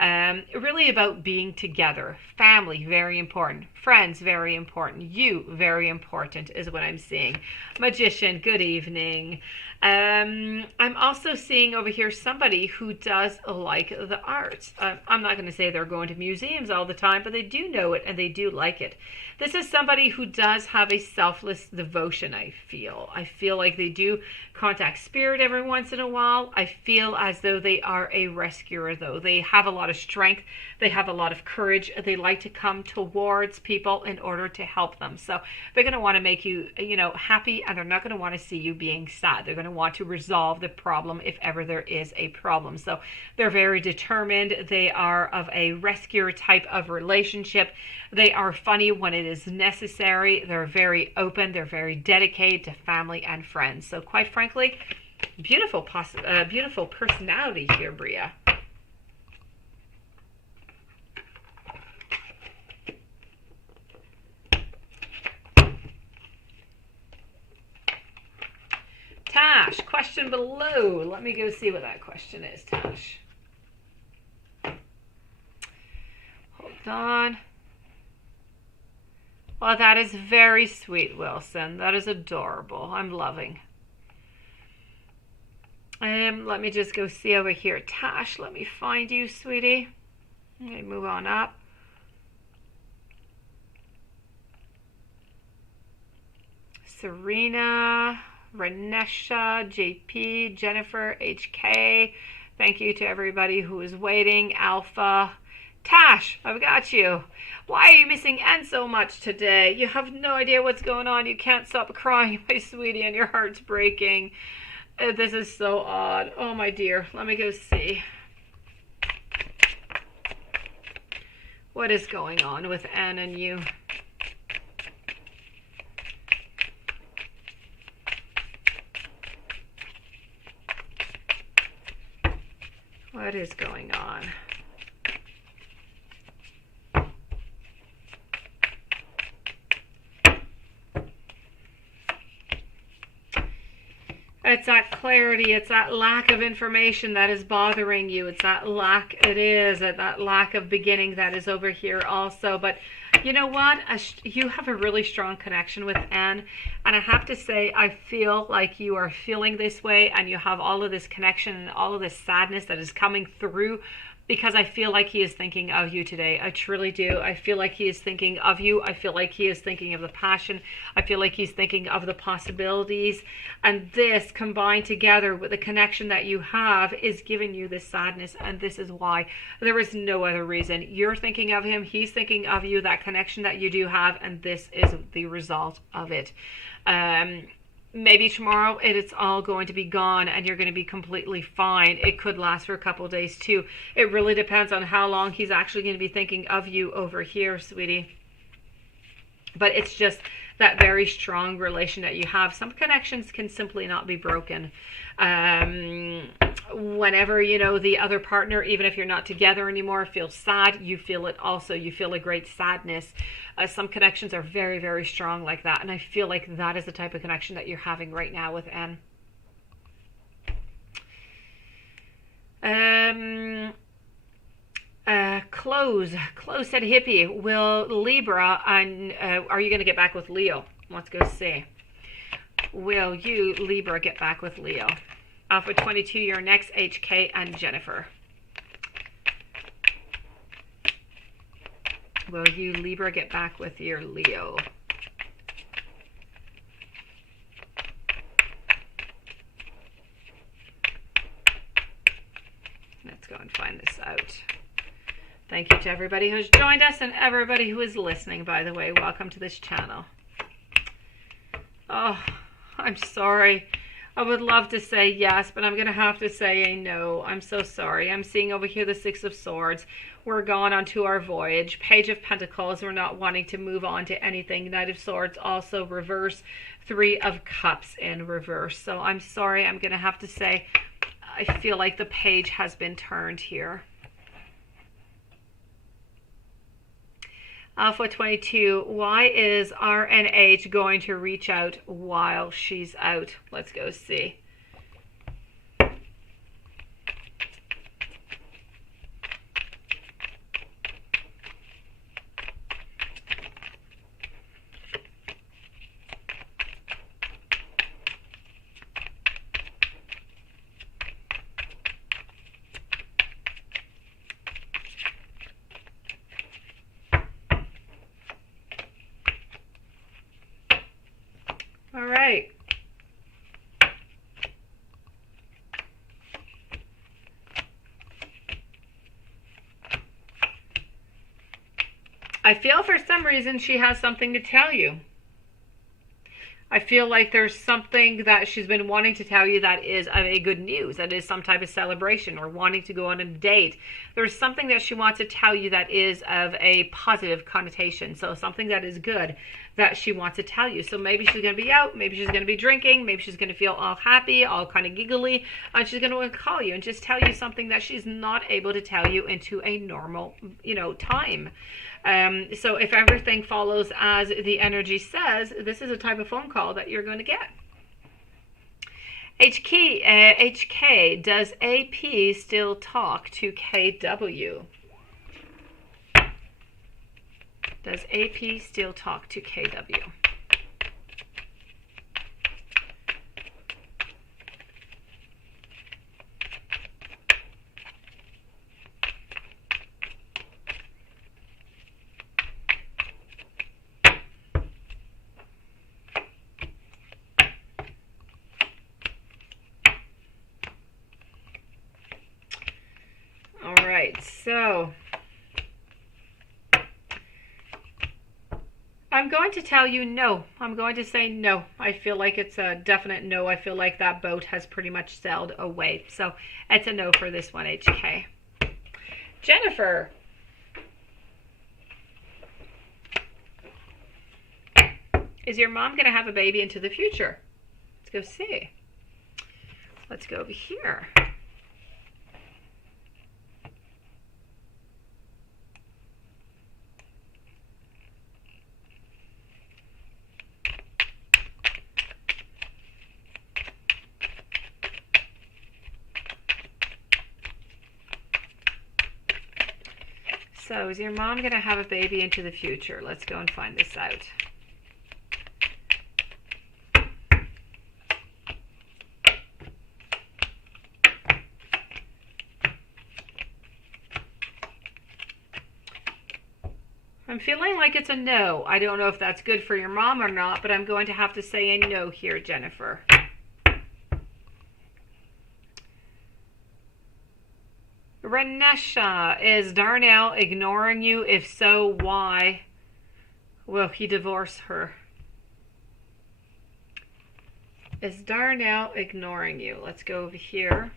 really about being together. Family, very important. Friends, very important. You, very important is what I'm seeing. Magician, good evening. I'm also seeing over here somebody who does like the arts. I'm not going to say they're going to museums all the time, but they do know it and they do like it. This is somebody who does have a selfless devotion, I feel. I feel like they do contact spirit every once in a while. I feel as though they are a rescuer, though. They have a lot of strength. They have a lot of courage. They like to come towards people in order to help them. So they're going to want to make you, you know, happy, and they're not going to want to see you being sad. They're going to want to resolve the problem if ever there is a problem. So they're very determined. They are of a rescuer type of relationship. They are funny when it is necessary. They're very open. They're very dedicated to family and friends. So quite frankly, beautiful personality here, Bria. Tash, question below. Let me go see what that question is, Tash. Hold on. Well, that is very sweet, Wilson. That is adorable. I'm loving. Let me just go see over here. Tash, let me find you, sweetie. Okay, move on up. Serena, Renesha, JP, Jennifer, HK. Thank you to everybody who is waiting. Alpha. Tash, I've got you. Why are you missing Anne so much today? You have no idea what's going on. You can't stop crying, my sweetie, and your heart's breaking. This is so odd. Oh, my dear. Let me go see. What is going on with Anne and you? What is going on? It's that clarity, it's that lack of information that is bothering you. It's that lack, that lack of beginning that is over here also. But you know what? You have a really strong connection with Anne. And I have to say, I feel like you are feeling this way and you have all of this connection and all of this sadness that is coming through, because I feel like he is thinking of you today. I truly do. I feel like he is thinking of you. I feel like he is thinking of the passion. I feel like he's thinking of the possibilities. And this combined together with the connection that you have is giving you this sadness. And this is why. There is no other reason. You're thinking of him. He's thinking of you, that connection that you do have. And this is the result of it. Maybe tomorrow it's all going to be gone and you're going to be completely fine. It could last for a couple of days too. It really depends on how long he's actually going to be thinking of you over here, sweetie. But it's just that very strong relation that you have. Some connections can simply not be broken. Whenever, you know, the other partner, even if you're not together anymore, feels sad, you feel it also. You feel a great sadness. Some connections are very, very strong like that. And I feel like that is the type of connection that you're having right now with Anne. Close said hippie. Will Libra and are you going to get back with Leo? Let's go see. Will you, Libra, get back with Leo? Alpha 22, your next, HK and Jennifer. Will you, Libra, get back with your Leo? Let's go and find this out. Thank you to everybody who's joined us and everybody who is listening, by the way. Welcome to this channel. Oh, I'm sorry. I would love to say yes, but I'm going to have to say a no. I'm so sorry. I'm seeing over here the Six of Swords. We're gone onto our voyage. Page of Pentacles. We're not wanting to move on to anything. Knight of Swords also reverse. Three of Cups in reverse. So I'm sorry. I'm going to have to say I feel like the page has been turned here. Alpha 22, why is RNH going to reach out while she's out? Let's go see. All right. I feel for some reason she has something to tell you. I feel like there's something that she's been wanting to tell you that is of a good news, that is some type of celebration or wanting to go on a date. There's something that she wants to tell you that is of a positive connotation. So something that is good that she wants to tell you. So maybe she's going to be out, maybe she's going to be drinking, maybe she's going to feel all happy, all kind of giggly, and she's going to call you and just tell you something that she's not able to tell you into a normal, time. So if everything follows as the energy says, this is a type of phone call that you're going to get. HK, does AP still talk to KW? Does AP still talk to KW? So I'm going to tell you no. I'm going to say no. I feel like it's a definite no. I feel like that boat has pretty much sailed away. So it's a no for this one, HK. Jennifer. Is your mom going to have a baby into the future? Let's go see. Let's go over here. So, is your mom going to have a baby into the future? Let's go and find this out. I'm feeling like it's a no. I don't know if that's good for your mom or not, but I'm going to have to say a no here, Jennifer. Renesha, is Darnell ignoring you? If so, why will he divorce her? Is Darnell ignoring you? Let's go over here.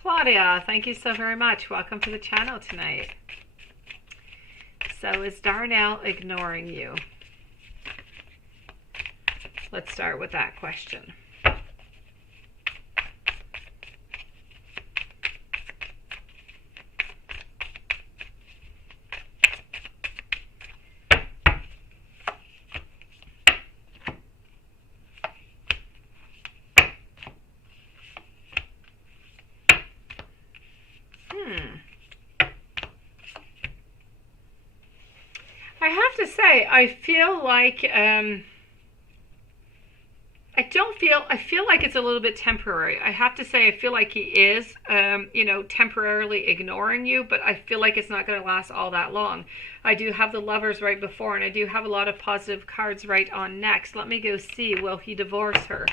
Claudia, thank you so very much. Welcome to the channel tonight. So, is Darnell ignoring you? Let's start with that question. I have to say, I feel like I feel like it's a little bit temporary. I have to say, I feel like he is, temporarily ignoring you, but I feel like it's not going to last all that long. I do have the Lovers right before, and I do have a lot of positive cards right on next. Let me go see, will he divorce her?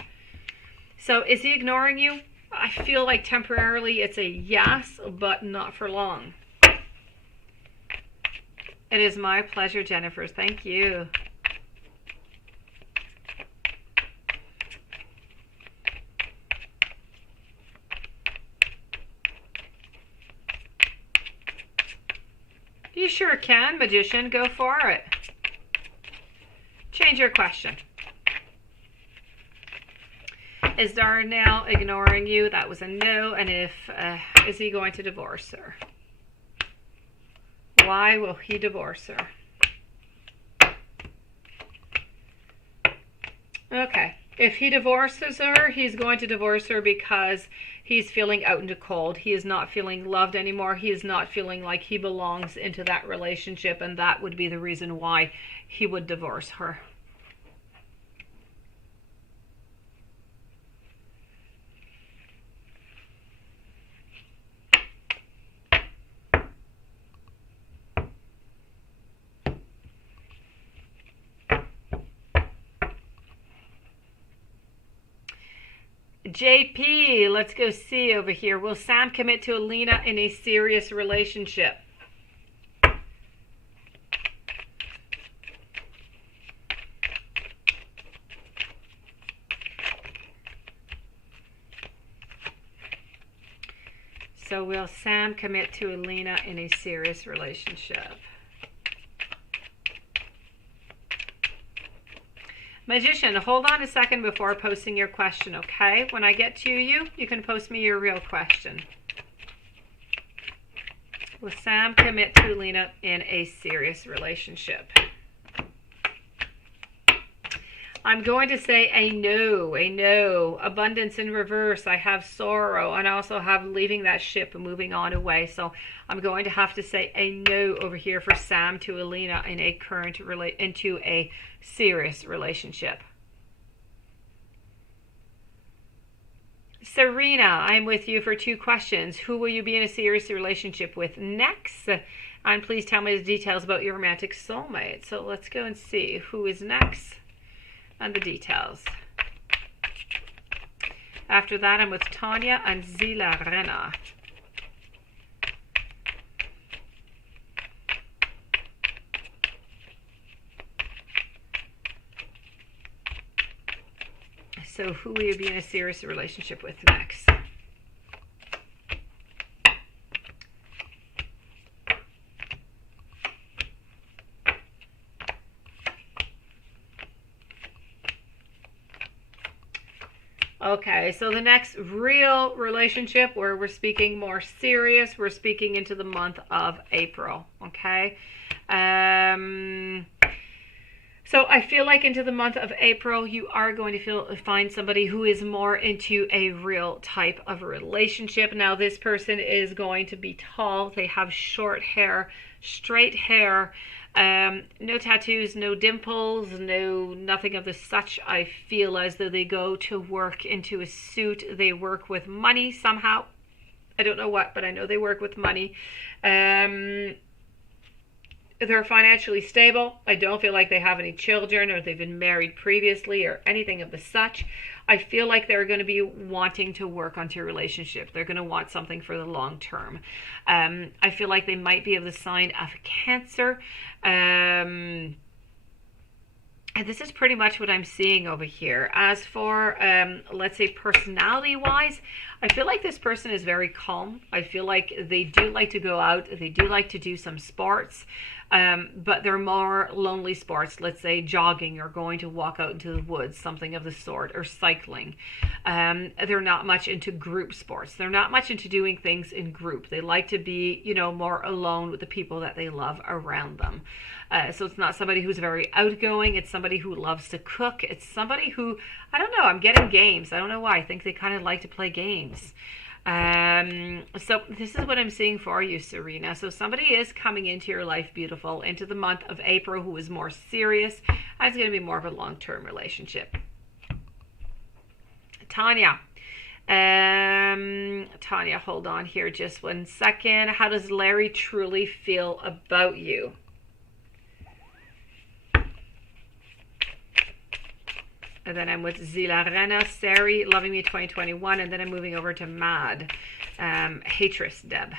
So, is he ignoring you? I feel like temporarily it's a yes, but not for long. It is my pleasure, Jennifer. Thank you. You sure can, Magician. Go for it. Change your question. Is Darnell ignoring you? That was a no. And if is he going to divorce her? Why will he divorce her? Okay. If he divorces her, he's going to divorce her because he's feeling out into cold. He is not feeling loved anymore. He is not feeling like he belongs into that relationship, and that would be the reason why he would divorce her. JP, let's go see over here. Will Sam commit to Alina in a serious relationship? So will Sam commit to Alina in a serious relationship? Magician, hold on a second before posting your question, okay? When I get to you, you can post me your real question. Will Sam commit to Alina in a serious relationship? I'm going to say a no, a no. Abundance in reverse. I have sorrow, and I also have leaving that ship and moving on away. So I'm going to have to say a no over here for Sam to Alina in a into a serious relationship. Serena, I'm with you for 2 questions. Who will you be in a serious relationship with next? And please tell me the details about your romantic soulmate. So let's go and see who is next and the details. After that, I'm with Tanya and Zila Rena. So who will you be in a serious relationship with next? Okay, so the next real relationship where we're speaking more serious, we're speaking into the month of April. Okay. So I feel like into the month of April, you are going to find somebody who is more into a real type of relationship. Now, this person is going to be tall. They have short hair, straight hair, no tattoos, no dimples, nothing of the such. I feel as though they go to work into a suit. They work with money somehow. I don't know what, but I know they work with money. They're financially stable. I don't feel like they have any children or they've been married previously or anything of the such. I feel like they're going to be wanting to work onto your relationship. They're going to want something for the long term. I feel like they might be of the sign of Cancer. And this is pretty much what I'm seeing over here. As for, let's say, personality-wise, I feel like this person is very calm. I feel like they do like to go out. They do like to do some sports, but they're more lonely sports. Let's say jogging or going to walk out into the woods, something of the sort, or cycling. They're not much into group sports. They're not much into doing things in group. They like to be, more alone with the people that they love around them. So it's not somebody who's very outgoing. It's somebody who loves to cook. It's somebody who, I don't know, I'm getting games. I don't know why. I think they kind of like to play games. So this is what I'm seeing for you, Serena. So somebody is coming into your life, beautiful, into the month of April who is more serious. And it's going to be more of a long-term relationship. Tanya. Tanya, hold on here just 1 second. How does Larry truly feel about you? And then I'm with Zila Rena, Sari, Loving Me 2021, and then I'm moving over to Mad, Hatred, Deb.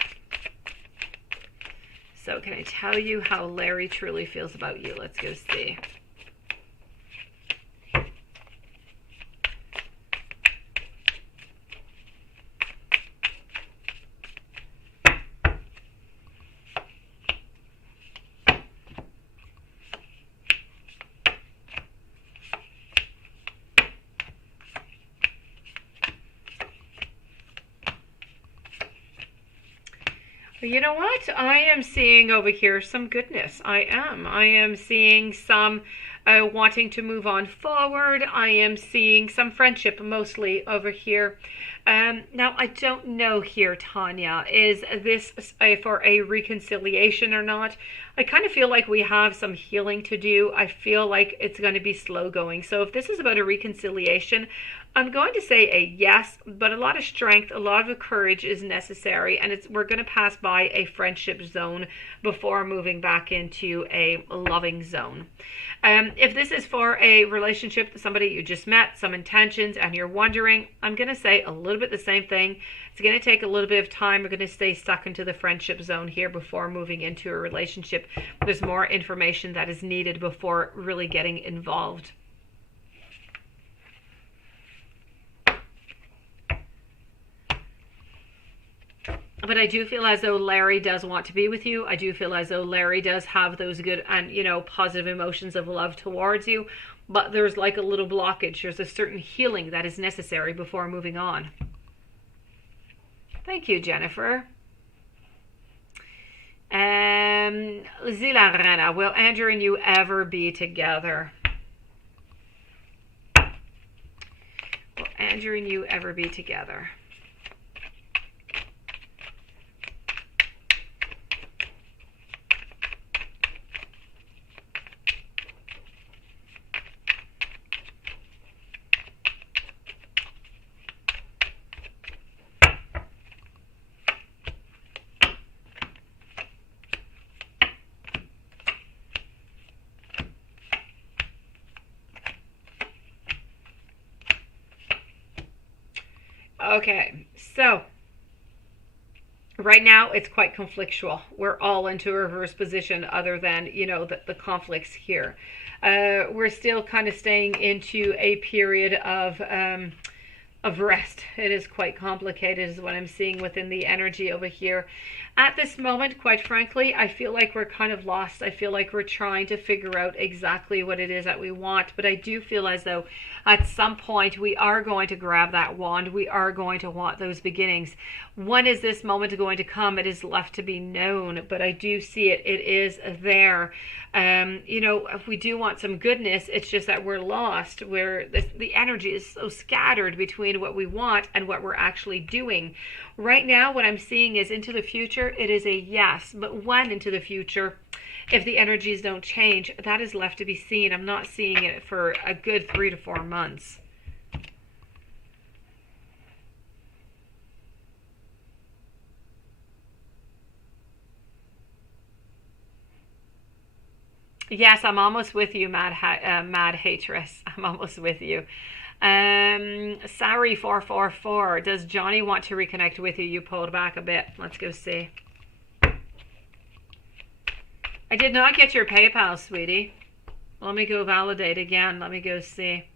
So can I tell you how Larry truly feels about you? Let's go see. You know what? I am seeing over here some goodness. I am seeing some wanting to move on forward. I am seeing some friendship mostly over here. Now, I don't know here, Tanya, is this for a reconciliation or not? I kind of feel like we have some healing to do. I feel like it's going to be slow going. So if this is about a reconciliation, I'm going to say a yes, but a lot of strength, a lot of courage is necessary, and we're going to pass by a friendship zone before moving back into a loving zone. If this is for a relationship with somebody you just met, some intentions, and you're wondering, I'm going to say a little bit the same thing. It's going to take a little bit of time. We're going to stay stuck into the friendship zone here before moving into a relationship. There's more information that is needed before really getting involved. But I do feel as though Larry does want to be with you. I do feel as though Larry does have those good and, positive emotions of love towards you. But there's like a little blockage. There's a certain healing that is necessary before moving on. Thank you, Jennifer. Zila Rena, will Andrew and you ever be together? Will Andrew and you ever be together? Okay, so right now it's quite conflictual. We're all into a reverse position other than, the conflicts here. We're still kind of staying into a period of rest. It is quite complicated is what I'm seeing within the energy over here. At this moment, quite frankly, I feel like we're kind of lost. I feel like we're trying to figure out exactly what it is that we want, but I do feel as though At some point, we are going to grab that wand. We are going to want those beginnings. When is this moment going to come? It is left to be known, but I do see it. It is there. If we do want some goodness, it's just that we're lost, where the energy is so scattered between what we want and what we're actually doing. Right now, what I'm seeing is into the future, it is a yes. But when into the future, if the energies don't change, that is left to be seen. I'm not seeing it for a good 3 to 4 months. Yes, I'm almost with you, Mad Hatress. I'm almost with you. Sorry, 444. Does Johnny want to reconnect with you? You pulled back a bit. Let's go see. I did not get your PayPal, sweetie. Let me go validate again. Let me go see.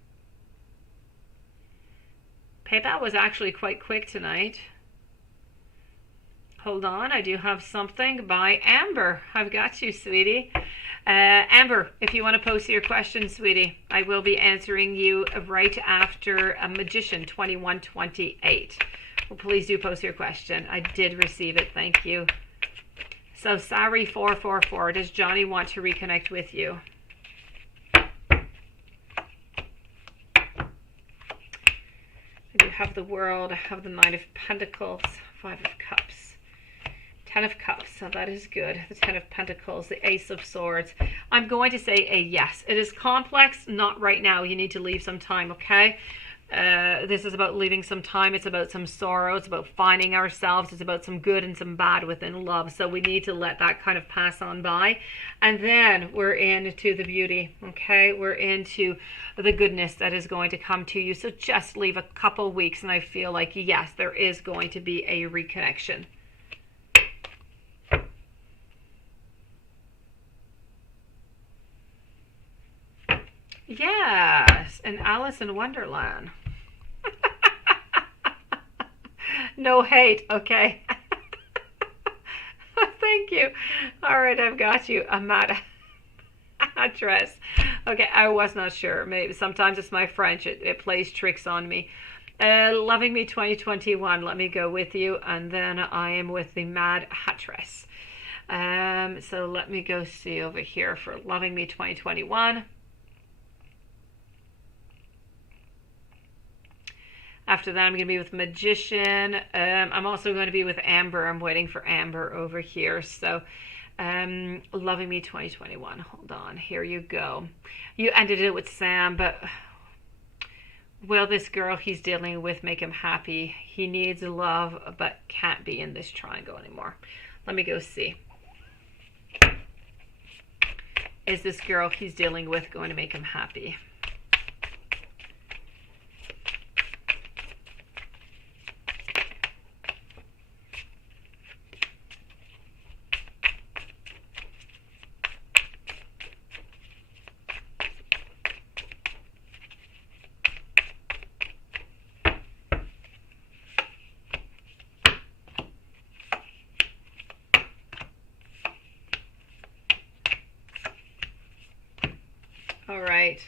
PayPal was actually quite quick tonight. Hold on, I do have something by Amber. I've got you, sweetie. Amber, if you want to post your question, sweetie, I will be answering you right after a Magician 2128. Well, please do post your question. I did receive it. Thank you. So, sorry, 444. Does Johnny want to reconnect with you? I do have the World. I have the Nine of Pentacles, Five of Cups. 10 of Cups, so that is good. The 10 of Pentacles, the Ace of Swords. I'm going to say a yes. It is complex, not right now. You need to leave some time, okay? This is about leaving some time. It's about some sorrow. It's about finding ourselves. It's about some good and some bad within love. So we need to let that kind of pass on by. And then we're into the beauty, okay? We're into the goodness that is going to come to you. So just leave a couple weeks, and I feel like, yes, there is going to be a reconnection. Yes, and Alice in Wonderland. No hate, okay. Thank you. All right, I've got you. Amada address. Okay, I was not sure. Maybe sometimes it's my French. It plays tricks on me. Loving Me 2021. Let me go with you, and then I am with the Mad Hatress. So let me go see over here for Loving Me 2021. After that, I'm going to be with Magician. I'm also going to be with Amber. I'm waiting for Amber over here. So, Loving Me 2021. Hold on. Here you go. You ended it with Sam, but will this girl he's dealing with make him happy? He needs love, but can't be in this triangle anymore. Let me go see. Is this girl he's dealing with going to make him happy? All right.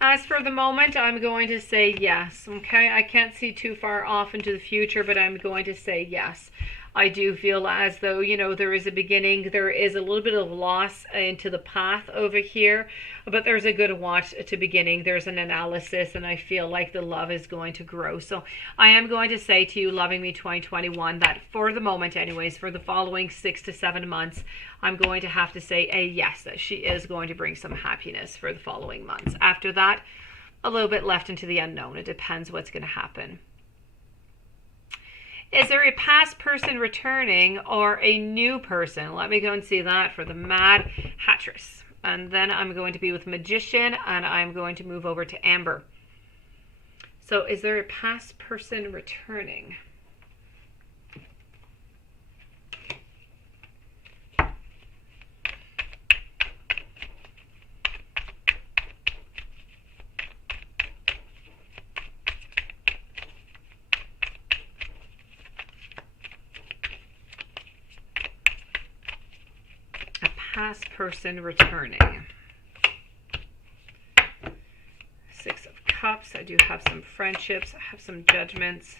As for the moment, I'm going to say yes. Okay, I can't see too far off into the future, but I'm going to say yes. I do feel as though, you know, there is a beginning. There is a little bit of loss into the path over here, but there's a good watch to beginning. There's an analysis, and I feel like the love is going to grow. So I am going to say to you, Loving Me 2021, that for the moment anyways, for the following 6 to 7 months, I'm going to have to say a yes, that she is going to bring some happiness for the following months. After that, a little bit left into the unknown. It depends what's going to happen. Is there a past person returning or a new person? Let me go and see that for the Mad Hatress. And then I'm going to be with Magician, and I'm going to move over to Amber. So is there a past person returning? Past person returning. 6 I do have some friendships. I have some judgments.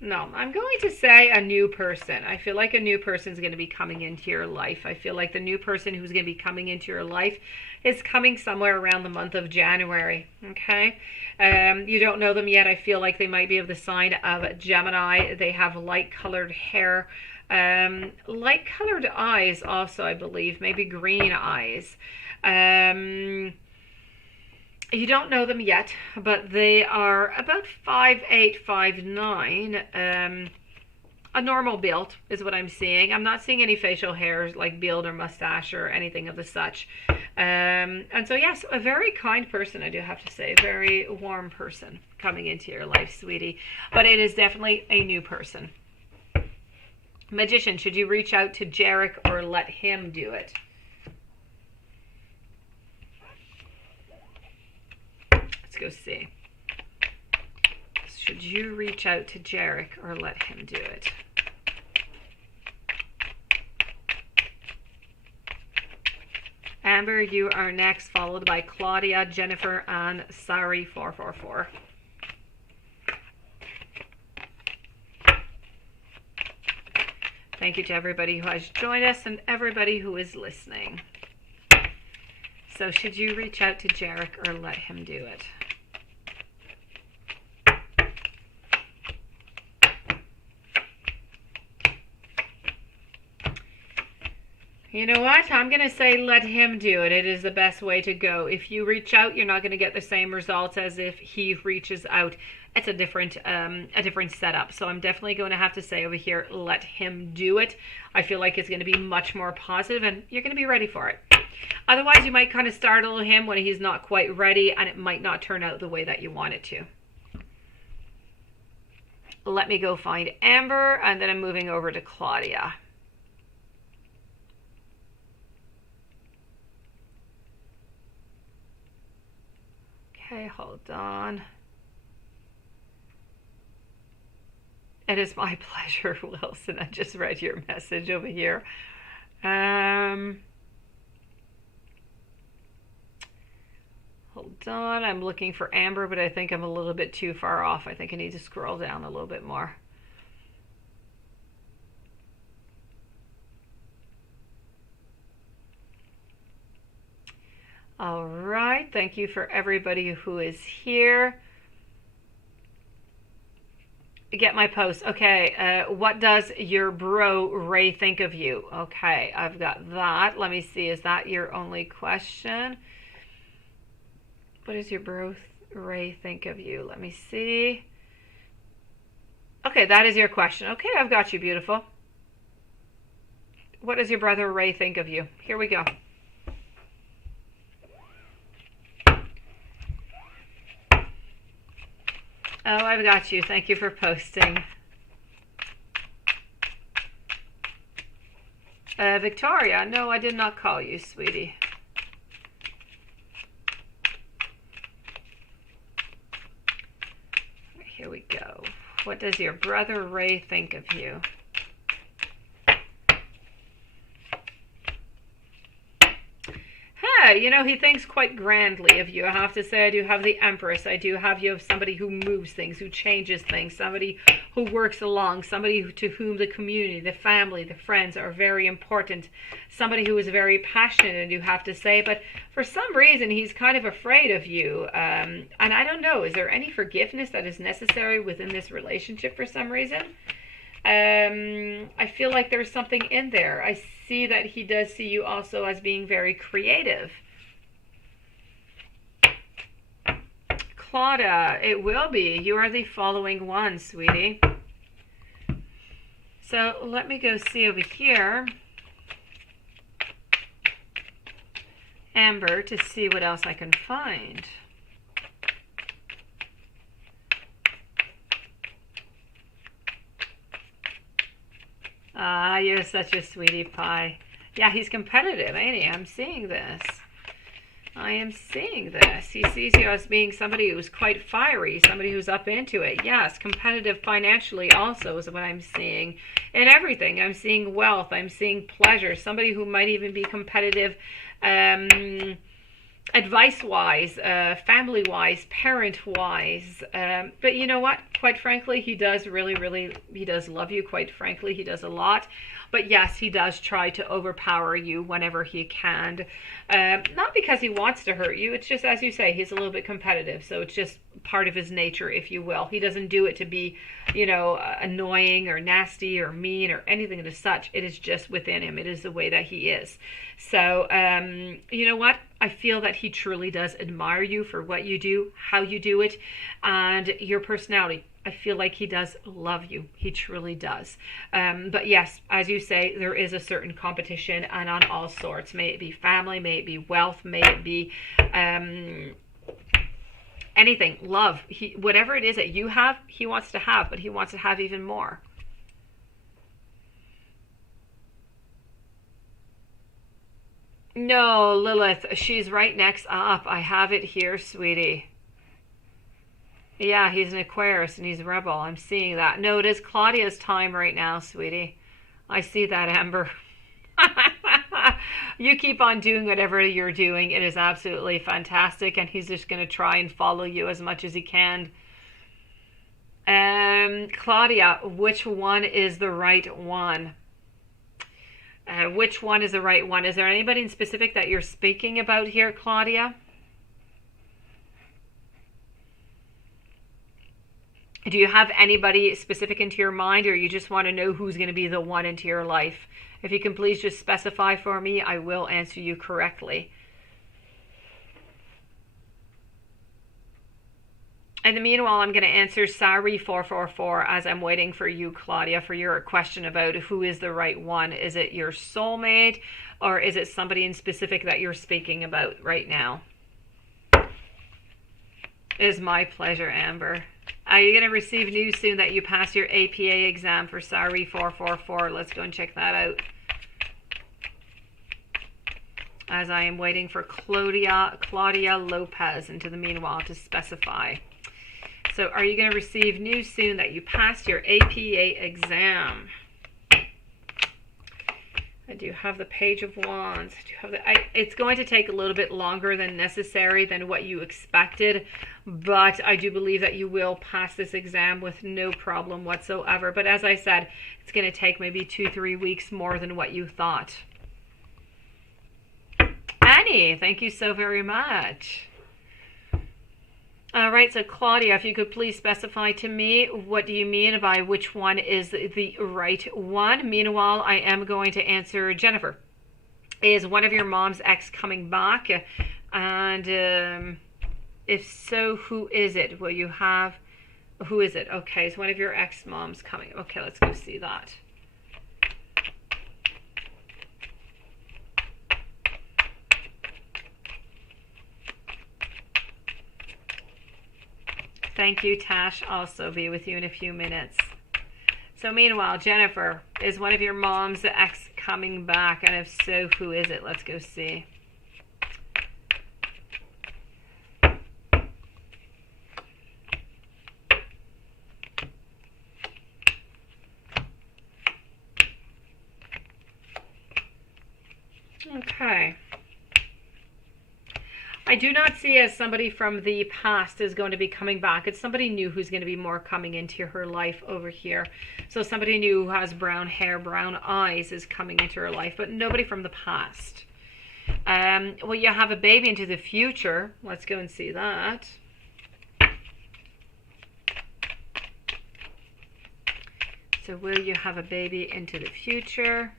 No, I'm going to say a new person. I feel like a new person is going to be coming into your life. I feel like the new person who's going to be coming into your life is coming somewhere around the month of January. Okay? You don't know them yet. I feel like they might be of the sign of Gemini. They have light-colored hair. Light-colored eyes also, I believe. Maybe green eyes. You don't know them yet, but they are about 5'8", 5'9". A normal build is what I'm seeing. I'm not seeing any facial hairs like beard or mustache or anything of the such. And so yes, a very kind person, I do have to say. A very warm person coming into your life, sweetie. But it is definitely a new person. Magician, should you reach out to Jarek or let him do it? Let's go see. Should you reach out to Jarek or let him do it? Amber, you are next, followed by Claudia, Jennifer, and Sari444. Thank you to everybody who has joined us and everybody who is listening. So should you reach out to Jarek or let him do it? You know what? I'm going to say let him do it. It is the best way to go. If you reach out, you're not going to get the same results as if he reaches out. It's a different setup. So I'm definitely going to have to say over here, let him do it. I feel like it's going to be much more positive and you're going to be ready for it. Otherwise, you might kind of startle him when he's not quite ready and it might not turn out the way that you want it to. Let me go find Amber and then I'm moving over to Claudia. Okay, hold on. It is my pleasure, Wilson. I just read your message over here. Hold on. I'm looking for Amber, but I think I'm a little bit too far off. I think I need to scroll down a little bit more. All right, thank you for everybody who is here. Get my post. Okay, what does your bro Ray think of you? Okay, I've got that. Let me see, is that your only question? What does your bro Ray think of you? Let me see. Okay, that is your question. Okay, I've got you, beautiful. What does your brother Ray think of you? Here we go. Oh, I've got you. Thank you for posting. Victoria, no, I did not call you, sweetie. Here we go. What does your brother Ray think of you? You know, he thinks quite grandly of you. I have to say, I do have the Empress. I do have you of somebody who moves things, who changes things, somebody who works along, somebody to whom the community, the family, the friends are very important, somebody who is very passionate, I do have to say. But for some reason, he's kind of afraid of you. And I don't know, is there any forgiveness that is necessary within this relationship for some reason? I feel like there's something in there. I see that he does see you also as being very creative. Claudia, it will be. You are the following one, sweetie. So let me go see over here. Amber, to see what else I can find. Ah, you're such a sweetie pie. Yeah, he's competitive, ain't he? I'm seeing this. I am seeing this. He sees you as being somebody who's quite fiery, somebody who's up into it. Yes, competitive financially also is what I'm seeing. In everything, I'm seeing wealth, I'm seeing pleasure, somebody who might even be competitive advice wise, family wise, parent wise. But you know what? Quite frankly, he does he does love you. Quite frankly, he does a lot. But yes, he does try to overpower you whenever he can. Not because he wants to hurt you. It's just, as you say, he's a little bit competitive. So it's just part of his nature, if you will. He doesn't do it to be, annoying or nasty or mean or anything as such. It is just within him. It is the way that he is. So, you know what? I feel that he truly does admire you for what you do, how you do it, and your personality. I feel like he does love you. He truly does. But yes, as you say, there is a certain competition, and on all sorts. May it be family, may it be wealth, may it be anything, love. Whatever it is that you have, he wants to have, but he wants to have even more. No, Lilith, she's right next up. I have it here, sweetie. Yeah, he's an Aquarius and he's a rebel. I'm seeing that. No, it is Claudia's time right now, sweetie. I see that, Amber. You keep on doing whatever you're doing. It is absolutely fantastic, and he's just going to try and follow you as much as he can. Claudia, which one is the right one? Which one is the right one? Is there anybody in specific that you're speaking about here, Claudia? Do you have anybody specific into your mind, or you just want to know who's going to be the one into your life? If you can please just specify for me, I will answer you correctly. In the meanwhile, I'm going to answer Sari 444 as I'm waiting for you, Claudia, for your question about who is the right one. Is it your soulmate, or is it somebody in specific that you're speaking about right now? It is my pleasure, Amber. Are you going to receive news soon that you passed your APA exam for Sari 444? Let's go and check that out. As I am waiting for Claudia Lopez into the meanwhile to specify. So are you going to receive news soon that you passed your APA exam? I do have the Page of Wands. It's going to take a little bit longer than necessary than what you expected, but I do believe that you will pass this exam with no problem whatsoever. But as I said, it's going to take maybe 2-3 weeks more than what you thought. Annie, thank you so very much. All right, so Claudia, if you could please specify to me, what do you mean by which one is the right one? Meanwhile, I am going to answer Jennifer. Is one of your mom's ex coming back? And if so, who is it? Will you have, who is it? Okay, is one of your ex-moms coming? Okay, let's go see that. Thank you, Tash. Also be with you in a few minutes. So meanwhile, Jennifer, is one of your mom's ex coming back? And if so, who is it? Let's go see. Okay. I do not see as somebody from the past is going to be coming back. It's somebody new who's going to be more coming into her life over here. So somebody new who has brown hair, brown eyes is coming into her life, but nobody from the past. Well, you have a baby into the future. Let's go and see that. So will you have a baby into the future?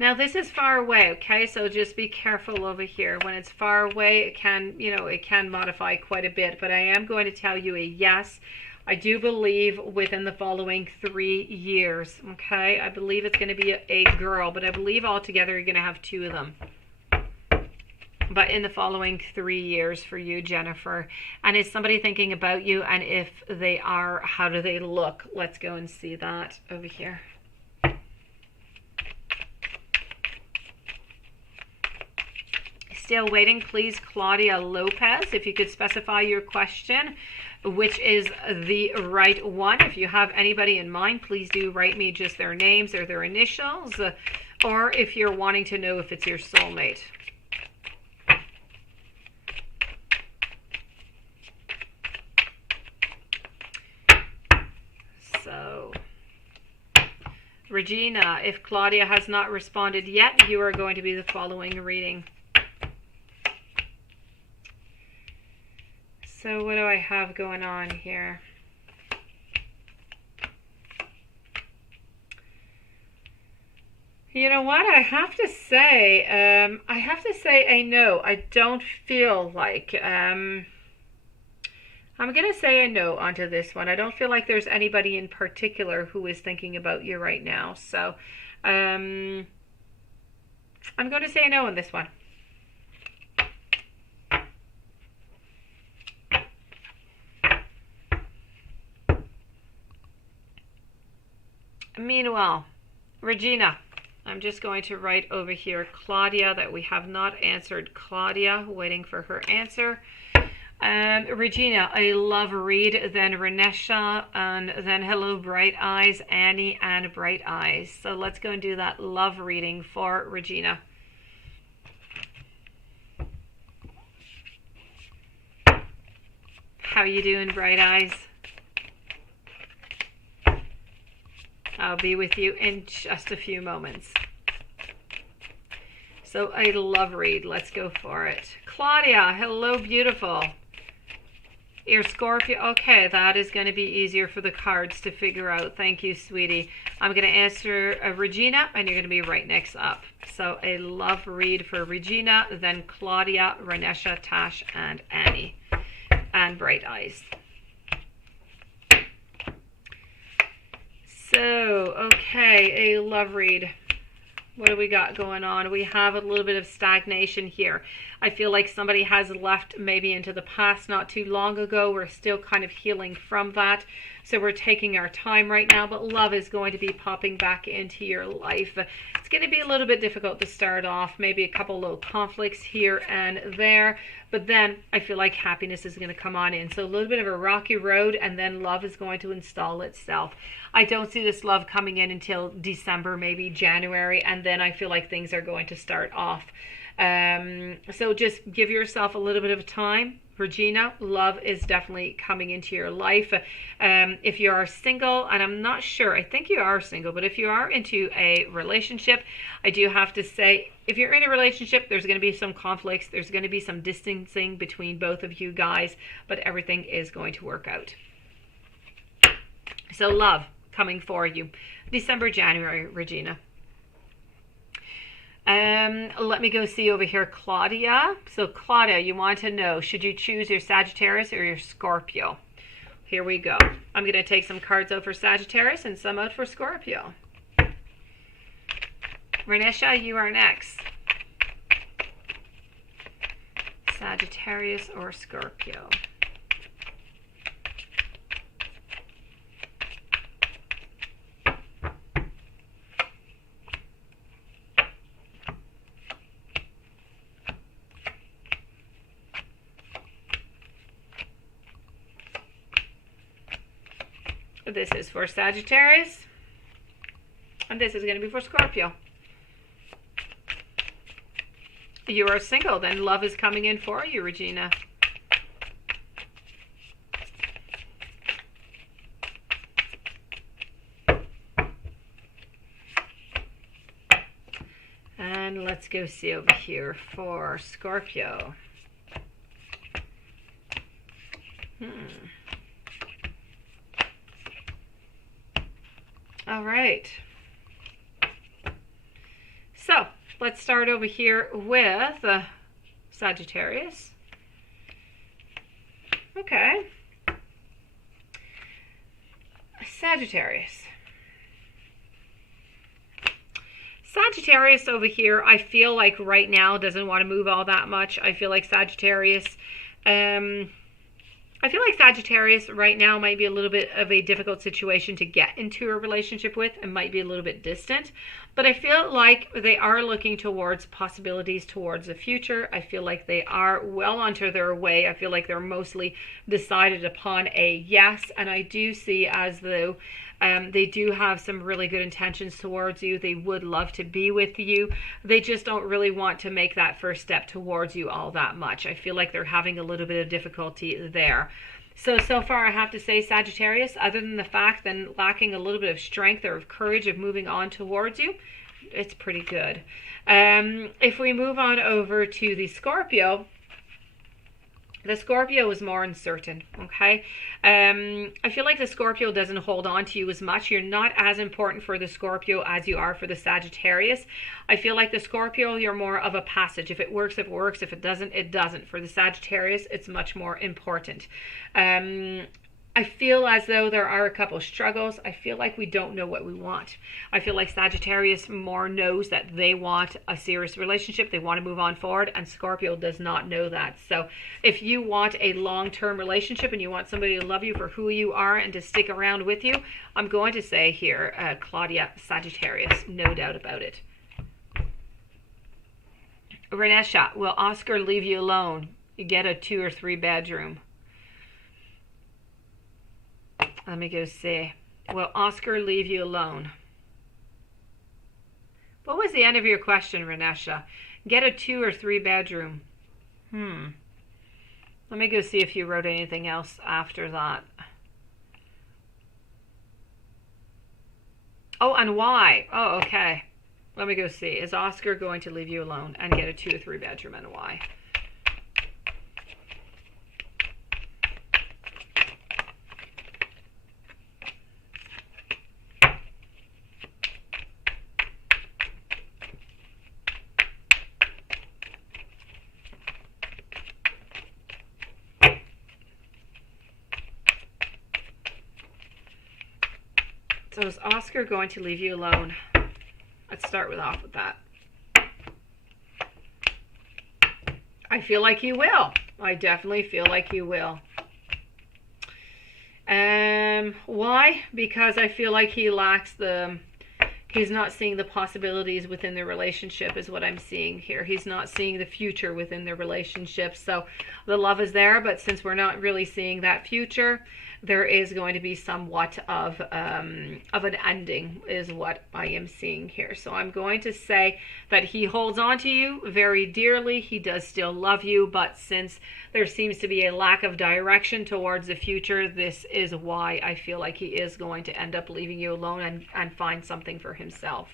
Now this is far away, okay? So just be careful over here. When it's far away, it can, it can modify quite a bit. But I am going to tell you a yes. I do believe within the following 3 years, okay? I believe it's going to be a girl, but I believe altogether you're going to have 2 of them. But in the following 3 years for you, Jennifer. And is somebody thinking about you? And if they are, how do they look? Let's go and see that over here. Still waiting, please, Claudia Lopez, if you could specify your question, which is the right one. If you have anybody in mind, please do write me just their names or their initials, or if you're wanting to know if it's your soulmate. So, Regina, if Claudia has not responded yet, you are going to be the following reading. So what do I have going on here? You know what? I have to say a no. I don't feel like, I'm going to say a no onto this one. I don't feel like there's anybody in particular who is thinking about you right now. So, I'm going to say a no on this one. Meanwhile, Regina, I'm just going to write over here, Claudia, that we have not answered Claudia, waiting for her answer. Regina, a love read, then Renesha, and then hello, Bright Eyes, Annie, and Bright Eyes. So let's go and do that love reading for Regina. How you doing, Bright Eyes? I'll be with you in just a few moments. So a love read. Let's go for it. Claudia, hello, beautiful. Your Scorpio. Okay, that is going to be easier for the cards to figure out. Thank you, sweetie. I'm going to answer Regina, and you're going to be right next up. So a love read for Regina, then Claudia, Renesha, Tash, and Annie, and Bright Eyes. So, okay, a love read. What do we got going on? We have a little bit of stagnation here. I feel like somebody has left maybe into the past not too long ago. We're still kind of healing from that. So we're taking our time right now, but love is going to be popping back into your life. It's going to be a little bit difficult to start off, maybe a couple little conflicts here and there, but then I feel like happiness is going to come on in. So a little bit of a rocky road, and then love is going to install itself. I don't see this love coming in until December, maybe January, and then I feel like things are going to start off. So just give yourself a little bit of time. Regina, love is definitely coming into your life. If you are single, and I'm not sure, I think you are single, but if you are into a relationship, I do have to say, if you're in a relationship, there's going to be some conflicts, there's going to be some distancing between both of you guys, but everything is going to work out. So love coming for you. December, January, Regina. Let me go see over here, Claudia. So Claudia, you want to know, should you choose your Sagittarius or your Scorpio? Here we go. I'm going to take some cards out for Sagittarius and some out for Scorpio. Renesha, you are next. Sagittarius or Scorpio? This is for Sagittarius, and this is going to be for Scorpio. You are single, then love is coming in for you, Regina. And let's go see over here for Scorpio. All right. So let's start over here with Sagittarius. Okay. Sagittarius. Sagittarius over here, I feel like right now doesn't want to move all that much. I feel like Sagittarius, right now might be a little bit of a difficult situation to get into a relationship with, and might be a little bit distant. But I feel like they are looking towards possibilities towards the future. I feel like they are well onto their way. I feel like they're mostly decided upon a yes. And I do see as though they do have some really good intentions towards you. They would love to be with you. They just don't really want to make that first step towards you all that much. I feel like they're having a little bit of difficulty there. So far I have to say, Sagittarius, other than the fact that lacking a little bit of strength or of courage of moving on towards you, it's pretty good. If we move on over to the Scorpio is more uncertain, okay? I feel like the Scorpio doesn't hold on to you as much. You're not as important for the Scorpio as you are for the Sagittarius. I feel like the Scorpio, you're more of a passage. If it works, it works. If it doesn't, it doesn't. For the Sagittarius, it's much more important. I feel as though there are a couple struggles. I feel like we don't know what we want. I feel like Sagittarius more knows that they want a serious relationship. They want to move on forward, and Scorpio does not know that. So if you want a long-term relationship and you want somebody to love you for who you are and to stick around with you, I'm going to say here, Claudia, Sagittarius, no doubt about it. Renesha, will Oscar leave you alone? You get a 2 or 3 bedroom. Let me go see. Will Oscar leave you alone? What was the end of your question, Renesha? Get a 2 or 3 bedroom. Let me go see if you wrote anything else after that. Oh, and why? Oh, okay. Let me go see. Is Oscar going to leave you alone and get a 2 or 3 bedroom, and why? So is Oscar going to leave you alone? Let's start off with that. I feel like he will. I definitely feel like he will. Why? Because I feel like he lacks he's not seeing the possibilities within the relationship is what I'm seeing here. He's not seeing the future within the relationship. So the love is there, but since we're not really seeing that future, there is going to be somewhat of an ending is what I am seeing here. So I'm going to say that he holds on to you very dearly. He does still love you, but since there seems to be a lack of direction towards the future, this is why I feel like he is going to end up leaving you alone and find something for himself.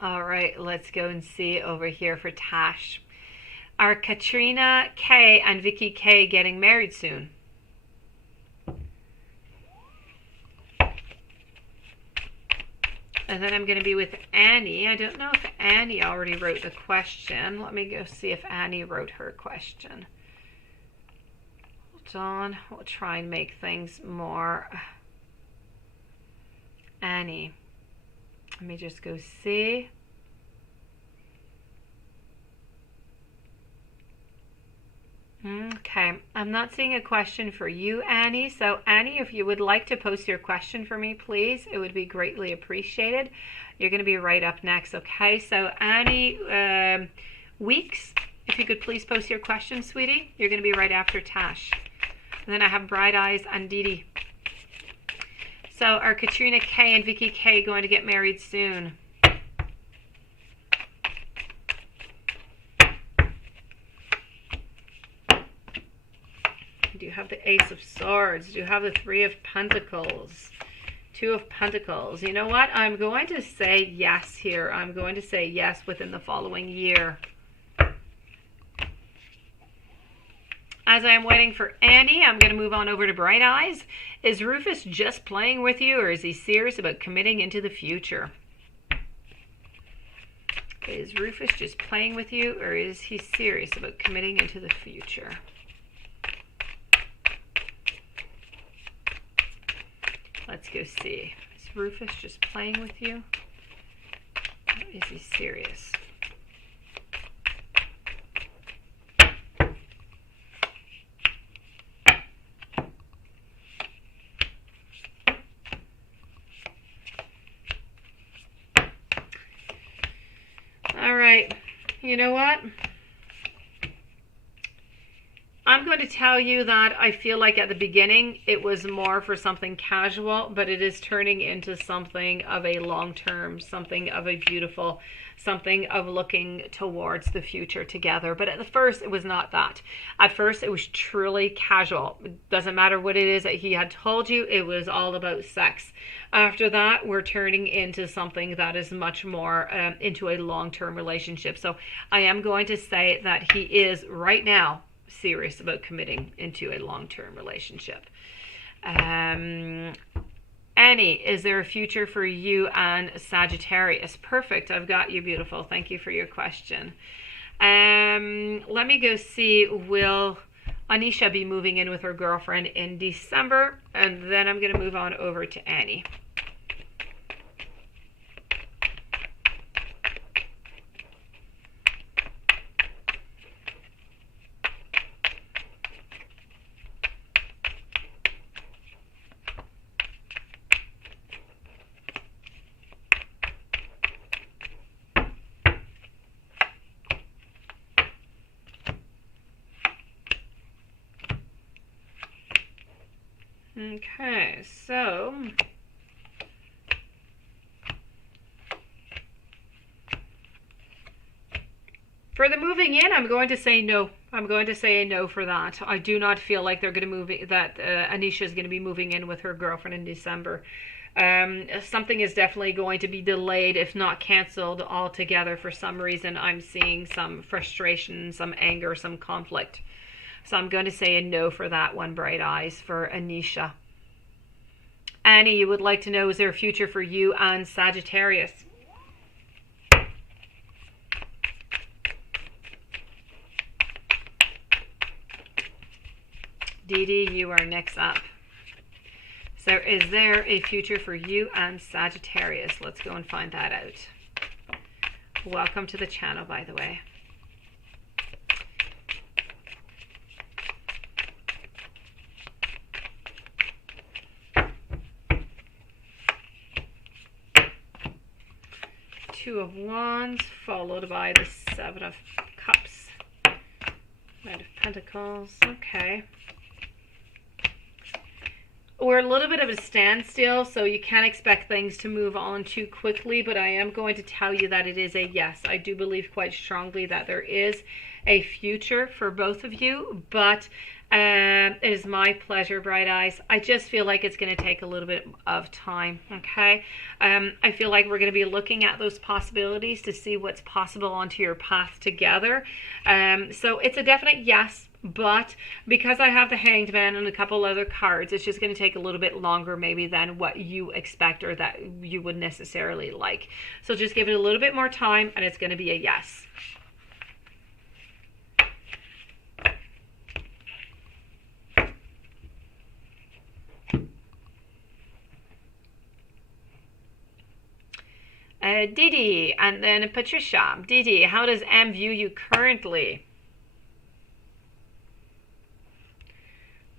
All right, let's go and see over here for Tash. Are Katrina K and Vicky K getting married soon? And then I'm going to be with Annie. I don't know if Annie already wrote the question. Let me go see if Annie wrote her question. Hold on. We'll try and make things more. Annie. Let me just go see. Okay, I'm not seeing a question for you, Annie. So Annie, if you would like to post your question for me, please, it would be greatly appreciated. You're going to be right up next, okay? So Annie Weeks, if you could please post your question, sweetie. You're going to be right after Tash. And then I have Bright Eyes and Dee Dee. So are Katrina K and Vicky K going to get married soon? Do you have the Ace of Swords? Do you have the Three of Pentacles? Two of Pentacles. You know what? I'm going to say yes here. I'm going to say yes within the following year. As I am waiting for Annie, I'm going to move on over to Bright Eyes. Is Rufus just playing with you, or is he serious about committing into the future? Okay, is Rufus just playing with you, or is he serious about committing into the future? go see. Is Rufus just playing with you? Or is he serious? All right, you know what? I'm going to tell you that I feel like at the beginning it was more for something casual, but it is turning into something of a long-term, something of a beautiful, something of looking towards the future together. But at the first, it was not that. At first, it was truly casual. It doesn't matter what it is that he had told you, it was all about sex. After that, we're turning into something that is much more into a long-term relationship. So I am going to say that he is right now serious about committing into a long-term relationship. Annie, is there a future for you and Sagittarius? Perfect. I've got you, beautiful. Thank you for your question. Let me go see, will Anisha be moving in with her girlfriend in December? And then I'm going to move on over to Annie. Okay, so for the moving in, I'm going to say no. I'm going to say a no for that. I do not feel like they're going to move, that Anisha is going to be moving in with her girlfriend in December. Something is definitely going to be delayed, if not canceled altogether. For some reason, I'm seeing some frustration, some anger, some conflict. So I'm going to say a no for that one, Bright Eyes, for Anisha. Annie, you would like to know, is there a future for you and Sagittarius? Dee Dee, you are next up. So is there a future for you and Sagittarius? Let's go and find that out. Welcome to the channel, by the way. Two of Wands, followed by the Seven of Cups. Knight of Pentacles. Okay. We're a little bit of a standstill, so you can't expect things to move on too quickly, but I am going to tell you that it is a yes. I do believe quite strongly that there is a future for both of you, but it is my pleasure, Bright Eyes. I just feel like it's going to take a little bit of time, okay? I feel like we're going to be looking at those possibilities to see what's possible onto your path together. So it's a definite yes. But because I have the Hanged Man and a couple other cards, it's just going to take a little bit longer maybe than what you expect or that you would necessarily like. So just give it a little bit more time and it's going to be a yes. Didi and then Patricia. Didi, how does M view you currently?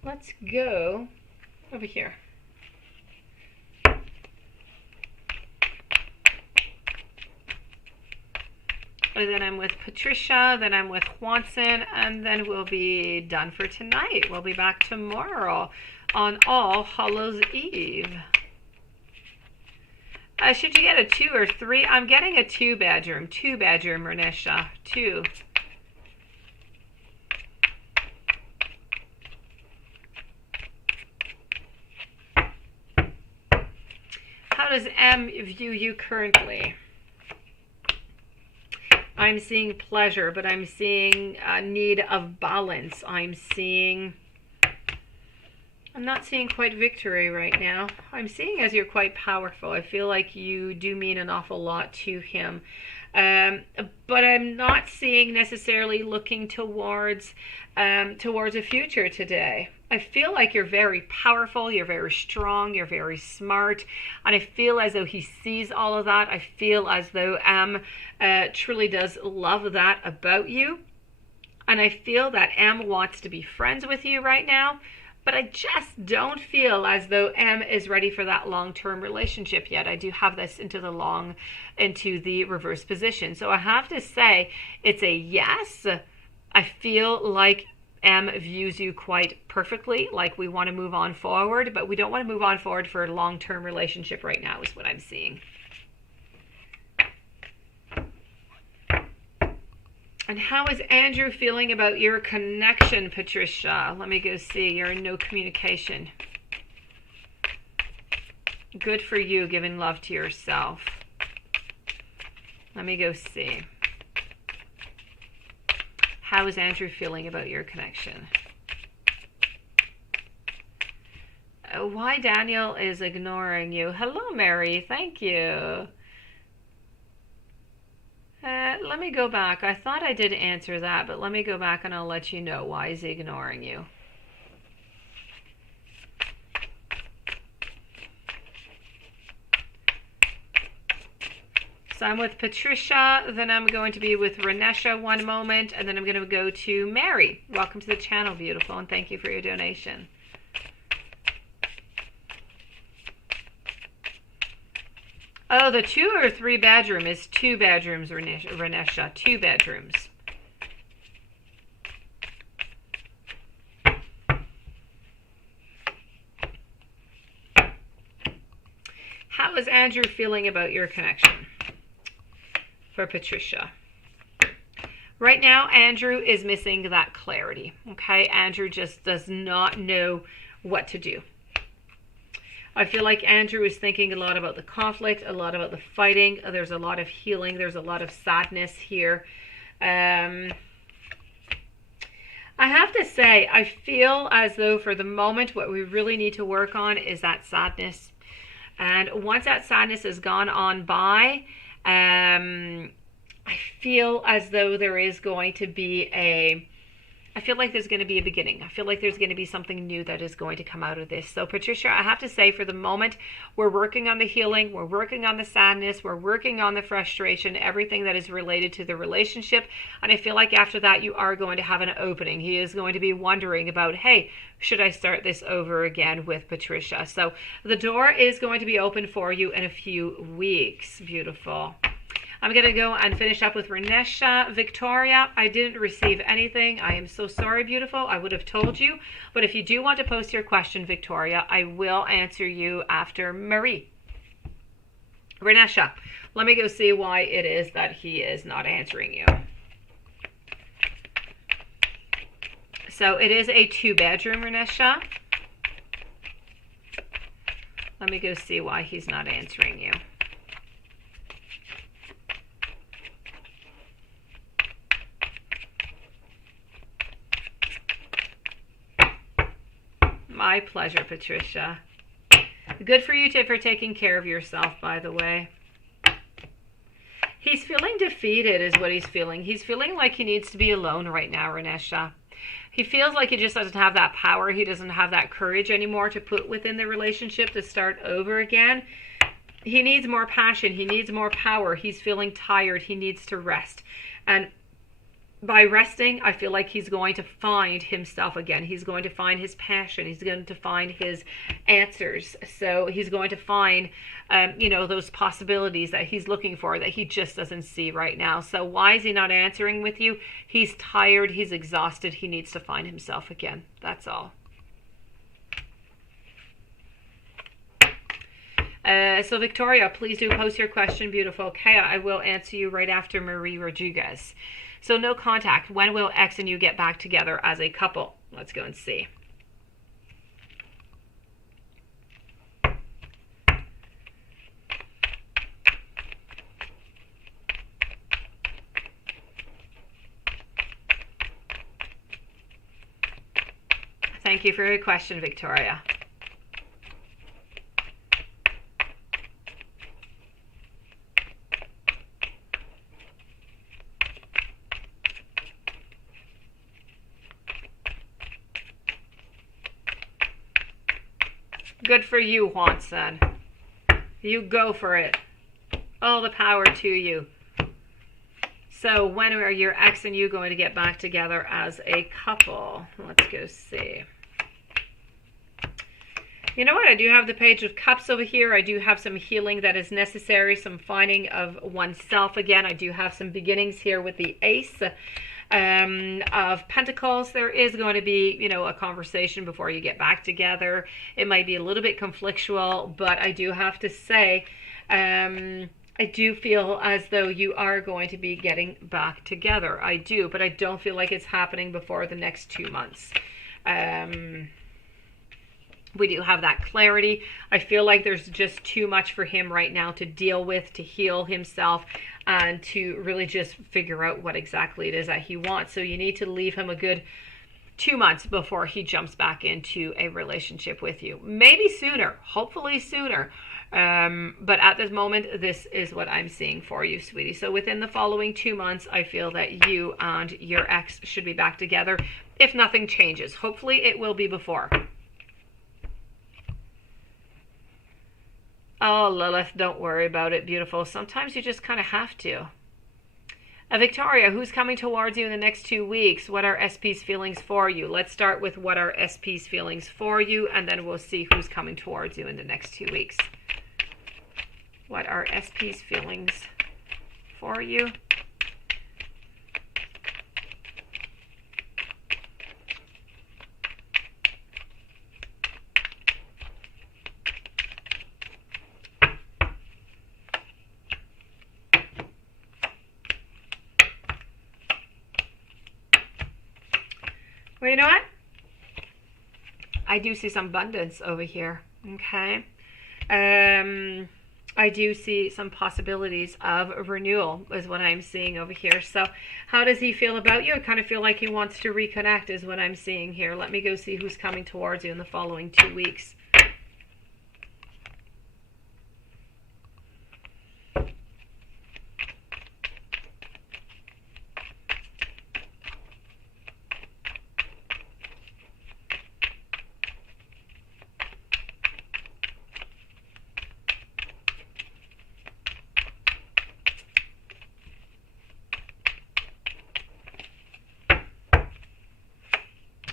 Let's go over here. And then I'm with Patricia, then I'm with Juanson, and then we'll be done for tonight. We'll be back tomorrow on All Hallows Eve. Should you get a 2 or 3? I'm getting a 2-bedroom. 2-bedroom, Renisha. 2. How does M view you currently? I'm seeing pleasure, but I'm seeing a need of balance. I'm not seeing quite victory right now. I'm seeing as you're quite powerful. I feel like you do mean an awful lot to him. But I'm not seeing necessarily looking towards a future today. I feel like you're very powerful, you're very strong, you're very smart, and I feel as though he sees all of that. I feel as though truly does love that about you, and I feel that M wants to be friends with you right now, but I just don't feel as though M is ready for that long-term relationship yet. I do have this into the reverse position, so I have to say it's a yes. I feel like M views you quite perfectly, like we want to move on forward, but we don't want to move on forward for a long-term relationship right now is what I'm seeing. And how is Andrew feeling about your connection, Patricia? Let me go see. You're in no communication. Good for you, giving love to yourself. Let me go see. How is Andrew feeling about your connection? Why Daniel is ignoring you. Hello, Mary. Thank you. Let me go back. I thought I did answer that, but let me go back and I'll let you know why he's ignoring you. So I'm with Patricia, then I'm going to be with Renesha one moment, and then I'm going to go to Mary. Welcome to the channel, beautiful, and thank you for your donation. Oh, the 2 or 3 bedroom is 2 bedrooms, Renesha. 2 bedrooms. How is Andrew feeling about your connection? For Patricia. Right now, Andrew is missing that clarity. Okay, Andrew just does not know what to do. I feel like Andrew is thinking a lot about the conflict, a lot about the fighting. There's a lot of healing. There's a lot of sadness here. I have to say, I feel as though for the moment, what we really need to work on is that sadness. And once that sadness has gone on by, I feel as though there is going to be I feel like there's going to be a beginning. I feel like there's going to be something new that is going to come out of this. So Patricia, I have to say for the moment, we're working on the healing. We're working on the sadness. We're working on the frustration, everything that is related to the relationship. And I feel like after that, you are going to have an opening. He is going to be wondering about, hey, should I start this over again with Patricia? So the door is going to be open for you in a few weeks. Beautiful. I'm going to go and finish up with Renesha. Victoria, I didn't receive anything. I am so sorry, beautiful. I would have told you. But if you do want to post your question, Victoria, I will answer you after Marie. Renesha, let me go see why it is that he is not answering you. So it is a 2-bedroom, Renesha. Let me go see why he's not answering you. My pleasure, Patricia. Good for you for taking care of yourself, by the way. He's feeling defeated is what he's feeling. He's feeling like he needs to be alone right now, Renesha. He feels like he just doesn't have that power. He doesn't have that courage anymore to put within the relationship to start over again. He needs more passion. He needs more power. He's feeling tired. He needs to rest. And by resting, I feel like he's going to find himself again. He's going to find his passion. He's going to find his answers. So he's going to find, those possibilities that he's looking for that he just doesn't see right now. So why is he not answering with you? He's tired. He's exhausted. He needs to find himself again. That's all. So Victoria, please do post your question, beautiful. Okay, I will answer you right after Marie Rodriguez. So no contact. When will X and you get back together as a couple? Let's go and see. Thank you for your question, Victoria. Good for you, Juan-san. You go for it. All the power to you. So when are your ex and you going to get back together as a couple? Let's go see. You know what? I do have the Page of Cups over here. I do have some healing that is necessary, some finding of oneself again. I do have some beginnings here with the Ace of Pentacles. There is going to be, you know, a conversation before you get back together. It might be a little bit conflictual, but I do have to say, I do feel as though you are going to be getting back together. I do, but I don't feel like it's happening before the next 2 months. We do have that clarity. I feel like there's just too much for him right now to deal with, to heal himself, and to really just figure out what exactly it is that he wants. So you need to leave him a good 2 months before he jumps back into a relationship with you. Maybe sooner, hopefully sooner. But at this moment, this is what I'm seeing for you, sweetie. So within the following 2 months, I feel that you and your ex should be back together if nothing changes. Hopefully it will be before. Oh, Lilith, don't worry about it, beautiful. Sometimes you just kind of have to. Victoria, who's coming towards you in the next 2 weeks? What are SP's feelings for you? Let's start with what are SP's feelings for you, and then we'll see who's coming towards you in the next 2 weeks. What are SP's feelings for you? Well, you know what? I do see some abundance over here, okay? I do see some possibilities of renewal is what I'm seeing over here. So how does he feel about you? I kind of feel like he wants to reconnect is what I'm seeing here. Let me go see who's coming towards you in the following 2 weeks.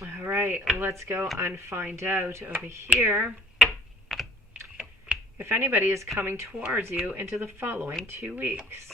All right, let's go and find out over here if anybody is coming towards you into the following 2 weeks.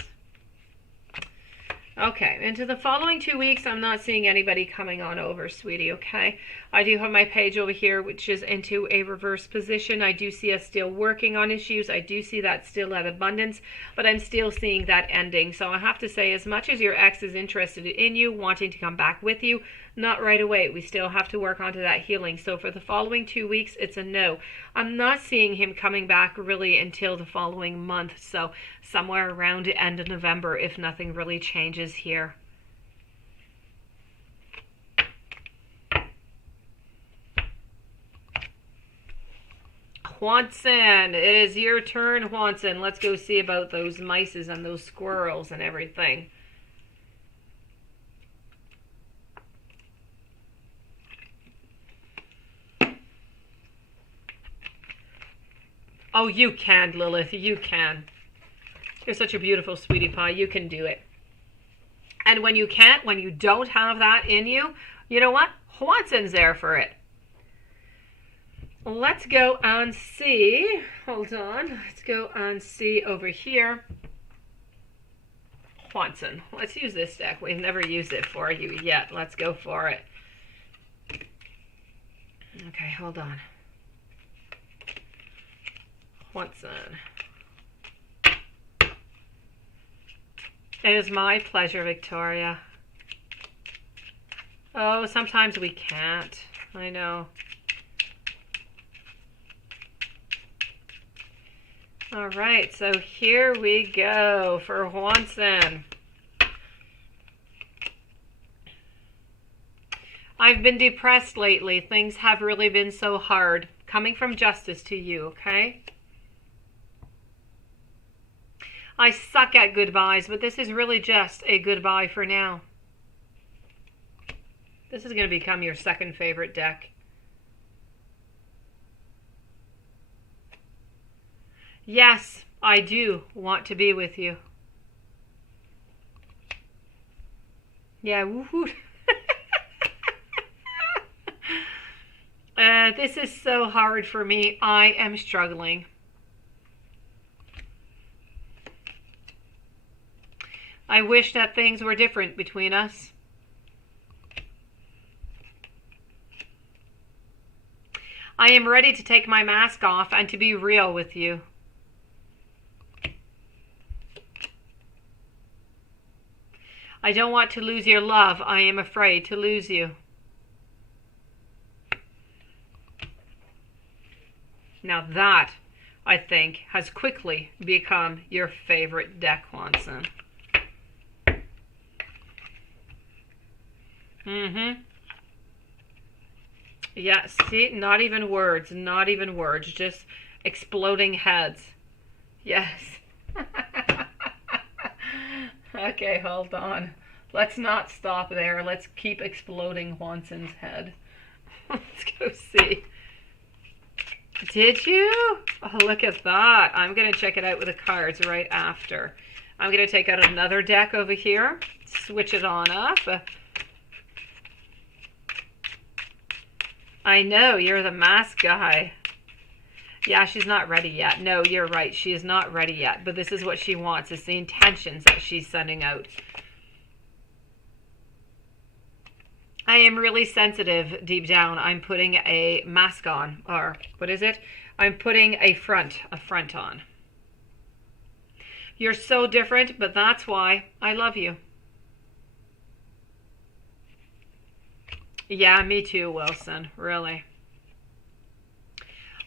Okay, into the following 2 weeks, I'm not seeing anybody coming on over, sweetie, okay? I do have my page over here, which is into a reverse position. I do see us still working on issues. I do see that still at abundance, but I'm still seeing that ending. So I have to say, as much as your ex is interested in you, wanting to come back with you, not right away. We still have to work onto that healing. So for the following 2 weeks, it's a no. I'm not seeing him coming back really until the following month. So somewhere around the end of November, if nothing really changes here. Juanson, it is your turn, Juanson. Let's go see about those mices and those squirrels and everything. Oh, you can, Lilith. You can. You're such a beautiful sweetie pie. You can do it. And when you can't, when you don't have that in you, you know what? Juanson's there for it. Let's go and see. Hold on. Let's go and see over here. Juanson. Let's use this deck. We've never used it for you yet. Let's go for it. Okay, hold on. Juanson. It is my pleasure, Victoria. Oh, sometimes we can't. I know. All right, so here we go for Juanson. I've been depressed lately. Things have really been so hard. Coming from justice to you, okay? I suck at goodbyes, but this is really just a goodbye for now. This is going to become your second favorite deck. Yes, I do want to be with you. Yeah, woohoo. This is so hard for me. I am struggling. I wish that things were different between us. I am ready to take my mask off and to be real with you. I don't want to lose your love. I am afraid to lose you. Now that, I think, has quickly become your favorite deck, Watson. Yeah, see, not even words, just exploding heads. Yes. Okay, hold on. Let's not stop there. Let's keep exploding Watson's head. Let's go see. Did you? Oh, look at that. I'm going to check it out with the cards right after. I'm going to take out another deck over here, switch it on up. I know, you're the mask guy. Yeah, she's not ready yet. No, you're right. She is not ready yet. But this is what she wants. It's the intentions that she's sending out. I am really sensitive deep down. I'm putting a mask on. Or, what is it? I'm putting a front on. You're so different, but that's why I love you. Yeah, me too, Wilson. Really.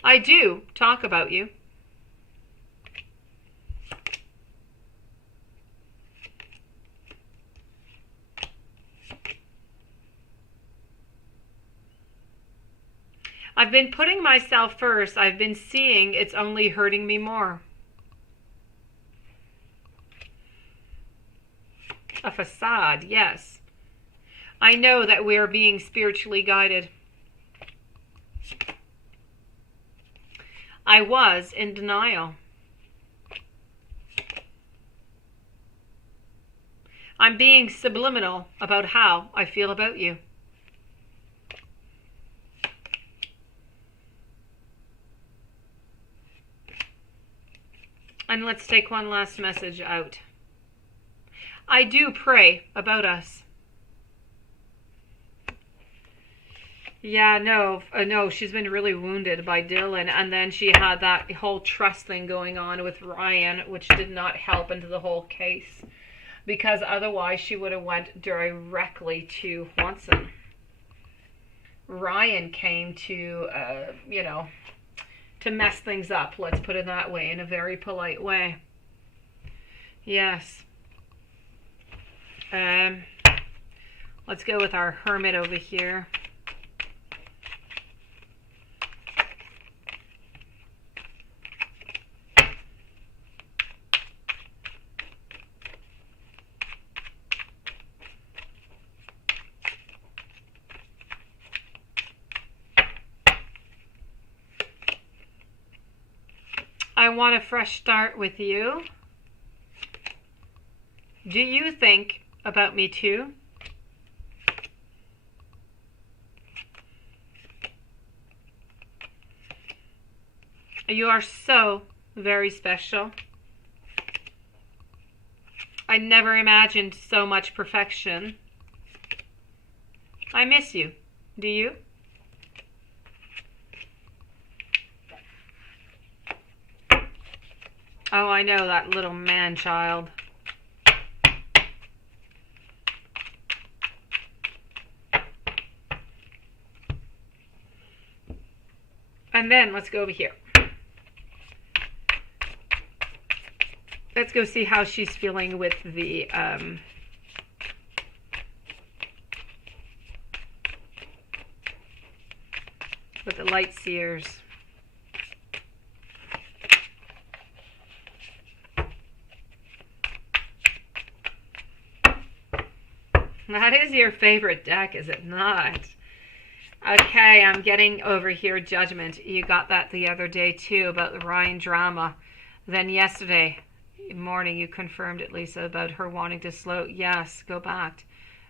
I do talk about you. I've been putting myself first. I've been seeing it's only hurting me more. A facade, yes. I know that we are being spiritually guided. I was in denial. I'm being subliminal about how I feel about you. And let's take one last message out. I do pray about us. Yeah, no, she's been really wounded by Dylan, and then she had that whole trust thing going on with Ryan, which did not help into the whole case, because otherwise she would have went directly to Watson. Ryan came to, to mess things up, let's put it that way, in a very polite way. Yes. Let's go with our hermit over here. I want a fresh start with you. Do you think about me too? You are so very special. I never imagined so much perfection. I miss you. Do you? Oh, I know, that little man-child. And then let's go over here. Let's go see how she's feeling with the light seers. That is your favorite deck, is it not? Okay, I'm getting over here Judgment. You got that the other day too about the Ryan drama. Then yesterday morning you confirmed it, Lisa, about her wanting to slow. Yes, go back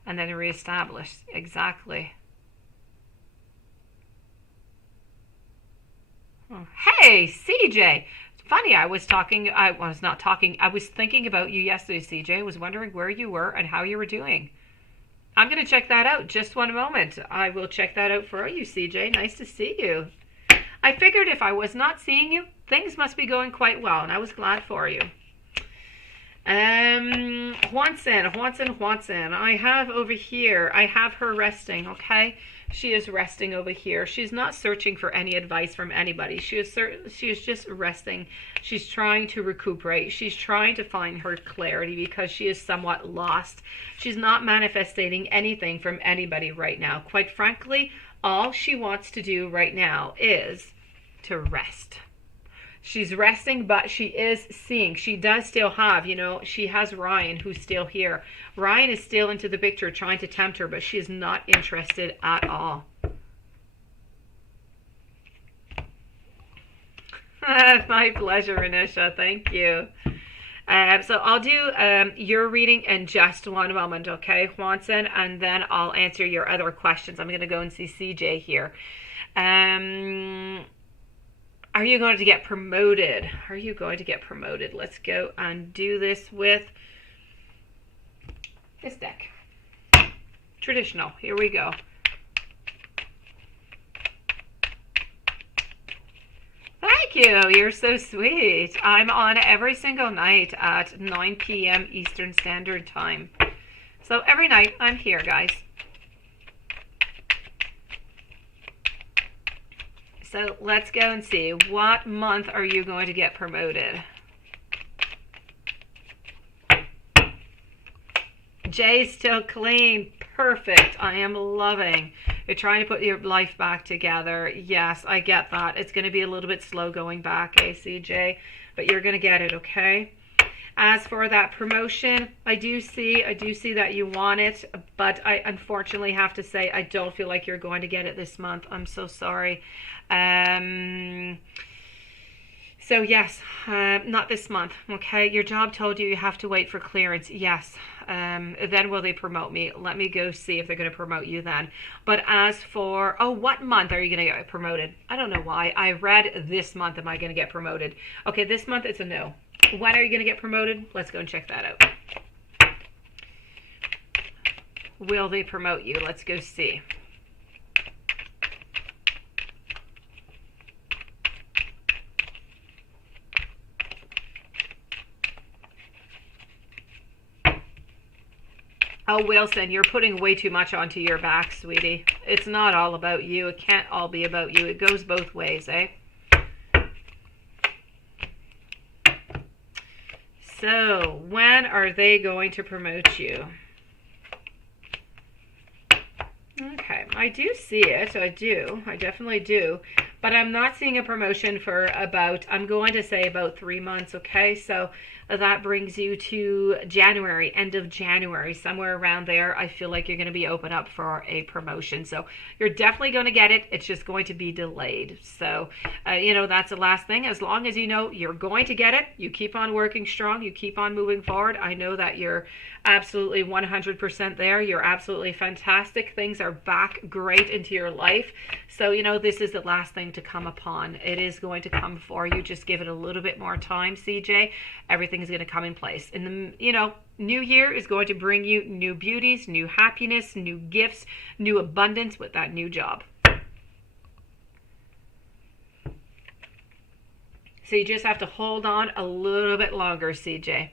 and then reestablish. Exactly. Oh, hey, CJ. Funny, I was thinking about you yesterday, CJ. I was wondering where you were and how you were doing. I'm going to check that out. Just one moment. I will check that out for you, CJ. Nice to see you. I figured if I was not seeing you, things must be going quite well, and I was glad for you. Juanson. I have over here, I have her resting, okay? She is resting over here. She's not searching for any advice from anybody. She is just resting. She's trying to recuperate. She's trying to find her clarity because she is somewhat lost. She's not manifesting anything from anybody right now. Quite frankly, all she wants to do right now is to rest. She's resting, but she is seeing. She does still have, she has Ryan who's still here. Ryan is still into the picture trying to tempt her, but she is not interested at all. My pleasure, Anisha. Thank you. So I'll do your reading in just one moment, okay, Juanson? And then I'll answer your other questions. I'm going to go and see CJ here. Are you going to get promoted? Are you going to get promoted? Let's go and do this with this deck. Traditional. Here we go. Thank you. You're so sweet. I'm on every single night at 9 p.m. Eastern Standard Time. So every night I'm here, guys. So let's go and see. What month are you going to get promoted? Jay's still clean. Perfect. I am loving. You're trying to put your life back together. Yes, I get that. It's going to be a little bit slow going back, CJ, but you're going to get it, okay? As for that promotion, I do see that you want it, but I unfortunately have to say I don't feel like you're going to get it this month. I'm so sorry. So yes, not this month, okay? Your job told you have to wait for clearance. Yes. Then will they promote me? Let me go see if they're going to promote you then. But as for, what month are you going to get promoted? I don't know why. I read this month, am I going to get promoted? Okay, this month it's a no. When are you going to get promoted? Let's go and check that out. Will they promote you? Let's go see. Oh, Wilson, you're putting way too much onto your back, sweetie. It's not all about you. It can't all be about you. It goes both ways, eh? So, when are they going to promote you? Okay, I do see it. I do. I definitely do. But I'm not seeing a promotion for about, I'm going to say about 3 months, okay? So that brings you to January, end of January, somewhere around there. I feel like you're going to be open up for a promotion. So you're definitely going to get it. It's just going to be delayed. So, that's the last thing. As long as you know you're going to get it, you keep on working strong, you keep on moving forward. I know that you're absolutely 100% there. You're absolutely fantastic. Things are back great into your life. So, this is the last thing to come upon. It is going to come for you. Just give it a little bit more time, CJ. Everything is going to come in place. And the, new year is going to bring you new beauties, new happiness, new gifts, new abundance with that new job. So you just have to hold on a little bit longer, CJ.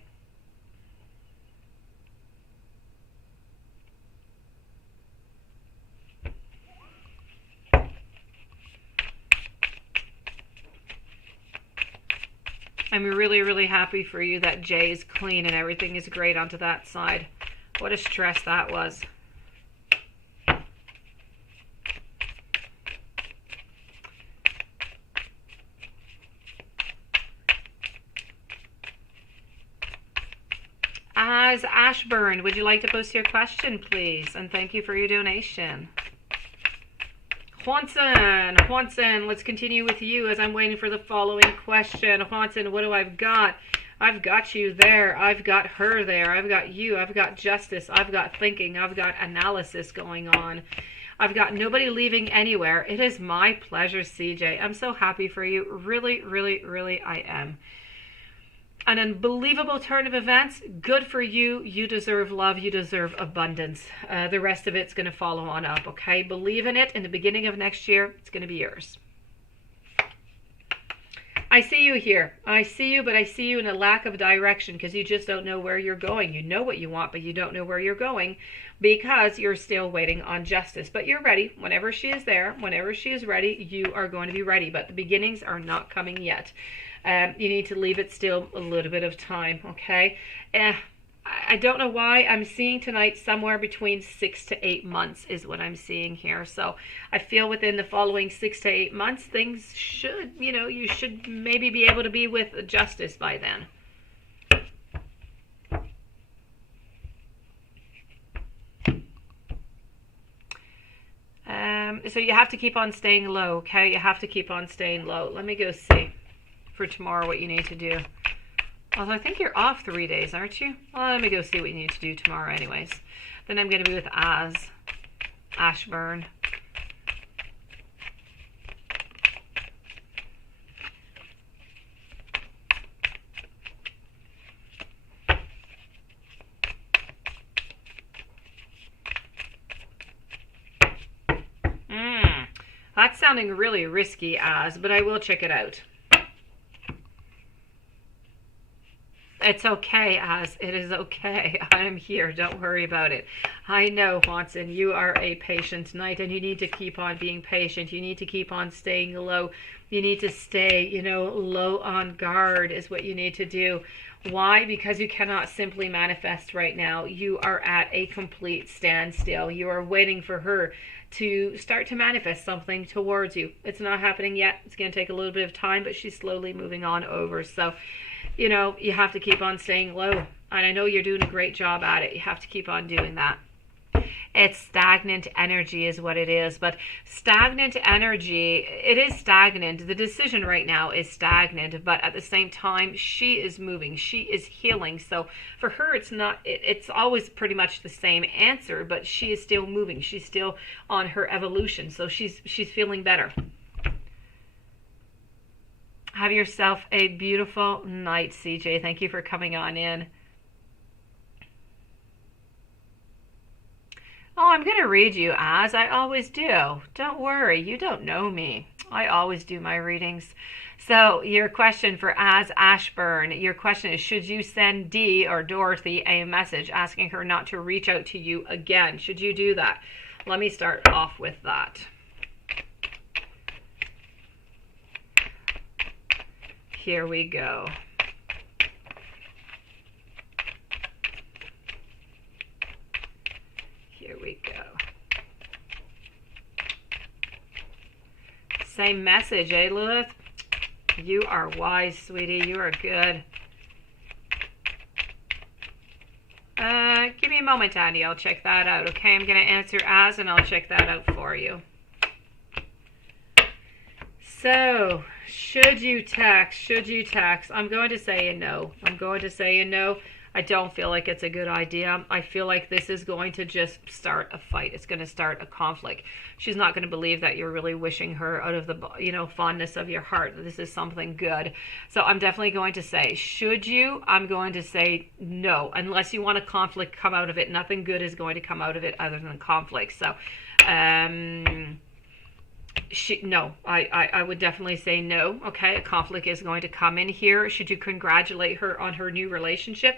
I'm really, really happy for you that Jay is clean and everything is great onto that side. What a stress that was. As Ashburn, would you like to post your question, please? And thank you for your donation. Juanson, let's continue with you as I'm waiting for the following question. Juanson, what do I've got? I've got you there. I've got her there. I've got you. I've got justice. I've got thinking. I've got analysis going on. I've got nobody leaving anywhere. It is my pleasure, CJ. I'm so happy for you. Really, really, really, I am. An unbelievable turn of events. Good for you. You deserve love. You deserve abundance. The rest of it's going to follow on up, okay? Believe in it. In the beginning of next year, it's going to be yours. I see you here. I see you, but I see you in a lack of direction because you just don't know where you're going. You know what you want, but you don't know where you're going because you're still waiting on justice. But you're ready. Whenever she is there, whenever she is ready, you are going to be ready. But the beginnings are not coming yet. You need to leave it still a little bit of time, okay? I don't know why I'm seeing tonight somewhere between 6 to 8 months is what I'm seeing here. So I feel within the following 6 to 8 months, things should, you should maybe be able to be with justice by then. So you have to keep on staying low, okay? You have to keep on staying low. Let me go see for tomorrow what you need to do. Although I think you're off 3 days, aren't you? Well, let me go see what you need to do tomorrow anyways. Then I'm going to be with Ashburn. That's sounding really risky, but I will check it out. It's okay, it is okay. I'm here. Don't worry about it. I know, Watson, you are a patient knight, and you need to keep on being patient. You need to keep on staying low. You need to stay, low on guard is what you need to do. Why? Because you cannot simply manifest right now. You are at a complete standstill. You are waiting for her to start to manifest something towards you. It's not happening yet. It's going to take a little bit of time, but she's slowly moving on over. So, you have to keep on staying low. And I know you're doing a great job at it. You have to keep on doing that. It's stagnant energy is what it is. But stagnant energy, it is stagnant. The decision right now is stagnant. But at the same time, she is moving. She is healing. So for her, it's always pretty much the same answer. But she is still moving. She's still on her evolution. So she's feeling better. Have yourself a beautiful night, CJ. Thank you for coming on in. Oh, I'm going to read you as I always do. Don't worry, you don't know me. I always do my readings. So your question for Ashburn, your question is, should you send Dee or Dorothy a message asking her not to reach out to you again? Should you do that? Let me start off with that. Here we go. Here we go. Same message, eh, Lilith? You are wise, sweetie. You are good. Give me a moment, Andy. I'll check that out. Okay, I'm going to answer and I'll check that out for you. So, should you text? Should you text? I'm going to say a no. I'm going to say a no. I don't feel like it's a good idea. I feel like this is going to just start a fight. It's going to start a conflict. She's not going to believe that you're really wishing her out of the, fondness of your heart. This is something good. So I'm definitely going to say, should you? I'm going to say no. Unless you want a conflict come out of it. Nothing good is going to come out of it other than conflict. So, no, I would definitely say no. Okay, a conflict is going to come in here. Should you congratulate her on her new relationship?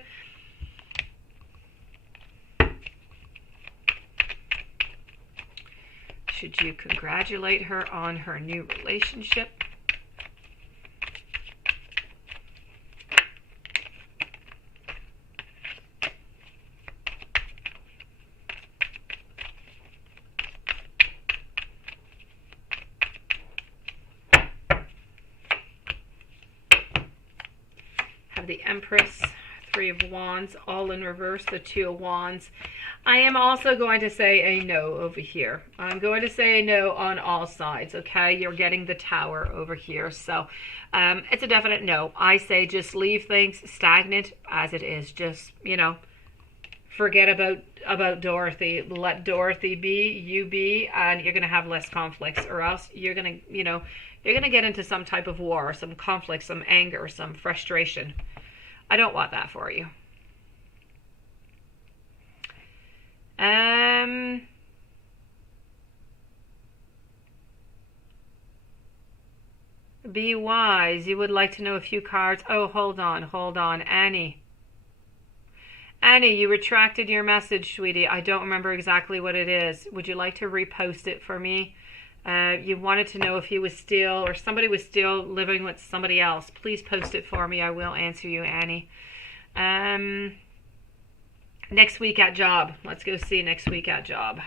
Should you congratulate her on her new relationship? The Empress, Three of Wands, all in reverse, the Two of Wands. I am also going to say a no over here. I'm going to say a no on all sides, okay? You're getting the Tower over here, so it's a definite no. I say just leave things stagnant as it is. Just, you know, forget about Dorothy. Let Dorothy be, you be, and you're going to have less conflicts, or else you're going to, you know, you're going to get into some type of war, some conflict, some anger, some frustration. I don't want that for you. Be wise. You would like to know a few cards. Oh, hold on. Annie, you retracted your message, sweetie. I don't remember exactly what it is. Would you like to repost it for me? You wanted to know if he was still, or somebody was still living with somebody else. Please post it for me. I will answer you, Annie. Next week at job. Let's go see next week at job.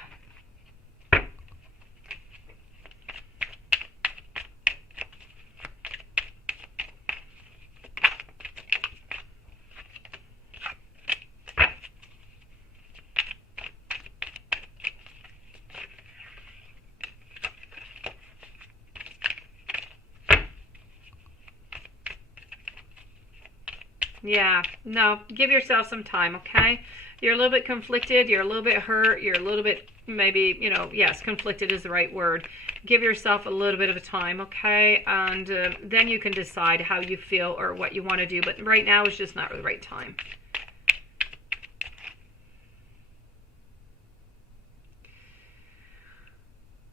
Yeah, no, give yourself some time, okay? You're a little bit conflicted, you're a little bit hurt, you're a little bit, maybe, you know, yes, conflicted is the right word. Give yourself a little bit of a time, okay? And then you can decide how you feel or what you want to do, but right now is just not the right time.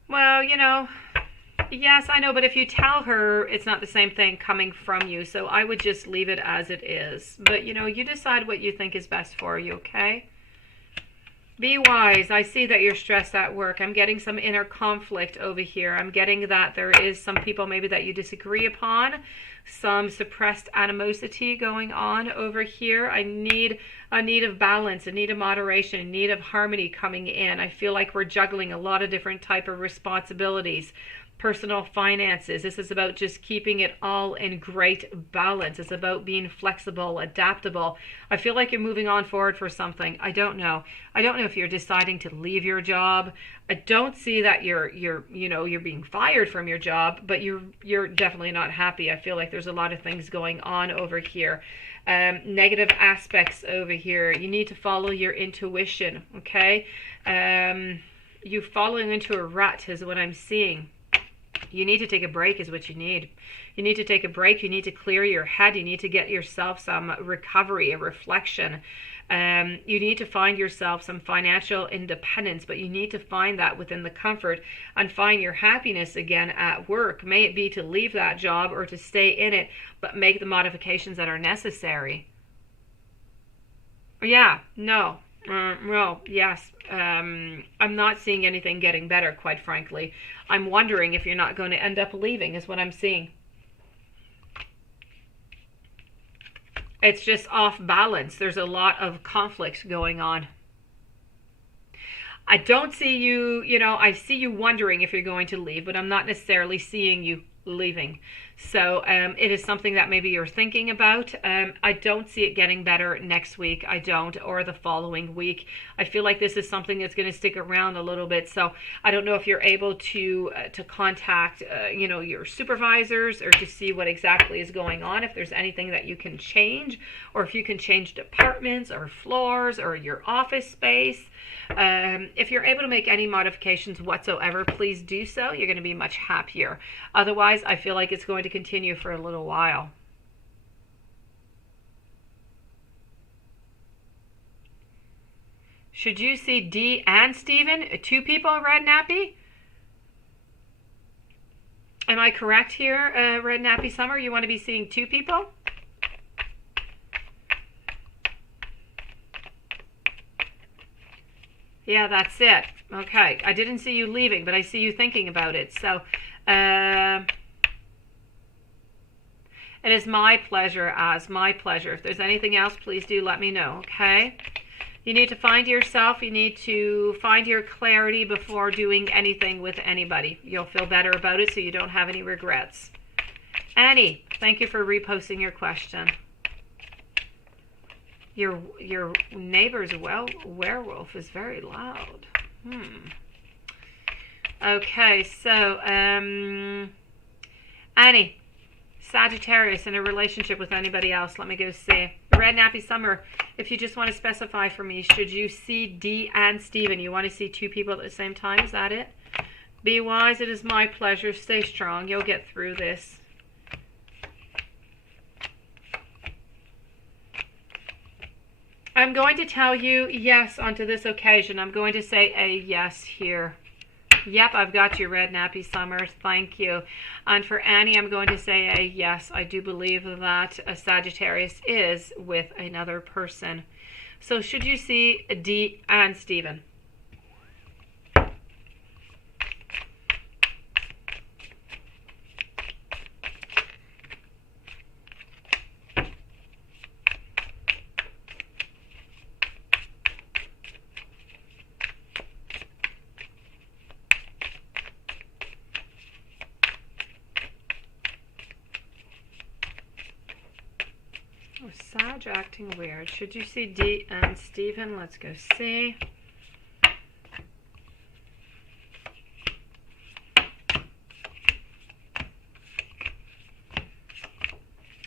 Well, you know, yes, I know, but if you tell her, it's not the same thing coming from you, so I would just leave it as it is. But, you know, you decide what you think is best for you, okay? Be wise. I see that you're stressed at work. I'm getting some inner conflict over here. I'm getting that there is some people maybe that you disagree upon, some suppressed animosity going on over here. I need a need of balance, a need of moderation, a need of harmony coming in. I feel like we're juggling a lot of different type of responsibilities. Personal finances. This is about just keeping it all in great balance. It's about being flexible, adaptable. I feel like you're moving on forward for something. I don't know. I don't know if you're deciding to leave your job. I don't see that you're being fired from your job, but you're definitely not happy. I feel like there's a lot of things going on over here. Negative aspects over here. You need to follow your intuition, okay? You falling into a rut is what I'm seeing. You need to take a break is what you need. You need to take a break. You need to clear your head. You need to get yourself some recovery, a reflection. You need to find yourself some financial independence, but you need to find that within the comfort and find your happiness again at work. May it be to leave that job or to stay in it, but make the modifications that are necessary. Yeah, no. Well, yes. I'm not seeing anything getting better, quite frankly. I'm wondering if you're not going to end up leaving, is what I'm seeing. It's just off balance. There's a lot of conflict going on. I don't see you, I see you wondering if you're going to leave, but I'm not necessarily seeing you leaving. So it is something that maybe you're thinking about. I don't see it getting better next week. I don't, or the following week. I feel like this is something that's going to stick around a little bit. So I don't know if you're able to contact, your supervisors or to see what exactly is going on. If there's anything that you can change, or if you can change departments or floors or your office space. If you're able to make any modifications whatsoever, please do so. You're going to be much happier. Otherwise, I feel like it's going to continue for a little while. Should you see Dee and Steven? Two people, Red Nappy? Am I correct here, Red Nappy Summer? You want to be seeing two people? Yeah, that's it. Okay, I didn't see you leaving, but I see you thinking about it. So, it is my pleasure, my pleasure. If there's anything else, please do let me know, okay? You need to find yourself. You need to find your clarity before doing anything with anybody. You'll feel better about it so you don't have any regrets. Annie, thank you for reposting your question. Your neighbor's werewolf is very loud. Okay, so Annie, Sagittarius in a relationship with anybody else. Let me go see. Red Nappy Summer, if you just want to specify for me, should you see Dee and Stephen? You want to see two people at the same time? Is that it? Be wise. It is my pleasure. Stay strong. You'll get through this. I'm going to tell you yes onto this occasion. I'm going to say a yes here. Yep, I've got you, Red Nappy Summer. Thank you. And for Annie, I'm going to say a yes. I do believe that a Sagittarius is with another person. So should you see Dee and Stephen? Sag acting weird. Should you see Dee and Stephen? Let's go see.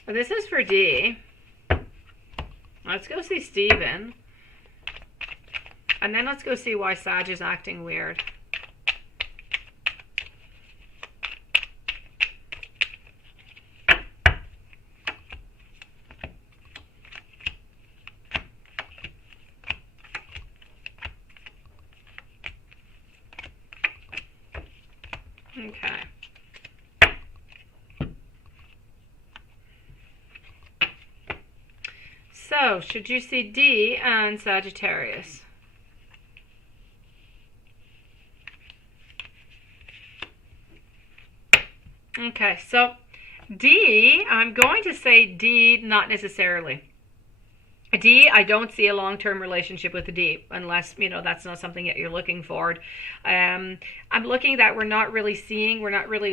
This is for Dee. Let's go see Stephen. And then let's go see why Sag is acting weird. Okay. So, should you see Dee and Sagittarius? Okay, so Dee, I'm going to say Dee, not necessarily. Dee, I don't see a long-term relationship with Dee unless, that's not something that you're looking for. I'm looking that we're not really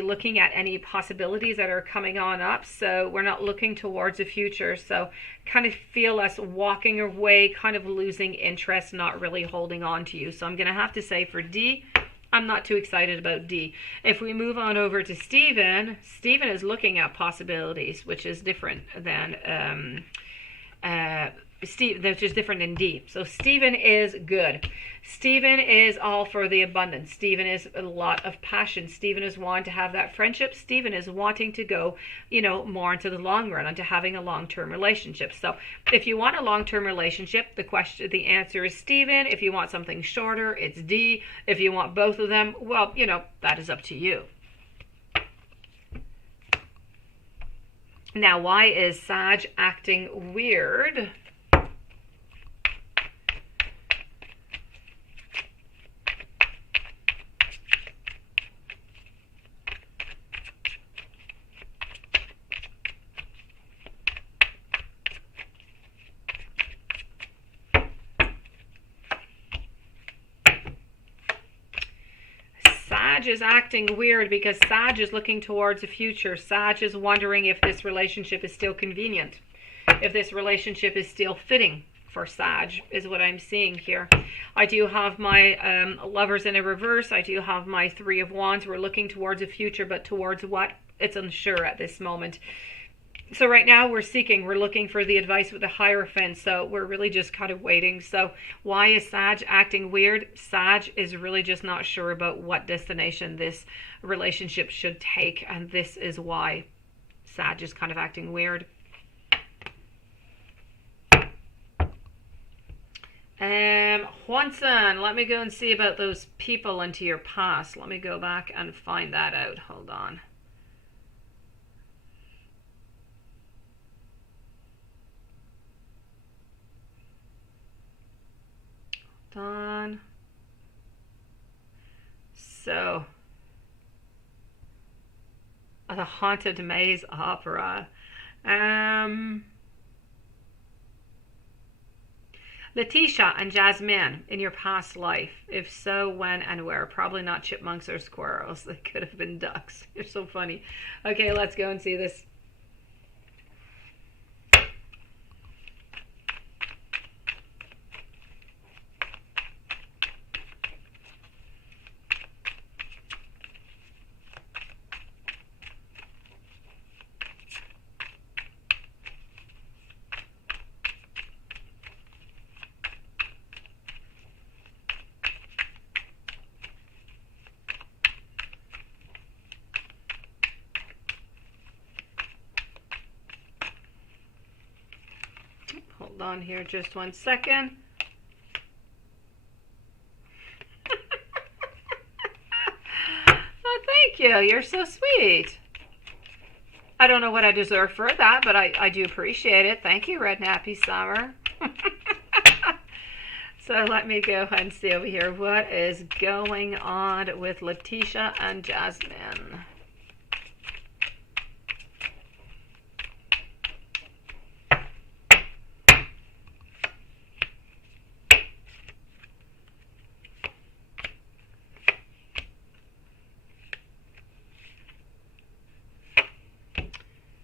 looking at any possibilities that are coming on up. So we're not looking towards the future. So kind of feel us walking away, kind of losing interest, not really holding on to you. So I'm going to have to say for Dee, I'm not too excited about Dee. If we move on over to Stephen, Stephen is looking at possibilities, which is different than which is different than Dee. So Stephen is good. Stephen is all for the abundance. Stephen is a lot of passion. Stephen is wanting to have that friendship. Stephen is wanting to go, more into the long run, into having a long-term relationship. So if you want a long-term relationship, the answer is Stephen. If you want something shorter, it's Dee. If you want both of them, well, that is up to you. Now, why is Sag acting weird? Sag is acting weird because Sag is looking towards the future. Sag is wondering if this relationship is still convenient, if this relationship is still fitting for Sag, is what I'm seeing here. I do have my lovers in a reverse. I do have my Three of Wands. We're looking towards the future, but towards what? It's unsure at this moment. So right now we're looking for the advice with the Hierophant. So we're really just kind of waiting. So why is Sag acting weird? Sag is really just not sure about what destination this relationship should take. And this is why Sag is kind of acting weird. Juanson, let me go and see about those people into your past. Let me go back and find that out. Hold on. Done. So, the Haunted Maze Opera. Letitia and Jasmine in your past life. If so, when and where? Probably not chipmunks or squirrels. They could have been ducks. You're so funny. Okay, let's go and see this. Hold on here just 1 second. Oh, thank you. You're so sweet. I don't know what I deserve for that, but I do appreciate it. Thank you, Red Nappy Summer. So let me go ahead and see over here what is going on with Letitia and Jasmine.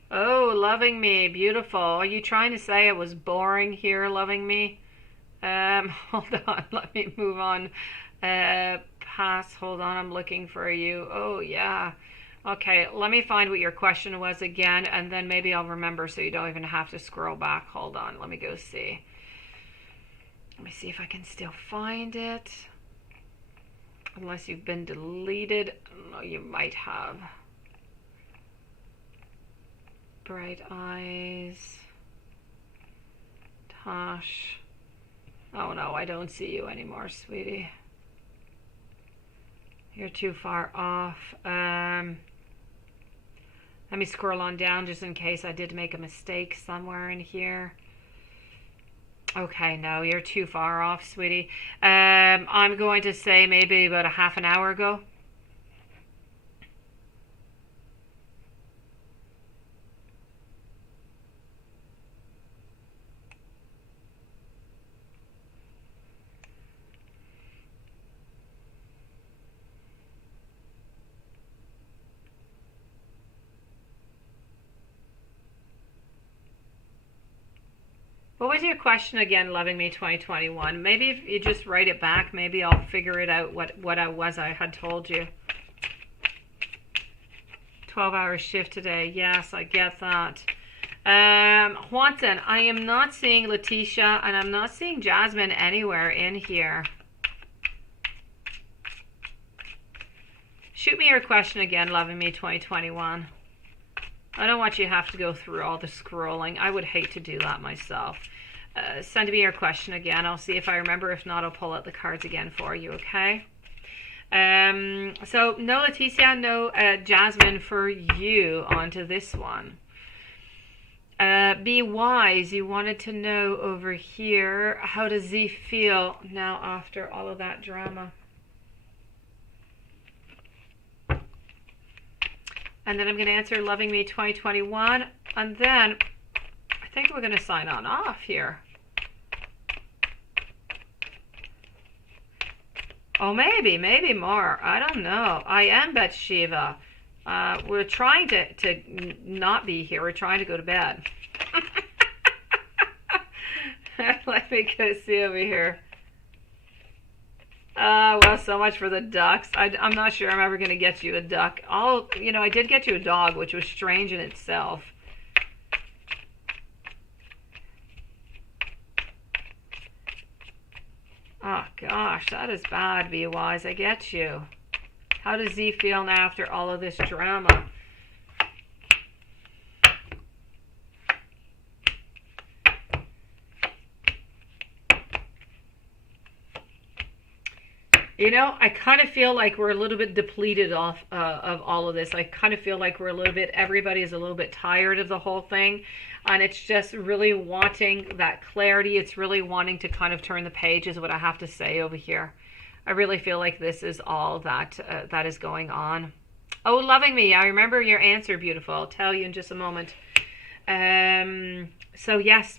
Oh, loving me, beautiful. Are you trying to say I was boring here, loving me? Hold on, let me move on. Pass, hold on, I'm looking for you. Oh, yeah. Okay, let me find what your question was again, and then maybe I'll remember so you don't even have to scroll back. Hold on, let me go see. Let me see if I can still find it. Unless you've been deleted. No, you might have. Bright eyes. Tosh. Oh no, I don't see you anymore, sweetie. You're too far off. Let me scroll on down just in case I did make a mistake somewhere in here. Okay, no, you're too far off, sweetie. I'm going to say maybe about a half an hour ago. What was your question again, Loving Me 2021? Maybe if you just write it back, maybe I'll figure it out what I had told you. 12-hour shift today. Yes, I get that. Juanton, I am not seeing Letitia and I'm not seeing Jasmine anywhere in here. Shoot me your question again, Loving Me 2021. I don't want you to have to go through all the scrolling. I would hate to do that myself. Send me your question again. I'll see if I remember. If not, I'll pull out the cards again for you, okay? So no Leticia, no Jasmine for you. On to this one. Be wise. You wanted to know over here, how does Z feel now after all of that drama? And then I'm going to answer Loving Me 2021. And then I think we're going to sign on off here. Oh, maybe more. I don't know. I am Bathsheba. We're trying to not be here. We're trying to go to bed. Let me go see over here. Well, so much for the ducks. I'm not sure I'm ever going to get you a duck. I did get you a dog, which was strange in itself. Oh, gosh, that is bad, Be Wise. I get you. How does Z feel now after all of this drama? I kind of feel like we're a little bit depleted of all of this. I kind of feel like everybody is a little bit tired of the whole thing. And it's just really wanting that clarity. It's really wanting to kind of turn the page is what I have to say over here. I really feel like this is all that is going on. Oh, Loving Me. I remember your answer, beautiful. I'll tell you in just a moment. So, yes.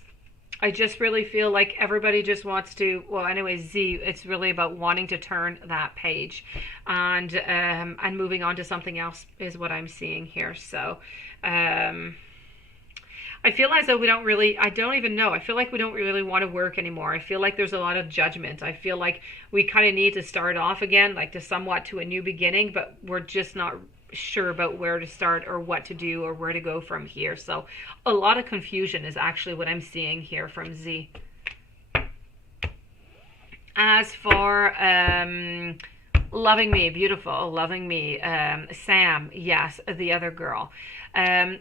I just really feel like everybody just wants to, well, anyway, Z, it's really about wanting to turn that page and moving on to something else is what I'm seeing here. So, I feel as though I don't even know. I feel like we don't really want to work anymore. I feel like there's a lot of judgment. I feel like we kind of need to start off again, like to a new beginning, but we're just not sure about where to start or what to do or where to go from here. So a lot of confusion is actually what I'm seeing here from Z. As for Loving Me, beautiful, Loving Me, Sam, yes, the other girl.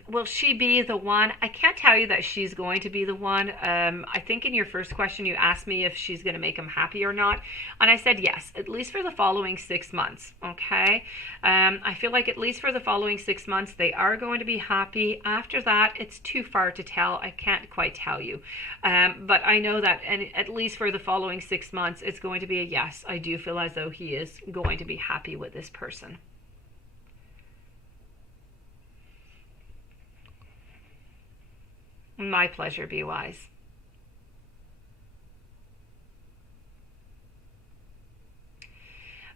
Will she be the one? I can't tell you that she's going to be the one. I think in your first question you asked me if she's going to make him happy or not, and I said yes, at least for the following 6 months. Okay, I feel like at least for the following 6 months they are going to be happy. After that, it's too far to tell. I can't quite tell you, but I know that, and at least for the following 6 months, it's going to be a yes. I do feel as though he is going to be happy with this person. My pleasure, Be Wise.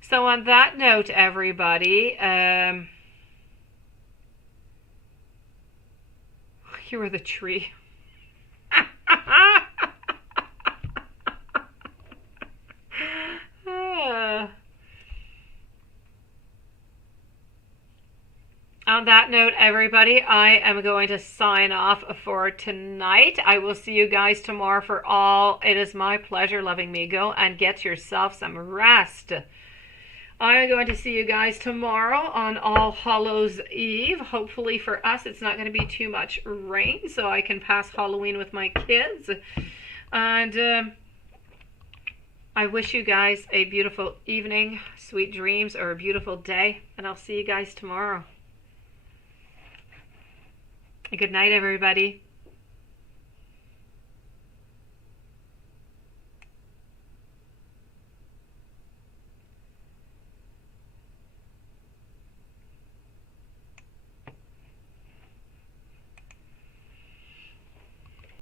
So on that note, everybody, you are the tree. On that note, everybody, I am going to sign off for tonight. I will see you guys tomorrow for all. It is my pleasure loving me. Go and get yourself some rest. I am going to see you guys tomorrow on All Hallows Eve. Hopefully for us, it's not going to be too much rain, so I can pass Halloween with my kids. And I wish you guys a beautiful evening, sweet dreams, or a beautiful day. And I'll see you guys tomorrow. Good night, everybody.